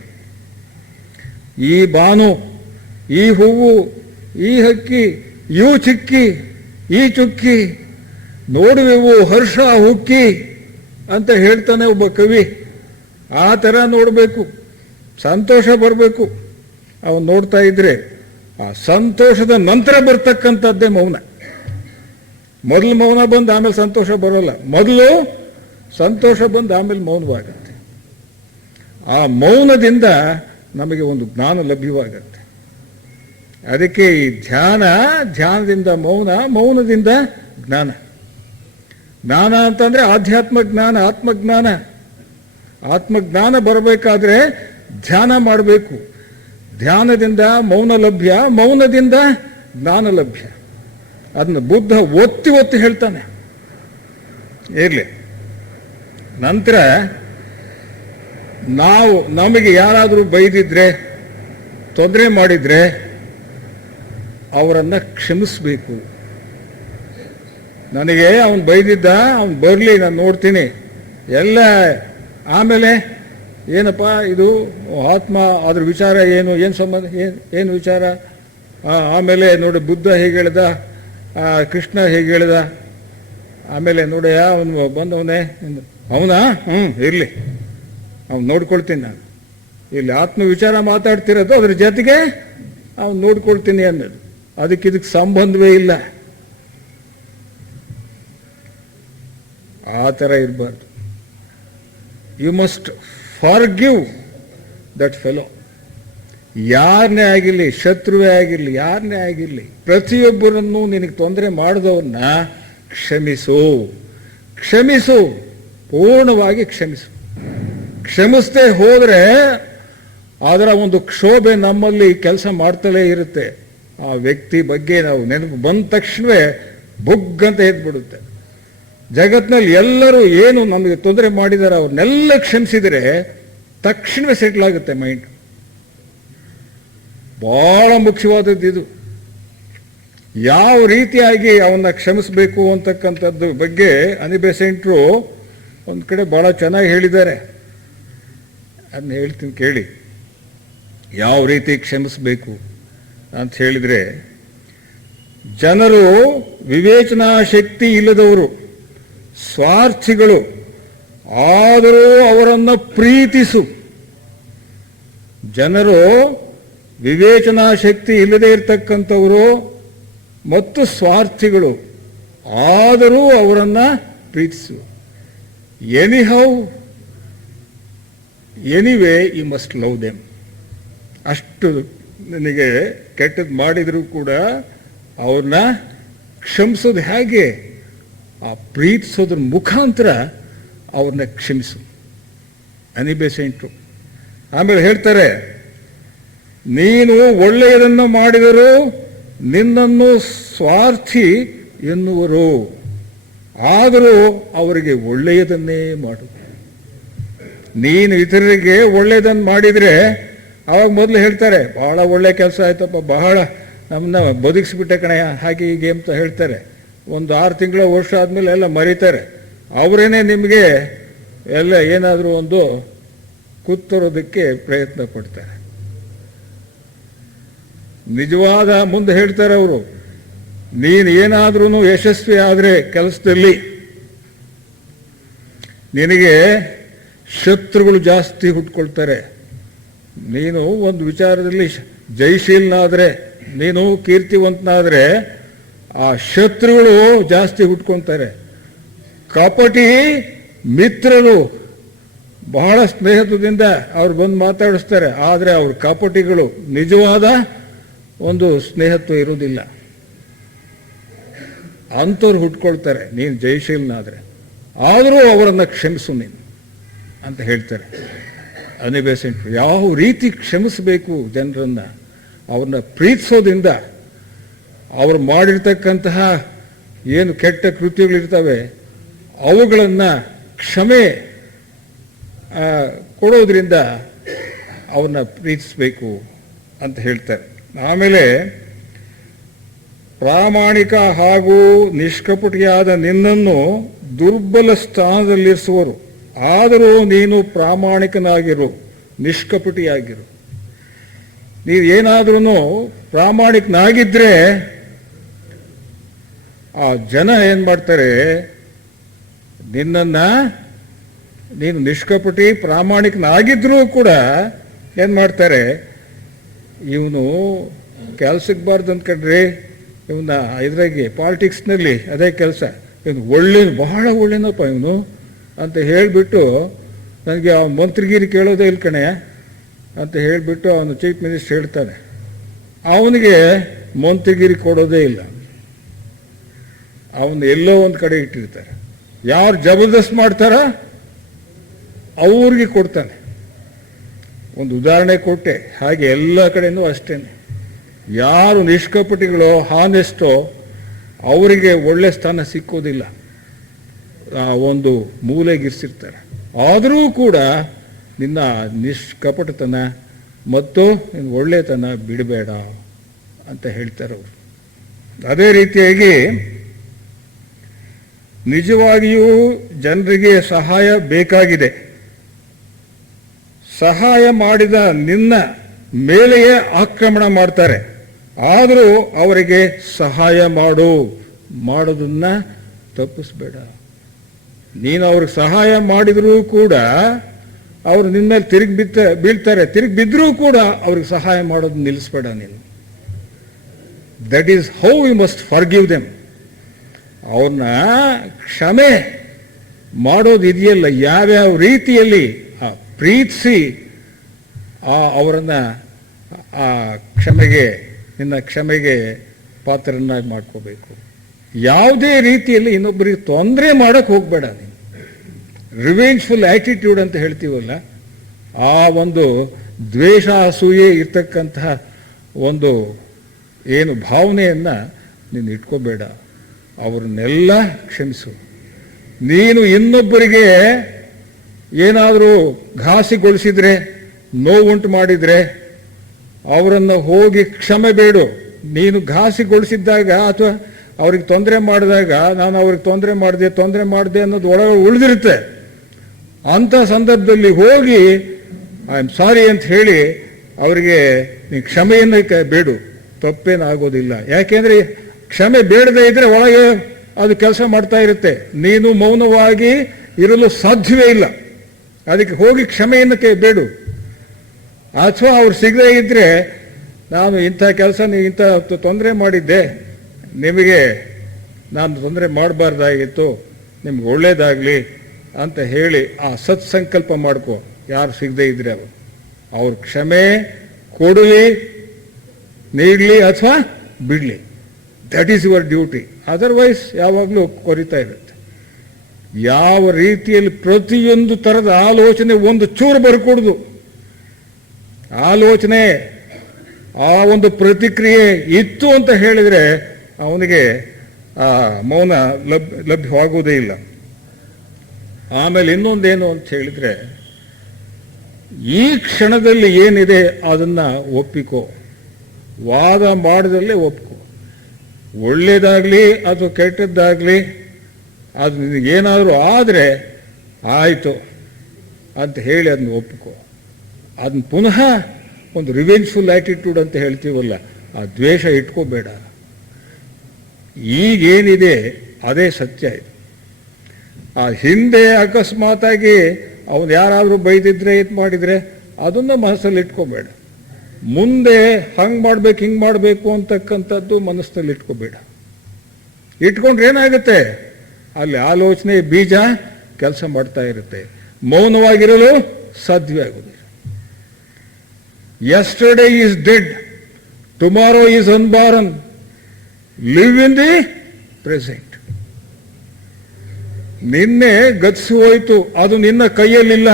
ಈ ಬಾನು, ಈ ಹೂವು, ಈ ಹಕ್ಕಿ, ಇವು ಚಿಕ್ಕಿ, ಈ ಚುಕ್ಕಿ, ನೋಡುವೆವು ಹರ್ಷ ಹುಕ್ಕಿ ಅಂತ ಹೇಳ್ತಾನೆ ಒಬ್ಬ ಕವಿ. ಆ ಥರ ನೋಡಬೇಕು, ಸಂತೋಷ ಬರಬೇಕು. ಅವನು ನೋಡ್ತಾ ಇದ್ರೆ ಆ ಸಂತೋಷದ ನಂತರ ಬರ್ತಕ್ಕಂಥದ್ದೇ ಮೌನ. ಮೊದಲು ಮೌನ ಬಂದು ಆಮೇಲೆ ಸಂತೋಷ ಬರೋಲ್ಲ, ಮೊದಲು ಸಂತೋಷ ಬಂದು ಆಮೇಲೆ ಮೌನವಾಗತ್ತೆ. ಆ ಮೌನದಿಂದ ನಮಗೆ ಒಂದು ಜ್ಞಾನ ಲಭ್ಯವಾಗತ್ತೆ. ಅದಕ್ಕೆ ಈ ಧ್ಯಾನದಿಂದ ಮೌನ, ಮೌನದಿಂದ ಜ್ಞಾನ. ಜ್ಞಾನ ಅಂತಂದ್ರೆ ಆಧ್ಯಾತ್ಮ ಜ್ಞಾನ, ಆತ್ಮಜ್ಞಾನ. ಆತ್ಮಜ್ಞಾನ ಬರಬೇಕಾದ್ರೆ ಧ್ಯಾನ ಮಾಡಬೇಕು. ಧ್ಯಾನದಿಂದ ಮೌನ ಲಭ್ಯ, ಮೌನದಿಂದ ಜ್ಞಾನ ಲಭ್ಯ. ಅದನ್ನ ಬುದ್ಧ ಒತ್ತಿ ಒತ್ತಿ ಹೇಳ್ತಾನೆ. ಇರಲಿ. ನಂತರ ನಮಗೆ ಯಾರಾದರೂ ಬೈದಿದ್ರೆ, ತೊಂದರೆ ಮಾಡಿದ್ರೆ ಅವರನ್ನ ಕ್ಷಮಿಸಬೇಕು. ನನಗೆ ಅವನು ಬೈದಿದ್ದ, ಅವನು ಬರಲಿ, ನಾನು ನೋಡ್ತೀನಿ ಎಲ್ಲ. ಆಮೇಲೆ ಏನಪ್ಪ ಇದು ಆತ್ಮ, ಅದ್ರ ವಿಚಾರ ಏನು ಸಂಬಂಧ, ಏನು ವಿಚಾರ? ಆಮೇಲೆ ನೋಡಿ ಬುದ್ಧ ಹೇಗೆ ಹೇಳ್ದ, ಕೃಷ್ಣ ಹೇಗೆ ಹೇಳ್ದ, ಆಮೇಲೆ ನೋಡಿ ಅವನು ಬಂದವನೇ ಅವನಾ, ಇರಲಿ, ಅವ್ನು ನೋಡ್ಕೊಳ್ತೀನಿ ನಾನು. ಇಲ್ಲಿ ಆತ್ಮ ವಿಚಾರ ಮಾತಾಡ್ತಿರೋದು, ಅದ್ರ ಜೊತೆಗೆ ಅವ್ನು ನೋಡ್ಕೊಳ್ತೀನಿ ಅನ್ನೋದು. ಇದಕ್ಕೆ ಸಂಬಂಧವೇ ಇಲ್ಲ. ಆ ಥರ ಇರಬಾರ್ದು. You must forgive that fellow. ಯಾರನ್ನೇ ಆಗಿರಲಿ, ಶತ್ರುವೇ ಆಗಿರಲಿ, ಯಾರನ್ನೇ ಆಗಿರಲಿ, ಪ್ರತಿಯೊಬ್ಬರನ್ನು ನಿನಗೆ ತೊಂದರೆ ಮಾಡಿದವ್ರನ್ನ ಕ್ಷಮಿಸು, ಪೂರ್ಣವಾಗಿ ಕ್ಷಮಿಸು. ಕ್ಷಮಿಸದೆ ಹೋದರೆ ಅದರ ಒಂದು ಕ್ಷೋಭೆ ನಮ್ಮಲ್ಲಿ ಕೆಲಸ ಮಾಡ್ತಲೇ ಇರುತ್ತೆ. ಆ ವ್ಯಕ್ತಿ ಬಗ್ಗೆ ನಾವು ನೆನಪು ಬಂದ ತಕ್ಷಣವೇ ಬುಗ್ಗಂತ ಎದ್ಬಿಡುತ್ತೆ. ಜಗತ್ತಿನಲ್ಲಿ ಎಲ್ಲರೂ ಏನು ನಮಗೆ ತೊಂದರೆ ಮಾಡಿದಾರೆ ಅವ್ರನ್ನೆಲ್ಲ ಕ್ಷಮಿಸಿದರೆ ತಕ್ಷಣವೇ ಸೆಟ್ಲ್ ಆಗುತ್ತೆ ಮೈಂಡ್. ಬಹಳ ಮುಖ್ಯವಾದದ್ದು ಇದು. ಯಾವ ರೀತಿಯಾಗಿ ಅವನ್ನ ಕ್ಷಮಿಸಬೇಕು ಅಂತಕ್ಕಂಥದ್ದು ಬಗ್ಗೆ ಅನಿ ಬೆಸೆಂಟ್ರು ಒಂದು ಕಡೆ ಬಹಳ ಚೆನ್ನಾಗಿ ಹೇಳಿದ್ದಾರೆ. ಅದನ್ನ ಹೇಳ್ತೀನಿ ಕೇಳಿ. ಯಾವ ರೀತಿ ಕ್ಷಮಿಸಬೇಕು ಅಂತ ಹೇಳಿದ್ರೆ, ಜನರು ವಿವೇಚನಾ ಶಕ್ತಿ ಇಲ್ಲದವರು, ಸ್ವಾರ್ಥಿಗಳು, ಆದರೂ ಅವರನ್ನು ಪ್ರೀತಿಸು. ಜನರು ವಿವೇಚನಾ ಶಕ್ತಿ ಇಲ್ಲದೆ ಇರತಕ್ಕಂಥವರು ಮತ್ತು ಸ್ವಾರ್ಥಿಗಳು, ಆದರೂ ಅವರನ್ನು ಪ್ರೀತಿಸು. Anyway you must love them. ಅಷ್ಟು ನಿನಗೆ ಕೆಟ್ಟದ್ದು ಮಾಡಿದರೂ ಕೂಡ ಅವ್ರನ್ನ ಕ್ಷಮಿಸೋದು ಹೇಗೆ? ಆ ಪ್ರೀತಿಸೋದ್ರ ಮುಖಾಂತರ ಅವ್ರನ್ನ ಕ್ಷಮಿಸು. ಅನಿ ಬೆಸೆಂಟ್ರು ಆಮೇಲೆ ಹೇಳ್ತಾರೆ, ನೀನು ಒಳ್ಳೆಯದನ್ನು ಮಾಡಿದರೂ ನಿನ್ನನ್ನು ಸ್ವಾರ್ಥಿ ಎನ್ನುವರು, ಆದರೂ ಅವರಿಗೆ ಒಳ್ಳೆಯದನ್ನೇ ಮಾಡು. ನೀನು ಇತರರಿಗೆ ಒಳ್ಳೆಯದನ್ನು ಮಾಡಿದರೆ ಅವಾಗ ಮೊದಲು ಹೇಳ್ತಾರೆ, ಬಹಳ ಒಳ್ಳೆ ಕೆಲಸ ಆಯ್ತಪ್ಪ, ಬಹಳ ನಮ್ಮನ್ನ ಬದುಕಿಸ್ಬಿಟ್ಟೆ ಕಣಯ್ಯ, ಹಾಗೆ ಹೀಗೆ ಅಂತ ಹೇಳ್ತಾರೆ. ಒಂದು 6 ತಿಂಗಳು ವರ್ಷ ಆದಮೇಲೆ ಎಲ್ಲ ಮರೀತಾರೆ. ಅವರೇನೆ ನಿಮಗೆ ಎಲ್ಲ ಏನಾದರೂ ಒಂದು ಕೂತರೋದಕ್ಕೆ ಪ್ರಯತ್ನ ಪಡ್ತಾರೆ. ನಿಜವಾದ ಮುಂದೆ ಹೇಳ್ತಾರೆ ಅವರು, ನೀನು ಏನಾದ್ರೂ ಯಶಸ್ವಿ ಆದರೆ ಕೆಲಸದಲ್ಲಿ ನಿನಗೆ ಶತ್ರುಗಳು ಜಾಸ್ತಿ ಹುಟ್ಕೊಳ್ತಾರೆ. ನೀನು ಒಂದು ವಿಚಾರದಲ್ಲಿ ಜಯಶೀಲನಾದರೆ, ನೀನು ಕೀರ್ತಿವಂತನಾದರೆ ಆ ಶತ್ರುಗಳು ಜಾಸ್ತಿ ಹುಟ್ಕೊಳ್ತಾರೆ. ಕಪಟಿ ಮಿತ್ರರು ಬಹಳ ಸ್ನೇಹದಿಂದ ಅವ್ರು ಬಂದು ಮಾತಾಡಿಸ್ತಾರೆ, ಆದರೆ ಅವ್ರ ಕಪಟಿಗಳು ನಿಜವಾದ ಒಂದು ಸ್ನೇಹತ್ವ ಇರೋದಿಲ್ಲ. ಅಂಥವ್ರು ಹುಟ್ಕೊಳ್ತಾರೆ ನೀನು ಜಯಶೀಲನಾದರೆ. ಆದರೂ ಅವರನ್ನು ಕ್ಷಮಿಸು ನೀನು ಅಂತ ಹೇಳ್ತಾರೆ ಅನಿ ಬೆಸೆಂಟ್. ಯಾವ ರೀತಿ ಕ್ಷಮಿಸಬೇಕು ಜನರನ್ನ, ಅವ್ರನ್ನ ಪ್ರೀತಿಸೋದ್ರಿಂದ ಅವರು ಮಾಡಿರ್ತಕ್ಕಂತಹ ಏನು ಕೆಟ್ಟ ಕೃತ್ಯಗಳಿರ್ತವೆ ಅವುಗಳನ್ನು ಕ್ಷಮೆ ಕೊಡೋದ್ರಿಂದ ಅವ್ರನ್ನ ಪ್ರೀತಿಸಬೇಕು ಅಂತ ಹೇಳ್ತಾರೆ. ಆಮೇಲೆ ಪ್ರಾಮಾಣಿಕ ಹಾಗೂ ನಿಷ್ಕಪಟಿಯಾದ ನಿನ್ನನ್ನು ದುರ್ಬಲ ಸ್ಥಾನದಲ್ಲಿರಿಸುವರು, ಆದರೂ ನೀನು ಪ್ರಾಮಾಣಿಕನಾಗಿರು, ನಿಷ್ಕಪಟಿಯಾಗಿರು. ನೀವು ಏನಾದ್ರೂ ಪ್ರಾಮಾಣಿಕನಾಗಿದ್ರೆ ಆ ಜನ ಏನು ಮಾಡ್ತಾರೆ, ನಿನ್ನನ್ನು ನೀನು ನಿಷ್ಕಪಟಿ ಪ್ರಾಮಾಣಿಕನಾಗಿದ್ರೂ ಕೂಡ ಏನು ಮಾಡ್ತಾರೆ, ಇವನು ಕೆಲ್ಸಕ್ಕೆ ಬಾರ್ದು ಅಂದ್ಕೊಂಡ್ರಿ, ಇವನ್ನ ಇದ್ರಾಗೆ ಪಾಲಿಟಿಕ್ಸ್ನಲ್ಲಿ ಅದೇ ಕೆಲಸ, ಇವನು ಬಹಳ ಒಳ್ಳೆನಪ್ಪ ಇವನು ಅಂತ ಹೇಳಿಬಿಟ್ಟು ನನಗೆ ಅವನ ಮಂತ್ರಿಗಿರಿ ಕೇಳೋದೇ ಇಲ್ಲ ಕಣೆ ಅಂತ ಹೇಳಿಬಿಟ್ಟು ಅವನು ಚೀಫ್ ಮಿನಿಸ್ಟರ್ ಹೇಳ್ತಾನೆ. ಅವನಿಗೆ ಮಂತ್ರಿಗಿರಿ ಕೊಡೋದೇ ಇಲ್ಲ, ಅವನು ಎಲ್ಲೋ ಒಂದು ಕಡೆ ಇಟ್ಟಿರ್ತಾರೆ. ಯಾರು ಜಬರ್ದಸ್ತ್ ಮಾಡ್ತಾರ ಅವ್ರಿಗೆ ಕೊಡ್ತಾನೆ. ಒಂದು ಉದಾಹರಣೆ ಕೊಟ್ಟೆ, ಹಾಗೆ ಎಲ್ಲ ಕಡೆಯೂ ಅಷ್ಟೇನೆ. ಯಾರು ನಿಷ್ಕಪಟಿಗಳೋ ಹಾನೆಸ್ಟೋ ಅವರಿಗೆ ಒಳ್ಳೆ ಸ್ಥಾನ ಸಿಕ್ಕೋದಿಲ್ಲ, ಒಂದು ಮೂಲೆಗಿರಿಸಿರ್ತಾರೆ. ಆದರೂ ಕೂಡ ನಿನ್ನ ನಿಷ್ಕಪಟತನ ಮತ್ತು ನಿನ್ನ ಒಳ್ಳೆತನ ಬಿಡಬೇಡ ಅಂತ ಹೇಳ್ತಾರೆ ಅವರು. ಅದೇ ರೀತಿಯಾಗಿ ನಿಜವಾಗಿಯೂ ಜನರಿಗೆ ಸಹಾಯ ಬೇಕಾಗಿದೆ, ಸಹಾಯ ಮಾಡಿದ ನಿನ್ನ ಮೇಲೆಯೇ ಆಕ್ರಮಣ ಮಾಡ್ತಾರೆ, ಆದರೂ ಅವರಿಗೆ ಸಹಾಯ ಮಾಡೋದನ್ನ ತಪ್ಪಿಸ್ಬೇಡ. ನೀನು ಅವ್ರಿಗೆ ಸಹಾಯ ಮಾಡಿದರೂ ಕೂಡ ಅವರು ನಿನ್ನ ಮೇಲೆ ತಿರುಗಿ ಬಿದ್ದರೂ ಕೂಡ ಅವ್ರಿಗೆ ಸಹಾಯ ಮಾಡೋದನ್ನ ನಿಲ್ಲಿಸ್ಬೇಡ ನೀನು. That is how you must forgive them. ಅವ್ರನ್ನ ಕ್ಷಮೆ ಮಾಡೋದು ಇದೆಯಲ್ಲ, ಯಾವ್ಯಾವ ರೀತಿಯಲ್ಲಿ ಪ್ರೀತಿಸಿ ಅವರನ್ನು ನಿನ್ನ ಕ್ಷಮೆಗೆ ಪಾತ್ರರನ್ನಾಗಿ ಮಾಡ್ಕೋಬೇಕು. ಯಾವುದೇ ರೀತಿಯಲ್ಲಿ ಇನ್ನೊಬ್ಬರಿಗೆ ತೊಂದರೆ ಮಾಡೋಕ್ಕೆ ಹೋಗಬೇಡ ನೀನು. ರಿವೆಂಜ್ಫುಲ್ ಆ್ಯಟಿಟ್ಯೂಡ್ ಅಂತ ಹೇಳ್ತೀವಲ್ಲ, ಆ ಒಂದು ದ್ವೇಷ ಅಸೂಯೆ ಇರ್ತಕ್ಕಂತಹ ಒಂದು ಏನು ಭಾವನೆಯನ್ನು ನೀನು ಇಟ್ಕೋಬೇಡ. ಅವ್ರನ್ನೆಲ್ಲ ಕ್ಷಮಿಸು. ನೀನು ಇನ್ನೊಬ್ಬರಿಗೆ ಏನಾದರೂ ಘಾಸಿಗೊಳಿಸಿದರೆ, ನೋವುಂಟು ಮಾಡಿದರೆ ಅವರನ್ನು ಹೋಗಿ ಕ್ಷಮೆ ಬೇಡು. ನೀನು ಘಾಸಿಗೊಳಿಸಿದ್ದಾಗ ಅಥವಾ ಅವ್ರಿಗೆ ತೊಂದರೆ ಮಾಡಿದಾಗ, ನಾನು ಅವ್ರಿಗೆ ತೊಂದರೆ ಮಾಡಿದೆ ಅನ್ನೋದು ಒಳಗೆ ಉಳಿದಿರುತ್ತೆ. ಅಂಥ ಸಂದರ್ಭದಲ್ಲಿ ಹೋಗಿ ಐ ಆಮ್ ಸಾರಿ ಅಂತ ಹೇಳಿ ಅವರಿಗೆ ನೀನು ಕ್ಷಮೆಯನ್ನು ಬೇಡು, ತಪ್ಪೇನಾಗೋದಿಲ್ಲ. ಯಾಕೆಂದರೆ ಕ್ಷಮೆ ಬೇಡದೇ ಇದ್ರೆ ಒಳಗೆ ಅದು ಕೆಲಸ ಮಾಡ್ತಾ ಇರುತ್ತೆ. ನೀನು ಮೌನವಾಗಿ ಇರಲು ಸಾಧ್ಯವೇ ಇಲ್ಲ. ಅದಕ್ಕೆ ಹೋಗಿ ಕ್ಷಮೆಯನ್ನು ಬೇಡು. ಅಥವಾ ಅವ್ರು ಸಿಗದೇ ಇದ್ದರೆ, ನಾನು ಇಂಥ ಕೆಲಸ ನೀವು ಇಂಥ ತೊಂದರೆ ಮಾಡಿದ್ದೆ, ನಿಮಗೆ ನಾನು ತೊಂದರೆ ಮಾಡಬಾರ್ದಾಗಿತ್ತು, ನಿಮ್ಗೆ ಒಳ್ಳೇದಾಗಲಿ ಅಂತ ಹೇಳಿ ಆ ಸತ್ಸಂಕಲ್ಪ ಮಾಡ್ಕೊ. ಯಾರು ಸಿಗದೇ ಇದ್ರೆ ಅವ್ರು ಕ್ಷಮೆ ಕೊಡಲಿ, ನೀಡಲಿ ಅಥವಾ ಬಿಡಲಿ. That is your duty. Otherwise ಯಾವಾಗಲೂ ಕೊರಿತಾ ಇರುತ್ತೆ. ಯಾವ ರೀತಿಯಲ್ಲಿ ಪ್ರತಿಯೊಂದು ಥರದ ಆಲೋಚನೆ ಒಂದು ಚೂರು ಬರ್ಕೊಡ್ದು. ಆಲೋಚನೆ, ಆ ಒಂದು ಪ್ರತಿಕ್ರಿಯೆ ಇತ್ತು ಅಂತ ಹೇಳಿದರೆ ಅವನಿಗೆ ಆ ಮೌನ ಲಭ್ಯವಾಗುವುದೇ ಇಲ್ಲ. ಆಮೇಲೆ ಇನ್ನೊಂದೇನು ಅಂತ ಹೇಳಿದರೆ, ಈ ಕ್ಷಣದಲ್ಲಿ ಏನಿದೆ ಅದನ್ನು ಒಪ್ಪಿಕೋ. ವಾದ ಮಾಡದಲ್ಲೇ ಒಪ್ಕೋ. ಒಳ್ಳೇದಾಗಲಿ ಅಥವಾ ಕೆಟ್ಟದ್ದಾಗಲಿ ಅದು ನಿನಗೇನಾದರೂ ಆದರೆ ಆಯಿತು ಅಂತ ಹೇಳಿ ಅದನ್ನ ಒಪ್ಕೋ. ಅದನ್ನ ಪುನಃ ಒಂದು ರಿವೆಂಜ್ಫುಲ್ ಆ್ಯಟಿಟ್ಯೂಡ್ ಅಂತ ಹೇಳ್ತೀವಲ್ಲ, ಆ ದ್ವೇಷ ಇಟ್ಕೋಬೇಡ. ಈಗೇನಿದೆ ಅದೇ ಸತ್ಯ ಇದು. ಆ ಹಿಂದೆ ಅಕಸ್ಮಾತಾಗಿ ಅವನು ಯಾರಾದರೂ ಬೈದಿದ್ರೆ ಇದು ಮಾಡಿದರೆ ಅದನ್ನು ಮನಸ್ಸಲ್ಲಿ ಇಟ್ಕೋಬೇಡ. ಮುಂದೆ ಹಂಗೆ ಮಾಡಬೇಕು ಹಿಂಗೆ ಮಾಡಬೇಕು ಅಂತಕ್ಕಂಥದ್ದು ಮನಸ್ಸಿನಲ್ಲಿ ಇಟ್ಕೋಬೇಡ. ಇಟ್ಕೊಂಡ್ರೆ ಏನಾಗುತ್ತೆ, ಅಲ್ಲಿ ಆಲೋಚನೆ ಬೀಜ ಕೆಲಸ ಮಾಡ್ತಾ ಇರುತ್ತೆ. ಮೌನವಾಗಿರಲು ಸಾಧ್ಯವೇ ಆಗೋದಿಲ್ಲ. Yesterday is dead, tomorrow is unborn, live in the present. ನಿನ್ನೆ ಗತಿಸಿ ಹೋಯಿತು, ಅದು ನಿನ್ನ ಕೈಯಲ್ಲಿಲ್ಲ,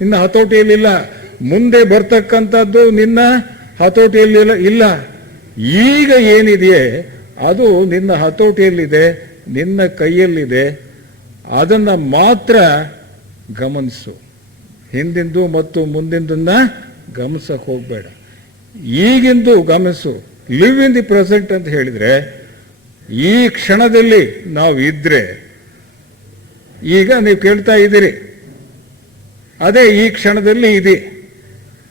ನಿನ್ನ ಹತೋಟಿಯಲ್ಲಿಲ್ಲ. ಮುಂದೆ ಬರ್ತಕ್ಕಂಥದ್ದು ನಿನ್ನ ಹತೋಟಿಯಲ್ಲಿ ಇಲ್ಲ. ಈಗ ಏನಿದೆಯೇ ಅದು ನಿನ್ನ ಹತೋಟಿಯಲ್ಲಿದೆ, ನಿನ್ನ ಕೈಯಲ್ಲಿದೆ. ಅದನ್ನು ಮಾತ್ರ ಗಮನಿಸು. ಹಿಂದಿಂದು ಮತ್ತು ಮುಂದಿಂದನ್ನ ಗಮನಿಸಕ್ಕೆ ಹೋಗಬೇಡ. ಈಗಿಂದು ಗಮನಿಸು. ಲಿವ್ ಇನ್ ದಿ ಪ್ರೆಸೆಂಟ್ ಅಂತ ಹೇಳಿದರೆ, ಈ ಕ್ಷಣದಲ್ಲಿ ನಾವು ಇದ್ರೆ, ಈಗ ನೀವು ಕೇಳ್ತಾ ಇದ್ದೀರಿ, ಅದೇ ಈ ಕ್ಷಣದಲ್ಲಿ ಇದೆ.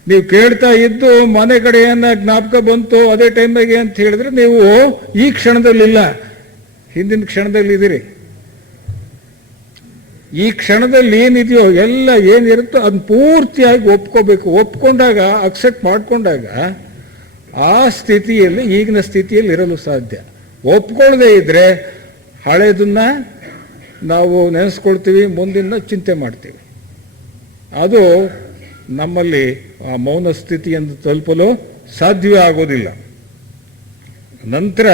ನೀವು ಕೇಳ್ತಾ ಇದ್ದು ಮನೆ ಕಡೆಯನ್ನ ಜ್ಞಾಪಕ ಬಂತು ಅದೇ ಟೈಮಿಗೆ ಅಂತ ಹೇಳಿದ್ರೆ, ನೀವು ಈ ಕ್ಷಣದಲ್ಲಿಲ್ಲ, ಹಿಂದಿನ ಕ್ಷಣದಲ್ಲಿ ಇದ್ದೀರಿ. ಈ ಕ್ಷಣದಲ್ಲಿ ಏನಿದೆಯೋ ಎಲ್ಲ ಏನಿರುತ್ತೋ ಅದನ್ನ ಪೂರ್ತಿಯಾಗಿ ಒಪ್ಕೋಬೇಕು. ಒಪ್ಕೊಂಡಾಗ, ಅಕ್ಸೆಪ್ಟ್ ಮಾಡ್ಕೊಂಡಾಗ ಆ ಸ್ಥಿತಿಯಲ್ಲಿ, ಈಗಿನ ಸ್ಥಿತಿಯಲ್ಲಿ ಇರಲು ಸಾಧ್ಯ. ಒಪ್ಕೊಳ್ಳದೆ ಇದ್ರೆ ಹಳೆದನ್ನ ನಾವು ನೆನೆಸ್ಕೊಳ್ತೀವಿ, ಮುಂದಿನ ಚಿಂತೆ ಮಾಡ್ತೀವಿ. ಅದು ನಮ್ಮಲ್ಲಿ ಆ ಮೌನ ಸ್ಥಿತಿಯನ್ನು ತಲುಪಲು ಸಾಧ್ಯವೇ ಆಗೋದಿಲ್ಲ. ನಂತರ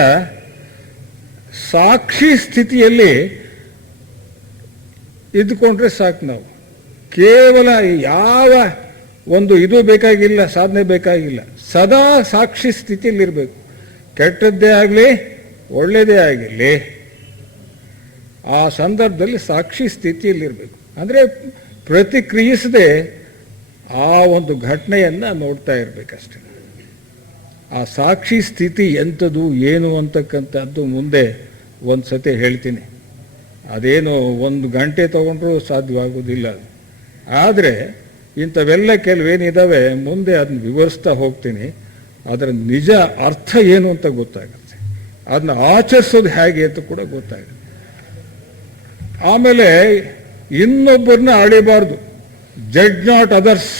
ಸಾಕ್ಷಿ ಸ್ಥಿತಿಯಲ್ಲಿ ಇದ್ಕೊಂಡ್ರೆ ಸಾಕು. ನಾವು ಕೇವಲ ಯಾವ ಒಂದು ಇದು ಬೇಕಾಗಿಲ್ಲ, ಸಾಧನೆ ಬೇಕಾಗಿಲ್ಲ, ಸದಾ ಸಾಕ್ಷಿ ಸ್ಥಿತಿಯಲ್ಲಿರಬೇಕು. ಕೆಟ್ಟದ್ದೇ ಆಗಲಿ ಒಳ್ಳೆಯದೇ ಆಗಿರಲಿ, ಆ ಸಂದರ್ಭದಲ್ಲಿ ಸಾಕ್ಷಿ ಸ್ಥಿತಿಯಲ್ಲಿರಬೇಕು. ಅಂದರೆ ಪ್ರತಿಕ್ರಿಯಿಸದೆ ಆ ಒಂದು ಘಟನೆಯನ್ನು ನೋಡ್ತಾ ಇರಬೇಕಷ್ಟೆ. ಆ ಸಾಕ್ಷಿ ಸ್ಥಿತಿ ಎಂಥದ್ದು ಏನು ಅಂತಕ್ಕಂಥದ್ದು ಮುಂದೆ ಒಂದು ಸತಿ ಹೇಳ್ತೀನಿ. ಅದೇನು 1 ಗಂಟೆ ತಗೊಂಡ್ರೂ ಸಾಧ್ಯವಾಗೋದಿಲ್ಲ. ಆದರೆ ಇಂಥವೆಲ್ಲ ಕೆಲವೇನಿದ್ದಾವೆ ಮುಂದೆ ಅದನ್ನ ವಿವರಿಸ್ತಾ ಹೋಗ್ತೀನಿ. ಅದರ ನಿಜ ಅರ್ಥ ಏನು ಅಂತ ಗೊತ್ತಾಗುತ್ತೆ, ಅದನ್ನ ಆಚರಿಸೋದು ಹೇಗೆ ಅಂತ ಕೂಡ ಗೊತ್ತಾಗುತ್ತೆ. ಆಮೇಲೆ ಇನ್ನೊಬ್ಬರನ್ನ ಅಳಿಬಾರ್ದು. ಜಡ್ಜ್ ನಾಟ್ ಅದರ್ಸ್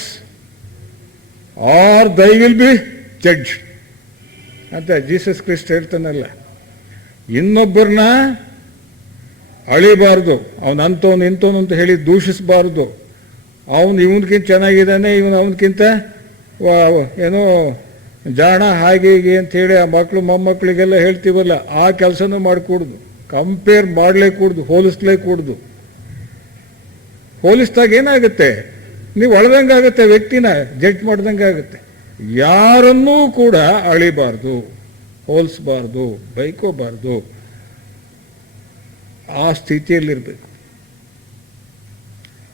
ಆರ್ ದೈ ವಿಲ್ ಬಿ ಜಡ್ಜ್ ಅಂತ ಜೀಸಸ್ ಕ್ರಿಸ್ಟ್ ಹೇಳ್ತಾನಲ್ಲ. ಇನ್ನೊಬ್ಬರನ್ನ ಅಳಿಬಾರ್ದು. ಅವನು ಅಂಥವ್ನು ಇಂಥವ್ನು ಅಂತ ಹೇಳಿ ದೂಷಿಸಬಾರ್ದು. ಅವನು ಇವನ್ಕಿಂತ ಚೆನ್ನಾಗಿದ್ದಾನೆ, ಇವನು ಅವನಕ್ಕಿಂತ ಏನೋ ಜಾಣ ಹಾಗೆ ಹೀಗೆ ಅಂಥೇಳಿ ಆ ಮಕ್ಕಳು ಮೊಮ್ಮಕ್ಕಳಿಗೆಲ್ಲ ಹೇಳ್ತೀವಲ್ಲ, ಆ ಕೆಲಸನೂ ಮಾಡಿಕೊಡ್ದು. ಕಂಪೇರ್ ಮಾಡಲೇ ಕೂಡ್ದು, ಹೋಲಿಸ್ಲೇ ಕೂಡ್ದು. ಹೋಲಿಸಿದಾಗ ಏನಾಗುತ್ತೆ, ನೀವು ಅಳ್ದಂಗಾಗುತ್ತೆ, ವ್ಯಕ್ತಿನ ಜಡ್ಜ್ ಮಾಡ್ದಂಗೆ ಆಗುತ್ತೆ. ಯಾರನ್ನೂ ಕೂಡ ಅಳಿಬಾರ್ದು, ಹೋಲಿಸಬಾರ್ದು, ಬೈಕೋಬಾರ್ದು. ಆ ಸ್ಥಿತಿಯಲ್ಲಿರಬೇಕು.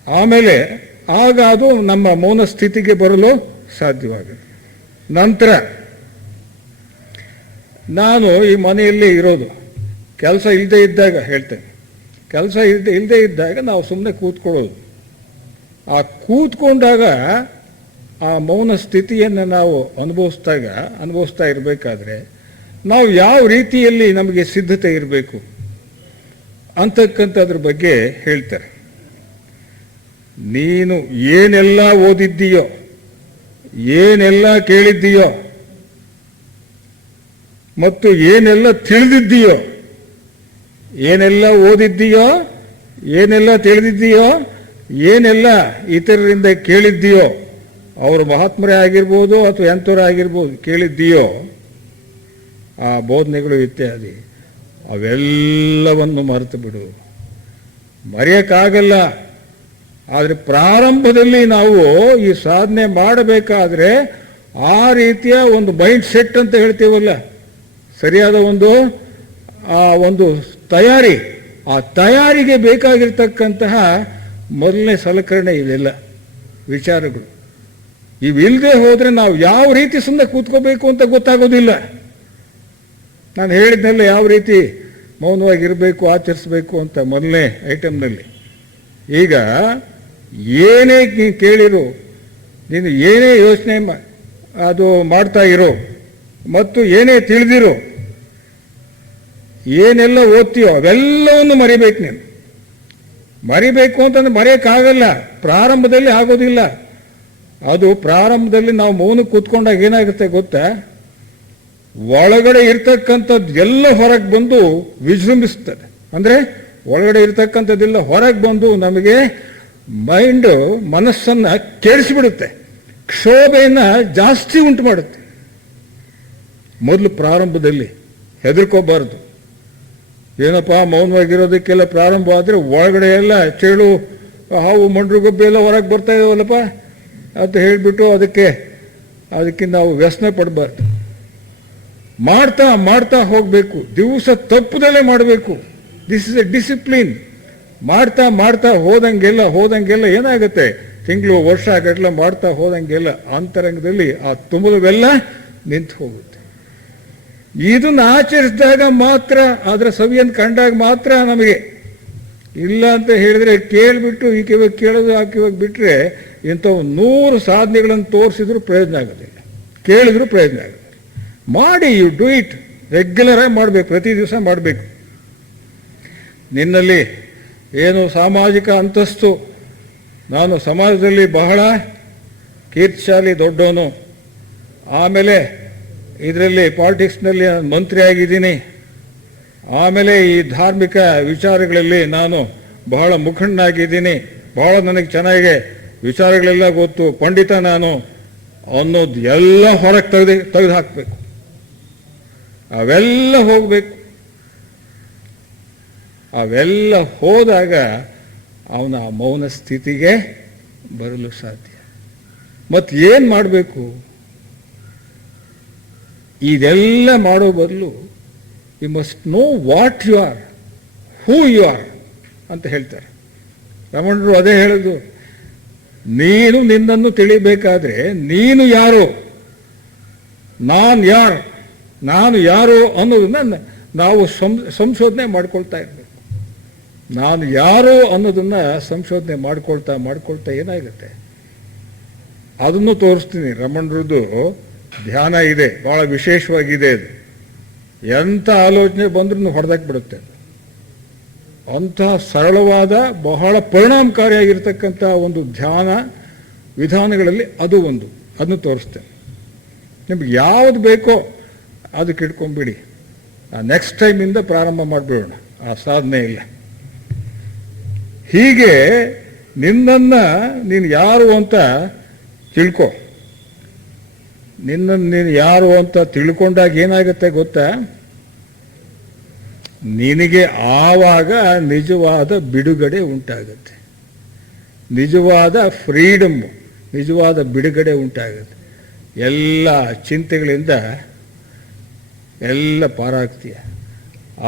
ಆಮೇಲೆ ಆಗ ಅದು ನಮ್ಮ ಮೌನ ಸ್ಥಿತಿಗೆ ಬರಲು ಸಾಧ್ಯವಾಗುತ್ತೆ. ನಂತರ ನಾನು ಈ ಮನೆಯಲ್ಲಿ ಇರೋದು, ಕೆಲಸ ಇಲ್ಲದೆ ಇದ್ದಾಗ ಹೇಳ್ತೇನೆ, ಕೆಲಸ ಇಲ್ಲದೆ ಇದ್ದಾಗ ನಾವು ಸುಮ್ಮನೆ ಕೂತ್ಕೊಳ್ಳೋದು. ಆ ಕೂತ್ಕೊಂಡಾಗ ಆ ಮೌನ ಸ್ಥಿತಿಯನ್ನು ನಾವು ಅನುಭವಿಸ್ತಾ ಇರಬೇಕಾದ್ರೆ ನಾವು ಯಾವ ರೀತಿಯಲ್ಲಿ ನಮಗೆ ಸಿದ್ಧತೆ ಇರಬೇಕು ಅಂತಕ್ಕಂಥದ್ರ ಬಗ್ಗೆ ಹೇಳ್ತಾರೆ. ನೀನು ಏನೆಲ್ಲ ಓದಿದ್ದೀಯೋ, ಏನೆಲ್ಲ ಕೇಳಿದ್ದೀಯೋ ಮತ್ತು ಏನೆಲ್ಲ ತಿಳಿದಿದ್ದೀಯೋ, ಏನೆಲ್ಲ ಓದಿದ್ದೀಯೋ, ಏನೆಲ್ಲ ತಿಳಿದಿದ್ದೀಯೋ, ಏನೆಲ್ಲ ಇತರರಿಂದ ಕೇಳಿದ್ದೀಯೋ, ಅವರು ಮಹಾತ್ಮರೇ ಆಗಿರ್ಬೋದು ಅಥವಾ ಎಂಥವರೇ ಆಗಿರ್ಬೋದು, ಕೇಳಿದ್ದೀಯೋ ಆ ಬೋಧನೆಗಳು ಇತ್ಯಾದಿ, ಅವೆಲ್ಲವನ್ನು ಮರೆತು ಬಿಡು. ಮರೆಯೋಕ್ಕಾಗಲ್ಲ. ಆದರೆ ಪ್ರಾರಂಭದಲ್ಲಿ ನಾವು ಈ ಸಾಧನೆ ಮಾಡಬೇಕಾದ್ರೆ ಆ ರೀತಿಯ ಒಂದು ಮೈಂಡ್ ಸೆಟ್ ಅಂತ ಹೇಳ್ತೀವಲ್ಲ, ಸರಿಯಾದ ಒಂದು ತಯಾರಿ, ಆ ತಯಾರಿಗೆ ಬೇಕಾಗಿರ್ತಕ್ಕಂತಹ ಮೊದಲನೇ ಸಲಕರಣೆ ಇವೆಲ್ಲ ವಿಚಾರಗಳು. ಇವಿಲ್ಲದೆ ಹೋದರೆ ನಾವು ಯಾವ ರೀತಿ ಸುಮ್ಮನೆ ಕೂತ್ಕೋಬೇಕು ಅಂತ ಗೊತ್ತಾಗೋದಿಲ್ಲ. ನಾನು ಹೇಳಿದ್ನೆಲ್ಲ ಯಾವ ರೀತಿ ಮೌನವಾಗಿರಬೇಕು, ಆಚರಿಸಬೇಕು ಅಂತ ಮೊದಲನೇ ಐಟಮ್ನಲ್ಲಿ. ಈಗ ಏನೇ ಕೇಳಿರು, ನೀನು ಏನೇ ಯೋಚನೆ ಅದು ಮಾಡ್ತಾ ಇರೋ ಮತ್ತು ಏನೇ ತಿಳಿದಿರೋ, ಏನೆಲ್ಲ ಓದ್ತೀಯೋ ಅವೆಲ್ಲವನ್ನು ಮರಿಬೇಕು. ನೀನು ಮರಿಬೇಕು ಅಂತಂದ್ರೆ ಮರೆಯೋಕ್ಕಾಗಲ್ಲ, ಪ್ರಾರಂಭದಲ್ಲಿ ಆಗೋದಿಲ್ಲ. ಅದು ಪ್ರಾರಂಭದಲ್ಲಿ ನಾವು ಮೌನಕ್ಕೆ ಕೂತ್ಕೊಂಡಾಗ ಏನಾಗುತ್ತೆ ಗೊತ್ತಾ, ಒಳಗಡೆ ಇರ್ತಕ್ಕಂಥದ್ದು ಎಲ್ಲ ಹೊರಗೆ ಬಂದು ವಿಜೃಂಭಿಸ್ತದೆ. ಅಂದರೆ ಒಳಗಡೆ ಇರ್ತಕ್ಕಂಥದ್ದೆಲ್ಲ ಹೊರಗೆ ಬಂದು ನಮಗೆ ಮನಸ್ಸನ್ನು ಕೆಡಿಸಿಬಿಡುತ್ತೆ, ಕ್ಷೋಭೆಯನ್ನು ಜಾಸ್ತಿ ಉಂಟು ಮಾಡುತ್ತೆ. ಮೊದಲು ಪ್ರಾರಂಭದಲ್ಲಿ ಹೆದರ್ಕೋಬಾರ್ದು. ಏನಪ್ಪ ಮೌನವಾಗಿರೋದಕ್ಕೆಲ್ಲ ಪ್ರಾರಂಭ ಆದರೆ ಒಳಗಡೆ ಎಲ್ಲ ಚೇಳು ಹಾವು ಮಂಡ್ರುಗೊಬ್ಬೆ ಎಲ್ಲ ಹೊರಗೆ ಬರ್ತಾ ಇದಾವಲ್ಲಪ್ಪ ಅಂತ ಹೇಳಿಬಿಟ್ಟು ಅದಕ್ಕೆ ನಾವು ವ್ಯಸನ ಪಡಬಾರ್ದು. ಮಾಡ್ತಾ ಮಾಡ್ತಾ ಹೋಗಬೇಕು, ದಿವಸ ತಪ್ಪದಲ್ಲೇ ಮಾಡಬೇಕು. This is A discipline. ಮಾಡ್ತಾ ಮಾಡ್ತಾ ಹೋದಂಗೆಲ್ಲ ಏನಾಗುತ್ತೆ, ತಿಂಗಳು ವರ್ಷ ಗಟ್ಟಲೆ ಮಾಡ್ತಾ ಹೋದಂಗೆಲ್ಲ ಅಂತರಂಗದಲ್ಲಿ ಆ ತುಂಬದವೆಲ್ಲ ನಿಂತು ಹೋಗುತ್ತೆ. ಇದನ್ನು ಆಚರಿಸಿದಾಗ ಮಾತ್ರ, ಅದರ ಸವಿಯನ್ನು ಕಂಡಾಗ ಮಾತ್ರ ನಮಗೆ. ಇಲ್ಲ ಅಂತ ಹೇಳಿದ್ರೆ ಕೇಳಿಬಿಟ್ಟು ಈ ಕಿವಾಗ ಕೇಳೋದು ಆ ಕಿವಾಗ ಬಿಟ್ಟರೆ ಇಂಥವು 100 ಸಾಧನೆಗಳನ್ನು ತೋರಿಸಿದ್ರು ಪ್ರಯೋಜನ ಆಗೋದಿಲ್ಲ, ಕೇಳಿದ್ರು ಪ್ರಯೋಜನ ಆಗೋದಿಲ್ಲ. ಮಾಡಿ, ಯು ಡೂ ಇಟ್, ರೆಗ್ಯುಲರ್ ಆಗಿ ಮಾಡಬೇಕು, ಪ್ರತಿ ದಿವಸ ಮಾಡಬೇಕು. ನಿನ್ನಲ್ಲಿ ಏನು ಸಾಮಾಜಿಕ ಅಂತಸ್ತು, ನಾನು ಸಮಾಜದಲ್ಲಿ ಬಹಳ ಕೀರ್ತಿಶಾಲಿ ದೊಡ್ಡವನು, ಆಮೇಲೆ ಇದರಲ್ಲಿ ಪಾಲಿಟಿಕ್ಸ್ನಲ್ಲಿ ಮಂತ್ರಿ ಆಗಿದ್ದೀನಿ, ಆಮೇಲೆ ಈ ಧಾರ್ಮಿಕ ವಿಚಾರಗಳಲ್ಲಿ ನಾನು ಬಹಳ ಮುಖಂಡನಾಗಿದ್ದೀನಿ, ಬಹಳ ನನಗೆ ಚೆನ್ನಾಗಿ ವಿಚಾರಗಳೆಲ್ಲ ಗೊತ್ತು, ಪಂಡಿತ ನಾನು ಅನ್ನೋದು ಎಲ್ಲ ಹೊರಗೆ ತೆಗೆದು ಹಾಕಬೇಕು. ಅವೆಲ್ಲ ಹೋಗಬೇಕು. ಅವೆಲ್ಲ ಹೋದಾಗ ಅವನ ಮೌನ ಸ್ಥಿತಿಗೆ ಬರಲು ಸಾಧ್ಯ. ಮತ್ತು ಏನು ಮಾಡಬೇಕು? ಇದೆಲ್ಲ ಮಾಡೋ ಬದಲು you must know what you are, who you are ಅಂತ ಹೇಳ್ತಾರೆ ರಮಣರು. ಅದೇ ಹೇಳೋದು, ನೀನು ನಿನ್ನನ್ನು ತಿಳಿಬೇಕಾದ್ರೆ ನೀನು ಯಾರು, ನಾನು ಯಾರು ಅನ್ನೋದನ್ನ ನಾವು ಸಂಶೋಧನೆ ಮಾಡ್ಕೊಳ್ತಾ ಇರಬೇಕು. ನಾನು ಯಾರು ಅನ್ನೋದನ್ನ ಸಂಶೋಧನೆ ಮಾಡ್ಕೊಳ್ತಾ ಏನಾಗುತ್ತೆ ಅದನ್ನು ತೋರಿಸ್ತೀನಿ. ರಮಣರದ್ದು ಧ್ಯಾನ ಇದೆ, ಬಹಳ ವಿಶೇಷವಾಗಿದೆ. ಅದು ಎಂಥ ಆಲೋಚನೆ ಬಂದ್ರೂ ಹೊಡೆದಾಕಿ ಬಿಡುತ್ತೆ. ಅಂತಹ ಸರಳವಾದ ಬಹಳ ಪರಿಣಾಮಕಾರಿಯಾಗಿರ್ತಕ್ಕಂಥ ಒಂದು ಧ್ಯಾನ ವಿಧಾನಗಳಲ್ಲಿ ಅದು ಒಂದು, ಅದನ್ನು ತೋರಿಸ್ತೇನೆ. ನಿಮ್ಗೆ ಯಾವುದು ಬೇಕೋ ಅದಕ್ಕೆ ಇಟ್ಕೊಂಡ್ಬಿಡಿ. ನೆಕ್ಸ್ಟ್ ಟೈಮಿಂದ ಪ್ರಾರಂಭ ಮಾಡಿಬಿಡೋಣ ಆ ಸಾಧನೆ ಇಲ್ಲ. ಹೀಗೆ ನಿನ್ನನ್ನು ನೀನು ಯಾರು ಅಂತ ತಿಳ್ಕೊ. ನೀನು ಯಾರು ಅಂತ ತಿಳ್ಕೊಂಡಾಗ ಏನಾಗುತ್ತೆ ಗೊತ್ತಾ, ನಿನಗೆ ಆವಾಗ ನಿಜವಾದ ಬಿಡುಗಡೆ ಉಂಟಾಗುತ್ತೆ, ನಿಜವಾದ ಫ್ರೀಡಮ್, ನಿಜವಾದ ಬಿಡುಗಡೆ ಉಂಟಾಗುತ್ತೆ. ಎಲ್ಲ ಚಿಂತೆಗಳಿಂದ ಎಲ್ಲ ಪಾರಾಗ್ತೀಯ.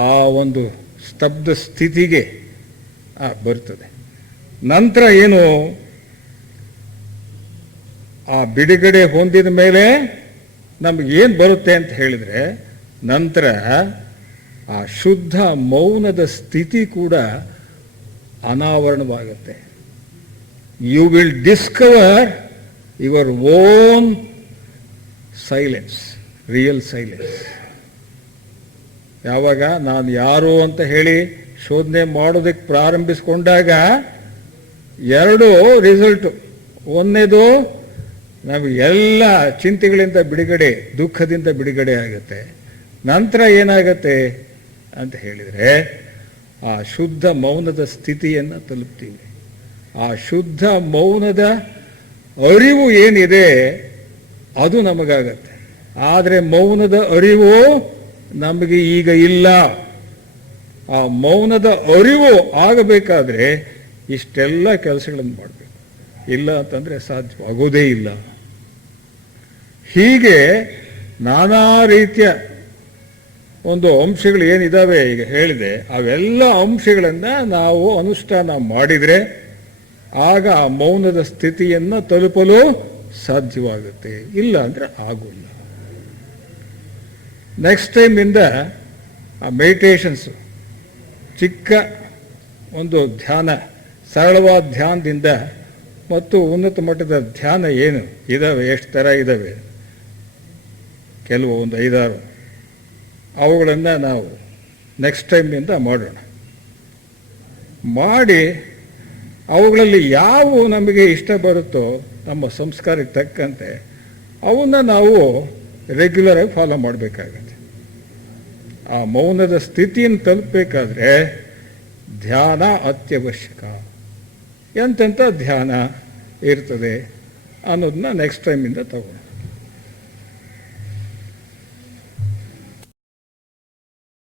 ಆ ಒಂದು ಸ್ತಬ್ಧ ಸ್ಥಿತಿಗೆ ಬರ್ತದೆ. ನಂತರ ಏನು, ಆ ಬಿಡುಗಡೆ ಹೊಂದಿದ ಮೇಲೆ ನಮಗೇನು ಬರುತ್ತೆ ಅಂತ ಹೇಳಿದ್ರೆ, ನಂತರ ಆ ಶುದ್ಧ ಮೌನದ ಸ್ಥಿತಿ ಕೂಡ ಅನಾವರಣವಾಗುತ್ತೆ. You will discover your own silence, real silence. ಯಾವಾಗ ನಾನು ಯಾರು ಅಂತ ಹೇಳಿ ಶೋಧನೆ ಮಾಡೋದಕ್ಕೆ ಪ್ರಾರಂಭಿಸ್ಕೊಂಡಾಗ 2 ರಿಸಲ್ಟು. ಒಂದನೇದು, ನಮಗೆ ಎಲ್ಲ ಚಿಂತೆಗಳಿಂದ ಬಿಡುಗಡೆ, ದುಃಖದಿಂದ ಬಿಡುಗಡೆ ಆಗುತ್ತೆ. ನಂತರ ಏನಾಗತ್ತೆ ಅಂತ ಹೇಳಿದರೆ, ಆ ಶುದ್ಧ ಮೌನದ ಸ್ಥಿತಿಯನ್ನು ತಲುಪ್ತೀವಿ. ಆ ಶುದ್ಧ ಮೌನದ ಅರಿವು ಏನಿದೆ ಅದು ನಮಗಾಗತ್ತೆ. ಆದರೆ ಮೌನದ ಅರಿವು ನಮಗೆ ಈಗ ಇಲ್ಲ. ಆ ಮೌನದ ಅರಿವು ಆಗಬೇಕಾದ್ರೆ ಇಷ್ಟೆಲ್ಲ ಕೆಲಸಗಳನ್ನು ಮಾಡಬೇಕು. ಇಲ್ಲ ಅಂತಂದರೆ ಸಾಧ್ಯವಾಗೋದೇ ಇಲ್ಲ. ಹೀಗೆ ನಾನಾ ರೀತಿಯ ಒಂದು ಅಂಶಗಳು ಏನಿದ್ದಾವೆ ಈಗ ಹೇಳಿದೆ, ಅವೆಲ್ಲ ಅಂಶಗಳನ್ನು ನಾವು ಅನುಷ್ಠಾನ ಮಾಡಿದರೆ ಆಗ ಆ ಮೌನದ ಸ್ಥಿತಿಯನ್ನು ತಲುಪಲು ಸಾಧ್ಯವಾಗುತ್ತೆ. ಇಲ್ಲ ಅಂದರೆ ಆಗೋಲ್ಲ. ನೆಕ್ಸ್ಟ್ ಟೈಮಿಂದ ಆ ಮೆಡಿಟೇಷನ್ಸು, ಚಿಕ್ಕ ಒಂದು ಧ್ಯಾನ, ಸರಳವಾದ ಧ್ಯಾನದಿಂದ ಮತ್ತು ಉನ್ನತ ಮಟ್ಟದ ಧ್ಯಾನ ಏನು ಇದ್ದಾವೆ, ಎಷ್ಟು ಥರ ಇದ್ದಾವೆ, ಕೆಲವು ಒಂದು 5-6 ಅವುಗಳನ್ನು ನಾವು ನೆಕ್ಸ್ಟ್ ಟೈಮ್ನಿಂದ ಮಾಡೋಣ. ಮಾಡಿ ಅವುಗಳಲ್ಲಿ ಯಾವ ನಮಗೆ ಇಷ್ಟ ಬರುತ್ತೋ ನಮ್ಮ ಸಂಸ್ಕಾರಕ್ಕೆ ತಕ್ಕಂತೆ ಅವನ್ನ ನಾವು ರೆಗ್ಯುಲರಾಗಿ ಫಾಲೋ ಮಾಡಬೇಕಾಗತ್ತೆ. ಆ ಮೌನದ ಸ್ಥಿತಿಯನ್ನು ತಲುಪಬೇಕಾದ್ರೆ ಧ್ಯಾನ ಅತ್ಯವಶ್ಯಕ. ಎಂತೆಂಥ ಧ್ಯಾನ ಇರ್ತದೆ ಅನ್ನೋದನ್ನ ನೆಕ್ಸ್ಟ್ ಟೈಮಿಂದ ತಗೋಣ.